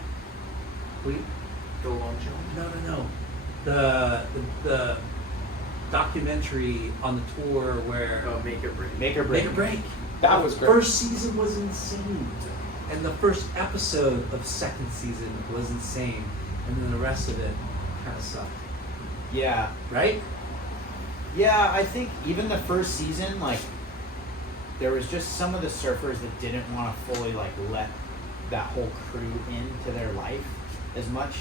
Go long jump. no. The documentary on the tour where Oh, make it break. Make or break. Make a Break. That was great. First season was insane, and the first episode of second season was insane, and then the rest of it kind of sucked, Yeah. right? Yeah, I think even the first season, like, there was just some of the surfers that didn't want to fully, like, let that whole crew into their life as much.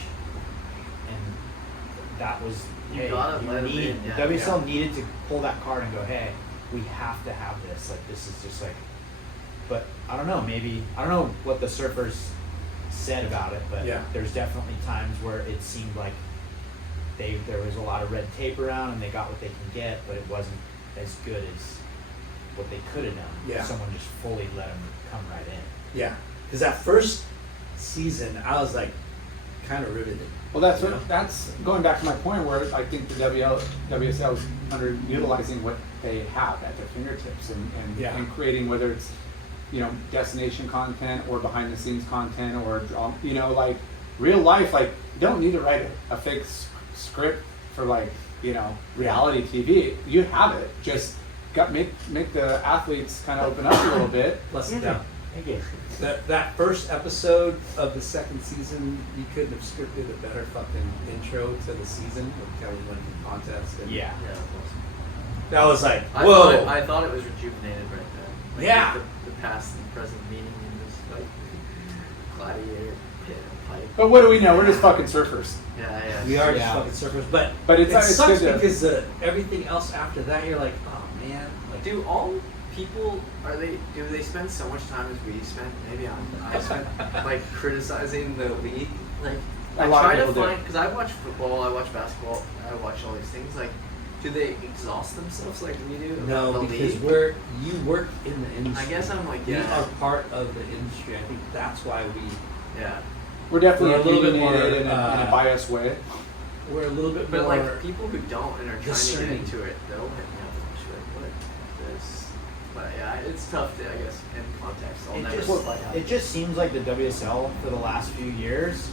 And that was, You hey, gotta let 'em need, in, yeah. WSL needed to pull that card and go, hey, we have to have this. Like, this is just like, but I don't know, maybe, I don't know what the surfers said about it, but Yeah. there's definitely times where it seemed like there was a lot of red tape around and they got what they can get, but it wasn't as good as what they could have done. Yeah. Someone just fully let them come right in. Yeah, because that first season, I was like, kind of riveted. Well, that's You know? what, that's going back to my point where I think the WSL is underutilizing what they have at their fingertips Yeah. and creating, whether it's, you know, destination content or behind the scenes content or, you know, like real life. Like, you don't need to write a fake script for, like, you know, reality TV. You have it. Just make the athletes kind of open up a little bit. Plus it down. Thank you. That first episode of the second season, you couldn't have scripted a better fucking intro to the season with Kelly winning the contest. And Yeah. Yeah, it was. that was like, I whoa. thought it was rejuvenated right there. Like, Yeah. The past and present meaning in this like gladiator pit pipe. But what do we know? We're just fucking surfers. Yeah. We are just Yeah. fucking surfers, but But it it's sucks good to- because everything else after that, you're like, oh man, like, Do all people do they spend so much time as we spend? Maybe I spent like criticizing the league. Like A I lot of try to people do. find because I watch football, I watch basketball, I watch all these things. Like Do they exhaust themselves like we do? No, the because league? you work in the industry. I guess I'm like, We yeah. are part of the industry. I think that's why Yeah. We're definitely We're a little bit opinionated more, in a biased way. we're a little bit But more. like people who don't and are trying discerning. to get into it, they'll hit me up and be like, what is this? But yeah, it's tough to, I guess, in context. I'll never find out. It just seems like the WSL for the last few years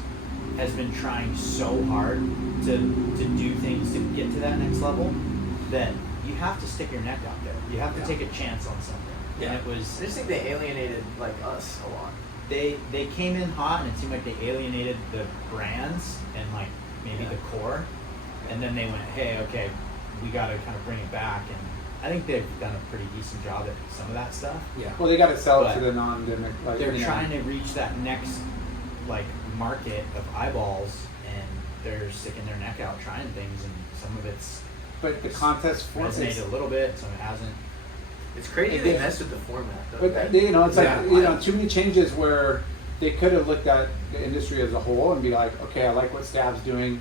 has been trying so hard to do things to get to that next level that you have to stick your neck out there. You have to take a chance on something. Yeah. And it was I just think they alienated like us a lot. they came in hot and it seemed like they alienated the brands and like maybe the core, and then they went, hey, okay, we got to kind of bring it back, and I think they've done a pretty decent job at some of that stuff. Yeah. Well, they got to sell it to But the non-endemic. Like, They're you know. trying to reach that next like market of eyeballs, and they're sticking their neck out trying things, and some of it's But the contest format. resonated a little bit, some it hasn't. It's crazy It they is. messed with the format though. But right? you know, it's Yeah. like too many changes where they could have looked at the industry as a whole and be like, okay, I like what Stab's doing.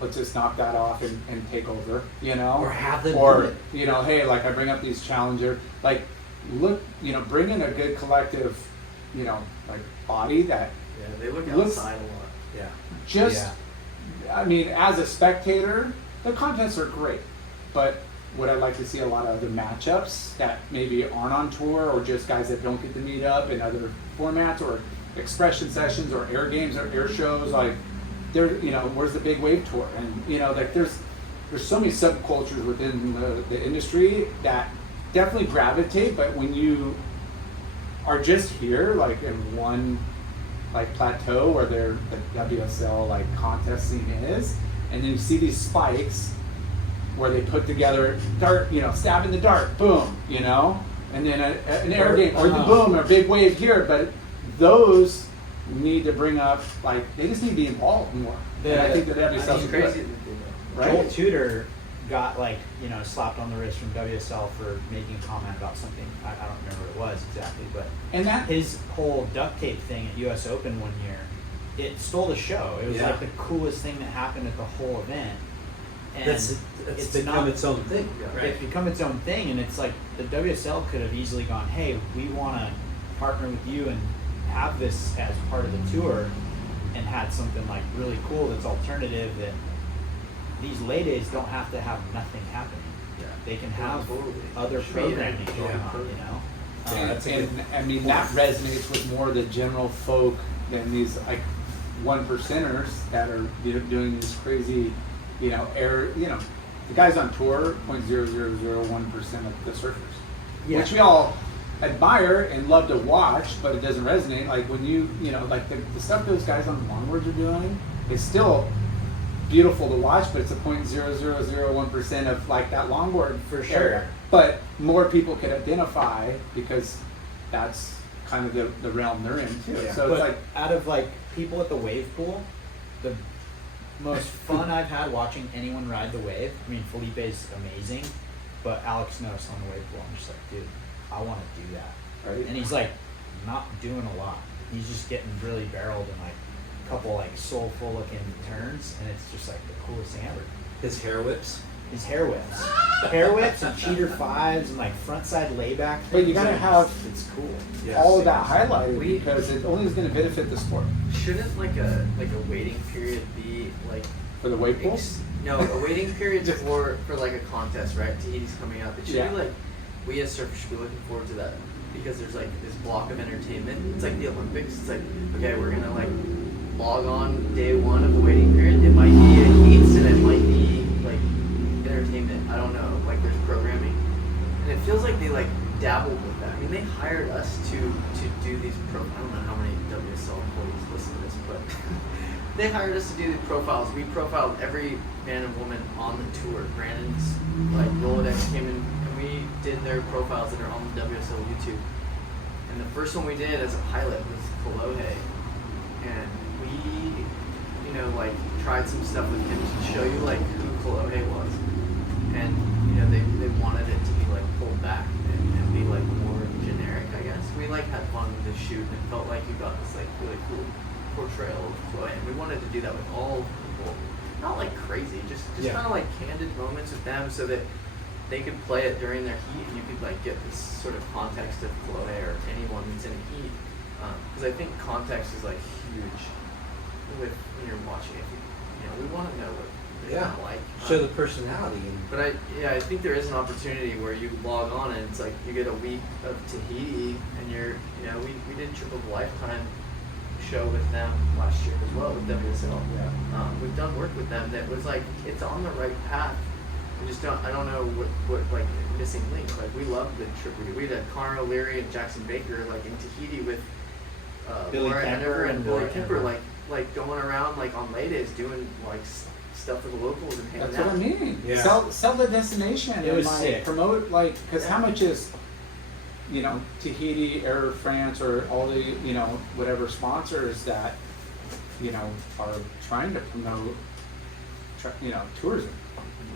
Let's just knock that off and take over, you know? Or have them do Or, it. you know, hey, like I bring up these challenger, like look, you know, bring in a good collective, you know, like body that Yeah, they look looks- outside a lot. Yeah. just, Yeah. I mean, as a spectator, the contests are great, but would I like to see a lot of other matchups that maybe aren't on tour, or just guys that don't get to meet up in other formats, or expression sessions, or air games, or air shows? Like, there, you know, where's the big wave tour? And you know, like there's so many subcultures within the industry that definitely gravitate, but when you are just here, like in one like plateau where the WSL like contest scene is, and then you see these spikes where they put together dart, you know, stab in the dart, boom, you know, and then an air game, or the boom, or big wave here, but those need to bring up, like, they just need to be involved more. And I think that WSL It's is crazy good, that they do that. right? Joel Tudor got like, you know, slapped on the wrist from WSL for making a comment about something. I don't remember what it was exactly, but And that, his whole duct tape thing at US Open one year, it stole the show. It was Yeah. like the coolest thing that happened at the whole event. And It's become its own thing, right? It's become its own thing, and it's like the WSL could have easily gone, hey, we want to partner with you and have this as part of the tour, and had something like really cool that's alternative, that these ladies don't have to have nothing happening. Yeah. They can have Totally. other Should be in programming it. going Yeah. on, you know? and I mean, that resonates with more the general folk than these like one percenters that are, you know, doing these crazy, you know, the guys on tour, 0.0001% of the surfers, which we all admire and love to watch, but it doesn't resonate. Like when you know, like the stuff those guys on the longboards are doing is still beautiful to watch, but it's a 0.0001% of like that longboard For sure. area. But more people could identify because that's kind of the realm they're in too. Yeah. So But it's like, out of like people at the wave pool, the most fun I've had watching anyone ride the wave. I mean, Felipe's amazing, but Alex Noss on the wave pool, I'm just like, dude, I want to do that. right? And he's like, not doing a lot. He's just getting really barreled in like a couple like soulful looking turns, and it's just like the coolest thing ever. His hair whips. His hair whips and cheater fives and like front side layback. But you things, gotta and have it's cool. all of that highlighted We- because it only is going to benefit the sport. Shouldn't like a waiting period be like For the wave pool? no, a waiting period for like a contest, right? Tahiti's coming up. It should Yeah. be like we as surfers should be looking forward to that because there's like this block of entertainment. It's like the Olympics. It's like, okay, we're gonna like log on day one of the waiting period. It might be a heats and it might be like entertainment. I don't know. Like there's programming, and it feels like they like dabbled with that. I mean, they hired us to do these I don't know how many WSL employees listen to this, but they hired us to do the profiles. We profiled every man and woman on the tour. Brandon's like Rolodex came in and we did their profiles that are on the WSL YouTube. And the first one we did as a pilot was Kolohe. And we, you know, like tried some stuff with him to show you like who Kolohe was. And, you know, they wanted it to be like pulled back and be like more generic, I guess. We like had fun with the shoot and felt like you got this like really cool portrayal of Kolohe. And we wanted to do that with all people. not like crazy, just Yeah. kind of like candid moments with them, so that they could play it during their heat, and you could like get this sort of context of Chloe or anyone that's in a heat, because I think context is like huge with when you're watching it. We want to know what they're Yeah. kinda like. Show the personality. But I think there is an opportunity where you log on and it's like you get a week of Tahiti, and we did Trip of a Lifetime show with them last year as well with WSL. Yeah. We've done work with them that was like it's on the right path. I don't know what like missing link. Like we loved the trip we had Connor O'Leary and Jackson Baker like in Tahiti with Billy Laura Kemper and and Billy Laura Kemper Kemper. like going around like on lay days doing like stuff for the locals and hanging That's out. what I mean. Yeah. Sell the destination. It and was like, sick. promote like because how Yeah. much is Tahiti, Air France, or all the whatever sponsors that are trying to promote tourism,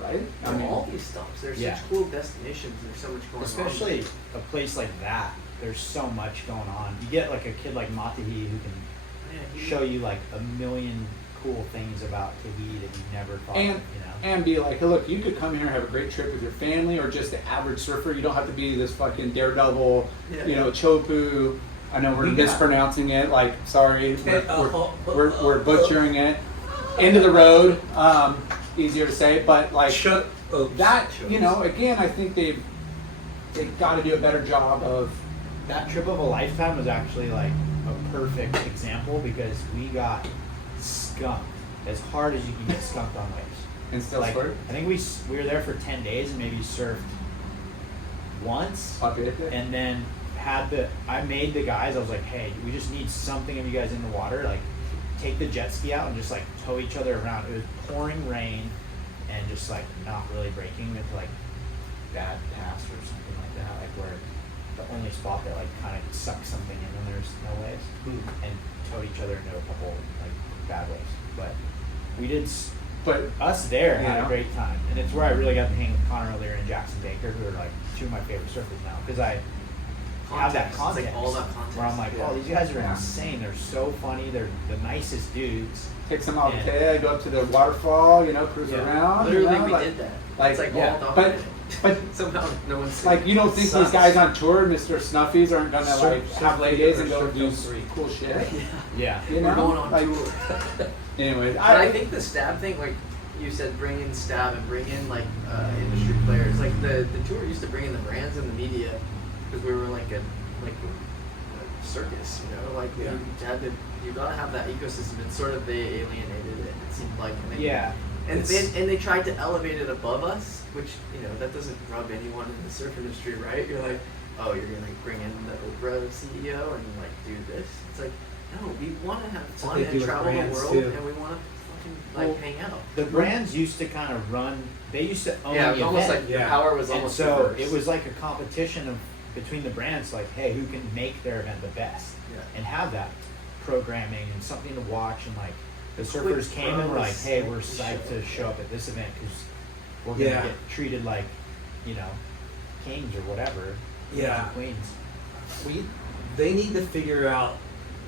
right? I mean, all these stops. There's Yeah. such cool destinations. There's so much going on. Especially a place like that. There's so much going on. You get like a kid like Matahi who can show you like a million cool things about Tahiti that you've never thought and of, and be like, hey, look, you could come here and have a great trip with your family, or just the average surfer. You don't have to be this fucking daredevil, Yeah. Chopu. I know we're We got- mispronouncing it. Like, sorry, we're uh, butchering it. End of the road. Easier to say, but like Shut up. that. Again, I think they've got to do a better job of. That Trip of a Lifetime was actually like a perfect example because we got skunked as hard as you can get skunked on waves. And still Like, squirt? I think we were there for 10 days and maybe surfed once, and then I made the guys, I was like, hey, we just need something of you guys in the water, like take the jet ski out and just like tow each other around. It was pouring rain and just like not really breaking into like bad pass or something like that, like where the only spot that like kind of sucks something in when there's no waves, and towed each other into a couple like bad waves. But we did. But Us there had Yeah. a great time, and it's where I really got to hang with Connor O'Leary and Jackson Baker, who are like two of my favorite surfers now, because I have that It's context. like all that context. Where I'm like, oh, these guys are Yeah. insane. They're so funny. They're the nicest dudes. take some out Yeah. there, go up to the waterfall, cruise Yeah. around. Literally, we like, did that. like, it's like yeah. all But documented. but Somehow no one's seen like it. you don't think Sucks. these guys on tour, Mr. Snuffies, aren't gonna like Surf have lay days and go surf do film 3. cool shit? Yeah. You We're know? going on like, tour. Anyways, But I think the stab thing, like you said, bring in stab and bring in like industry players. Like the tour used to bring in the brands and the media because we were like a circus, Like Yeah. you gotta have that ecosystem. And sort of they alienated it. It seemed like. And they, Yeah. And It's- they tried to elevate it above us, which that doesn't rub anyone in the surf industry, right? You're like, oh, you're gonna bring in the Oprah CEO and like do this. It's like, no, we want to have That's what fun they do and with travel the brands, world, too. and we want to fucking like Well, hang out. The brands used to kind of run. They used to own Yeah, it was the almost event. like Yeah. the power was And almost so reversed. it was like a competition of between the brands, like, hey, who can make their event the best, Yeah. and have that programming and something to watch, and like the Quick surfers came and were like, promos hey, to we're the psyched show. to show up at this event because we're gonna Yeah. get treated like, kings or whatever, Yeah. queens. They need to figure out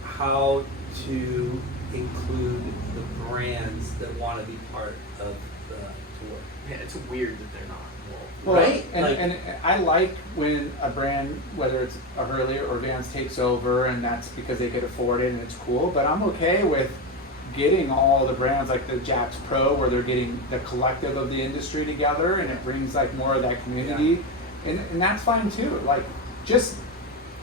how to include the brands that want to be part of the tour. Yeah, it's weird that they're not involved. well, right? and, Like- and I like when a brand, whether it's a Hurley or Vans, takes over, and that's because they could afford it and it's cool. But I'm okay with getting all the brands like the Jax Pro, where they're getting the collective of the industry together, and it brings like more of that community, and that's fine too. Like just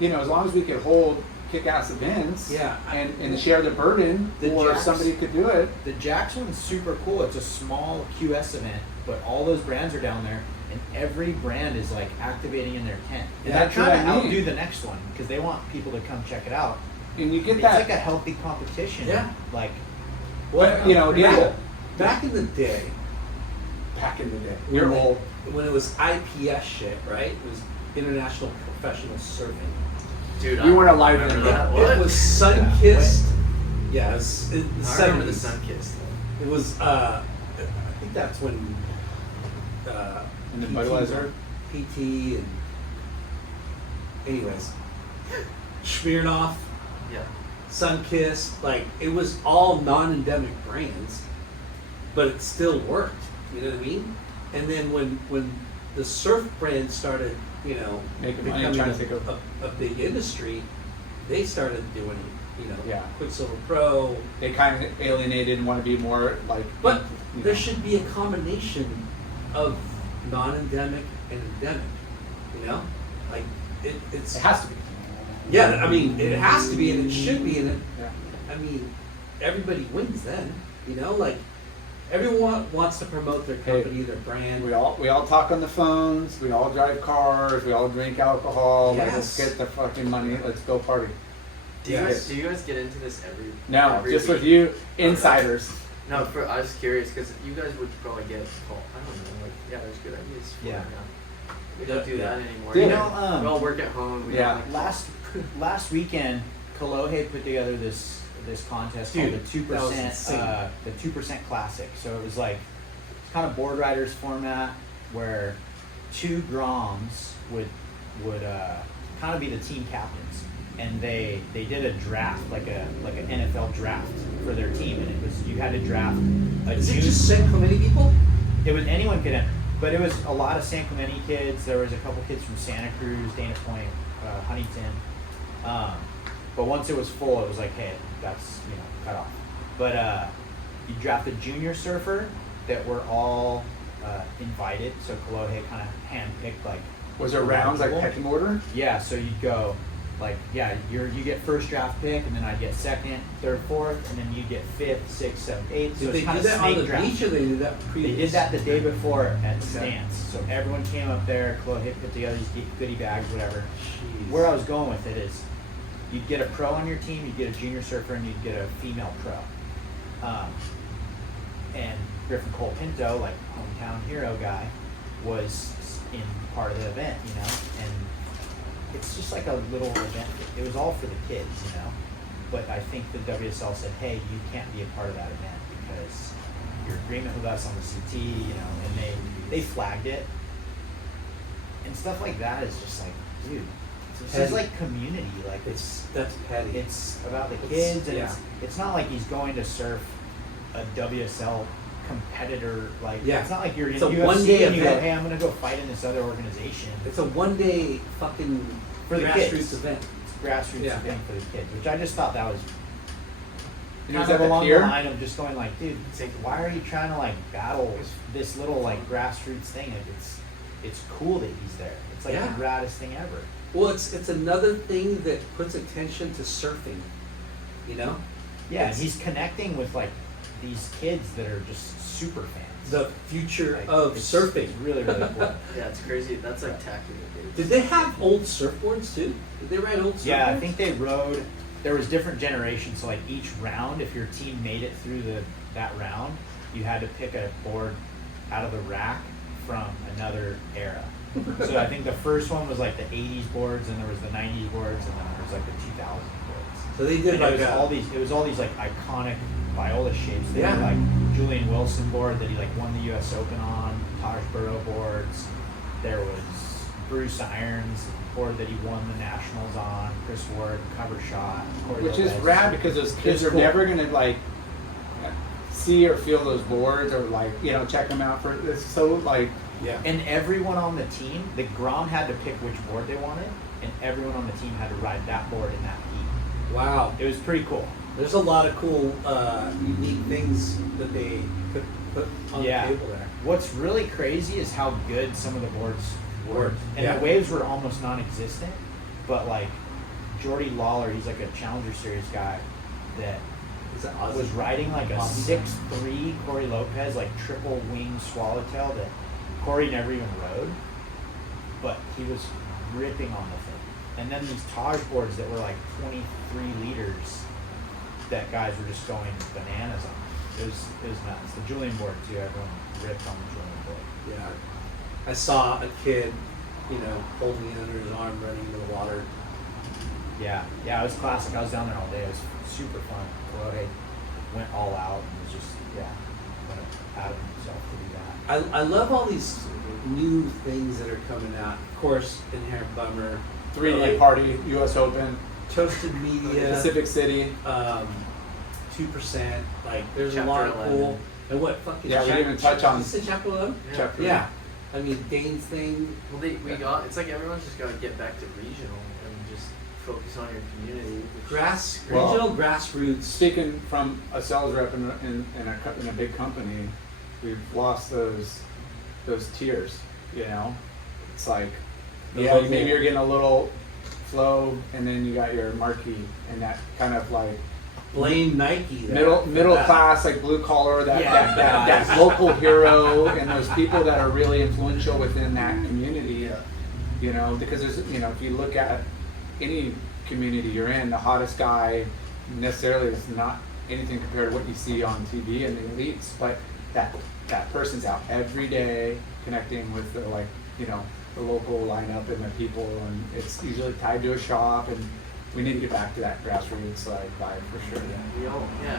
as long as we could hold kick-ass events, Yeah. and share the burden, The or if Jax- somebody could do it. The Jax one's super cool. It's a small QS event, but all those brands are down there, and every brand is like activating in their tent. And That's they're what trying to I mean. outdo the next one because they want people to come check it out. And you get It's that. like a healthy competition. Yeah. Like, But, again, back in the day, back in the day, when you're they- old. when it was IPS shit, right? It was International Professional Surfing. Dude, You I weren't alive remember then. that. It What? was sun-kissed. Yeah, it was in the I remember the 70s. sun kiss. It was, I think that's when And the PT Budweiser? PT and anyways, Smirnoff, Yeah. Sunkist, like it was all non-endemic brands, but it still worked. You know what I mean? And then when the surf brand started, you know, Making money, becoming trying to take over. a big industry, they started doing, you know, Yeah. Quicksilver Pro. They kind of alienated and want to be more like. But you there know. should be a combination of non-endemic and endemic. You know, like it's It has to be. yeah. I mean, it has to be, and it should be, and it. Yeah. I mean, everybody wins then. You know, like everyone wants to promote their company, their brand. We all talk on the phones. We all drive cars. We all drink alcohol. Like, let's Yes. get the fucking money. Let's go party. Do you guys get into this No, every just week? with you, insiders. No, I was curious because you guys would probably get called. I don't know, like there's good ideas. For Yeah. it now. We don't do that anymore. Dude. You know, we all work at home. We Yeah. don't, like, last weekend, Kolohe put together this contest Dude, called the that was insane. 2% Classic. So it was like kind of board riders format where 2 Groms would kind of be the team captains, and they did a draft like an NFL draft for their team, and it was you had to draft a Is it June- just San Clemente people? It was anyone could enter, but it was a lot of San Clemente kids. There was a couple kids from Santa Cruz, Dana Point, Huntington. But once it was full, it was like, hey, that's cut off. But you draft a junior surfer that were all invited. So Kolohe kind of handpicked like. Was there rounds like people. pecking order? Yeah, so you'd go like you get first draft pick, and then I'd get second, third, fourth, and then you get fifth, sixth, seventh, eighth. So Did they it's kind do of that on snake the draft. beach, or they did that They previous? did that the day before at the stands. So everyone came up there, Chloe put together these goodie bags, whatever. Jeez. Where I was going with it is you'd get a pro on your team, you'd get a junior surfer, and you'd get a female pro. And Griffin Cole Pinto, like hometown hero guy, was in part of the event, and it's just like a little event. It was all for the kids, but I think the WSL said, hey, you can't be a part of that event because your agreement with us on the CT, and they flagged it. And stuff like that is just like, dude, it's Petty. just like community. Like That's petty. it's about the It's- kids, and yeah. it's not like he's going to surf a WSL competitor. Like Yeah. it's not like you're in It's a UFC one-day and you go, event. hey, I'm gonna go fight in this other organization. It's a one-day fucking For the grassroots kids. event. It's grassroots Yeah. event for the kids, which I just thought that was And it was kind of at the along pier? the line of just going like, dude, it's like, why are you trying to like battle this little like grassroots thing? Like, it's cool that he's there. It's like Yeah. the raddest thing ever. Well, it's another thing that puts attention to surfing. Yeah, and It's- he's connecting with like these kids that are just super fans. The future Like, of it's- surfing. It's really, really cool. yeah, it's crazy. That's like tacky. Did they have old surfboards too? Did they ride old surfboards? Yeah, I think they rode. There was different generations. So like each round, if your team made it through that round, you had to pick a board out of the rack from another era. So I think the first one was like the '80s boards, and there was the '90s boards, and then there was like the 2000 boards. So they did And like it was all these like iconic Viola shapes. They Yeah. were like Julian Wilson board that he like won the U.S. Open on. Taj Burrow boards. There was Bruce Irons board that he won the Nationals on. Chris Ward cover shot. Corey Which is Lopez. rad because those kids It's are cool. never gonna like see or feel those boards or like check them out for. It's so like yeah. And everyone on the team, the Grom had to pick which board they wanted, and everyone on the team had to ride that board in that heat. Wow. It was pretty cool. There's a lot of cool, unique things that they could put on Yeah. the table there. What's really crazy is how good some of the boards were. And Yeah. the waves were almost non-existent, but like Jordy Lawler, he's like a Challenger Series guy that Is that was riding like a Aussie? 6'3" Corey Lopez, like triple wing swallowtail that Corey never even rode, but he was ripping on the thing. And then these Taj boards that were like 23 liters that guys were just going bananas on. It was nuts. The Julian board too, everyone ripped on the Julian board. Yeah. I saw a kid, holding it under his arm, running into the water. Yeah, it was classic. I was down there all day. It was super fun. Chloe went all out and was just, went out of himself to do that. I love all these new things that are coming out. Of course, Inherent Bummer, 3-day like, party, U.S. Open, Toasted Media, Pacific City. 2%. Like, there's a Chapter lot of 11. cool. And what fucking Yeah, we didn't even touch on You said Chapelon? Jeff. Yeah. I mean, Dane's thing. Well, it's like everyone's just got to get back to regional and just focus on your community. Regional grassroots. Speaking from a sales rep in a big company, we've lost those tiers. You know, it's like maybe you're getting a little flow, and then you got your marquee, and that kind of like Blame Nike. There middle class, like blue collar, that local hero, and those people that are really influential within that community. You know, because there's if you look at any community you're in, the hottest guy necessarily is not anything compared to what you see on TV and the elites, but that person's out every day connecting with the the local lineup and the people, and it's usually tied to a shop, and we need to get back to that grassroots vibe for sure. I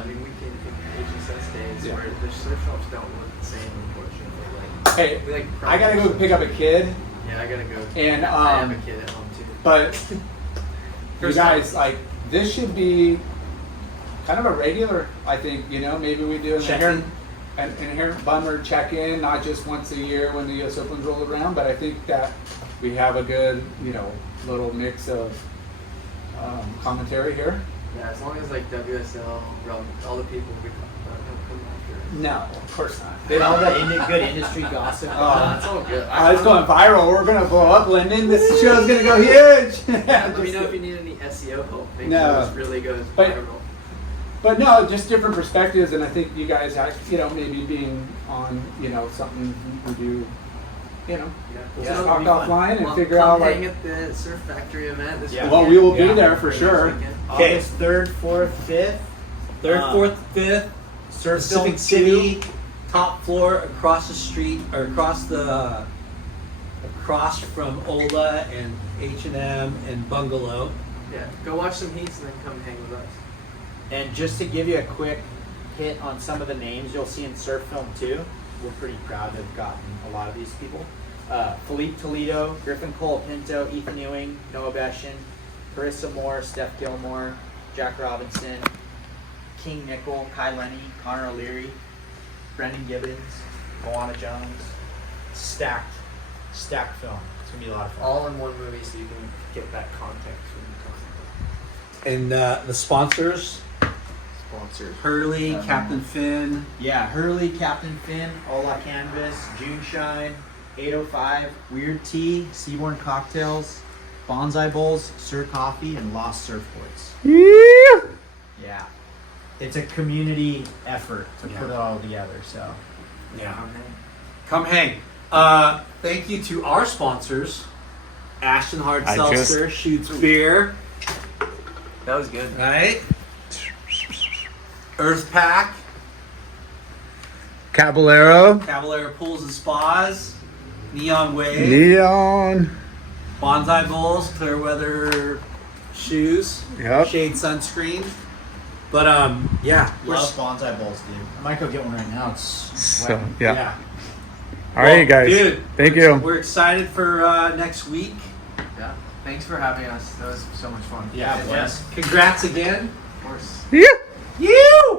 mean, we came from HSS days where the surf shops don't look the same, unfortunately. Hey, I gotta go pick up a kid. Yeah, I gotta go. And I have a kid at home too. But you guys, this should be kind of a regular, I think, maybe we do an inherent bummer check-in, not just once a year when the US Open's roll around, but I think that we have a good, little mix of commentary here. Yeah, as long as WSL, all the people we talk about don't come after us. No, of course not. With all the good industry gossip. It's all good. It's going viral. We're going to blow up, Lyndon. This show's going to go huge. Let me know if you need any SEO help. Make sure this really goes viral. But no, just different perspectives, and I think you guys have, maybe being on, something we do, we'll just talk offline and figure out hang at the Surf Factory event this weekend. Well, we will be there for sure. Okay, August 3rd, 4th, 5th. 3rd, 4th, 5th. Surf Pacific City, top floor, across the street, or across from Ola and H&M and Bungalow. Yeah, go watch some heats and then come hang with us. And just to give you a quick hit on some of the names you'll see in Surf Film too, we're pretty proud to have gotten a lot of these people. Philippe Toledo, Griffin Cole-Pinto, Ethan Ewing, Noah Beshin, Carissa Moore, Steph Gilmore, Jack Robinson, King Nickel, Kai Lenny, Connor O'Leary, Brendan Gibbons, Moana Jones. Stacked film. It's gonna be a lot of fun. All in one movie so you can get that context when you talk And the sponsors, Hurley, Captain Finn. Yeah, Hurley, Captain Finn, Ola Canvas, June Shine, 805, Weird Tea, Seaborn Cocktails, Bonsai Bowls, Sir Coffee, and Lost Surfboards. Yeah. It's a community effort to put it all together, so. Yeah. Come hang. Thank you to our sponsors, Ashton Hard Seltzer, Shoots Beer. That was good. Right? Earth Pack, Caballero, Pools and Spas, Neon Wave, Leon. Bonsai Bowls, Clear Weather Shoes, Yep. Shade Sunscreen. But Where's Bonsai Bowls, dude? I might go get one right now. It's wet. yeah. All right, guys. Dude, Thank you. We're excited for next week. Yeah. Thanks for having us. That was so much fun. Yes. Congrats again. Of course. Yeah. You.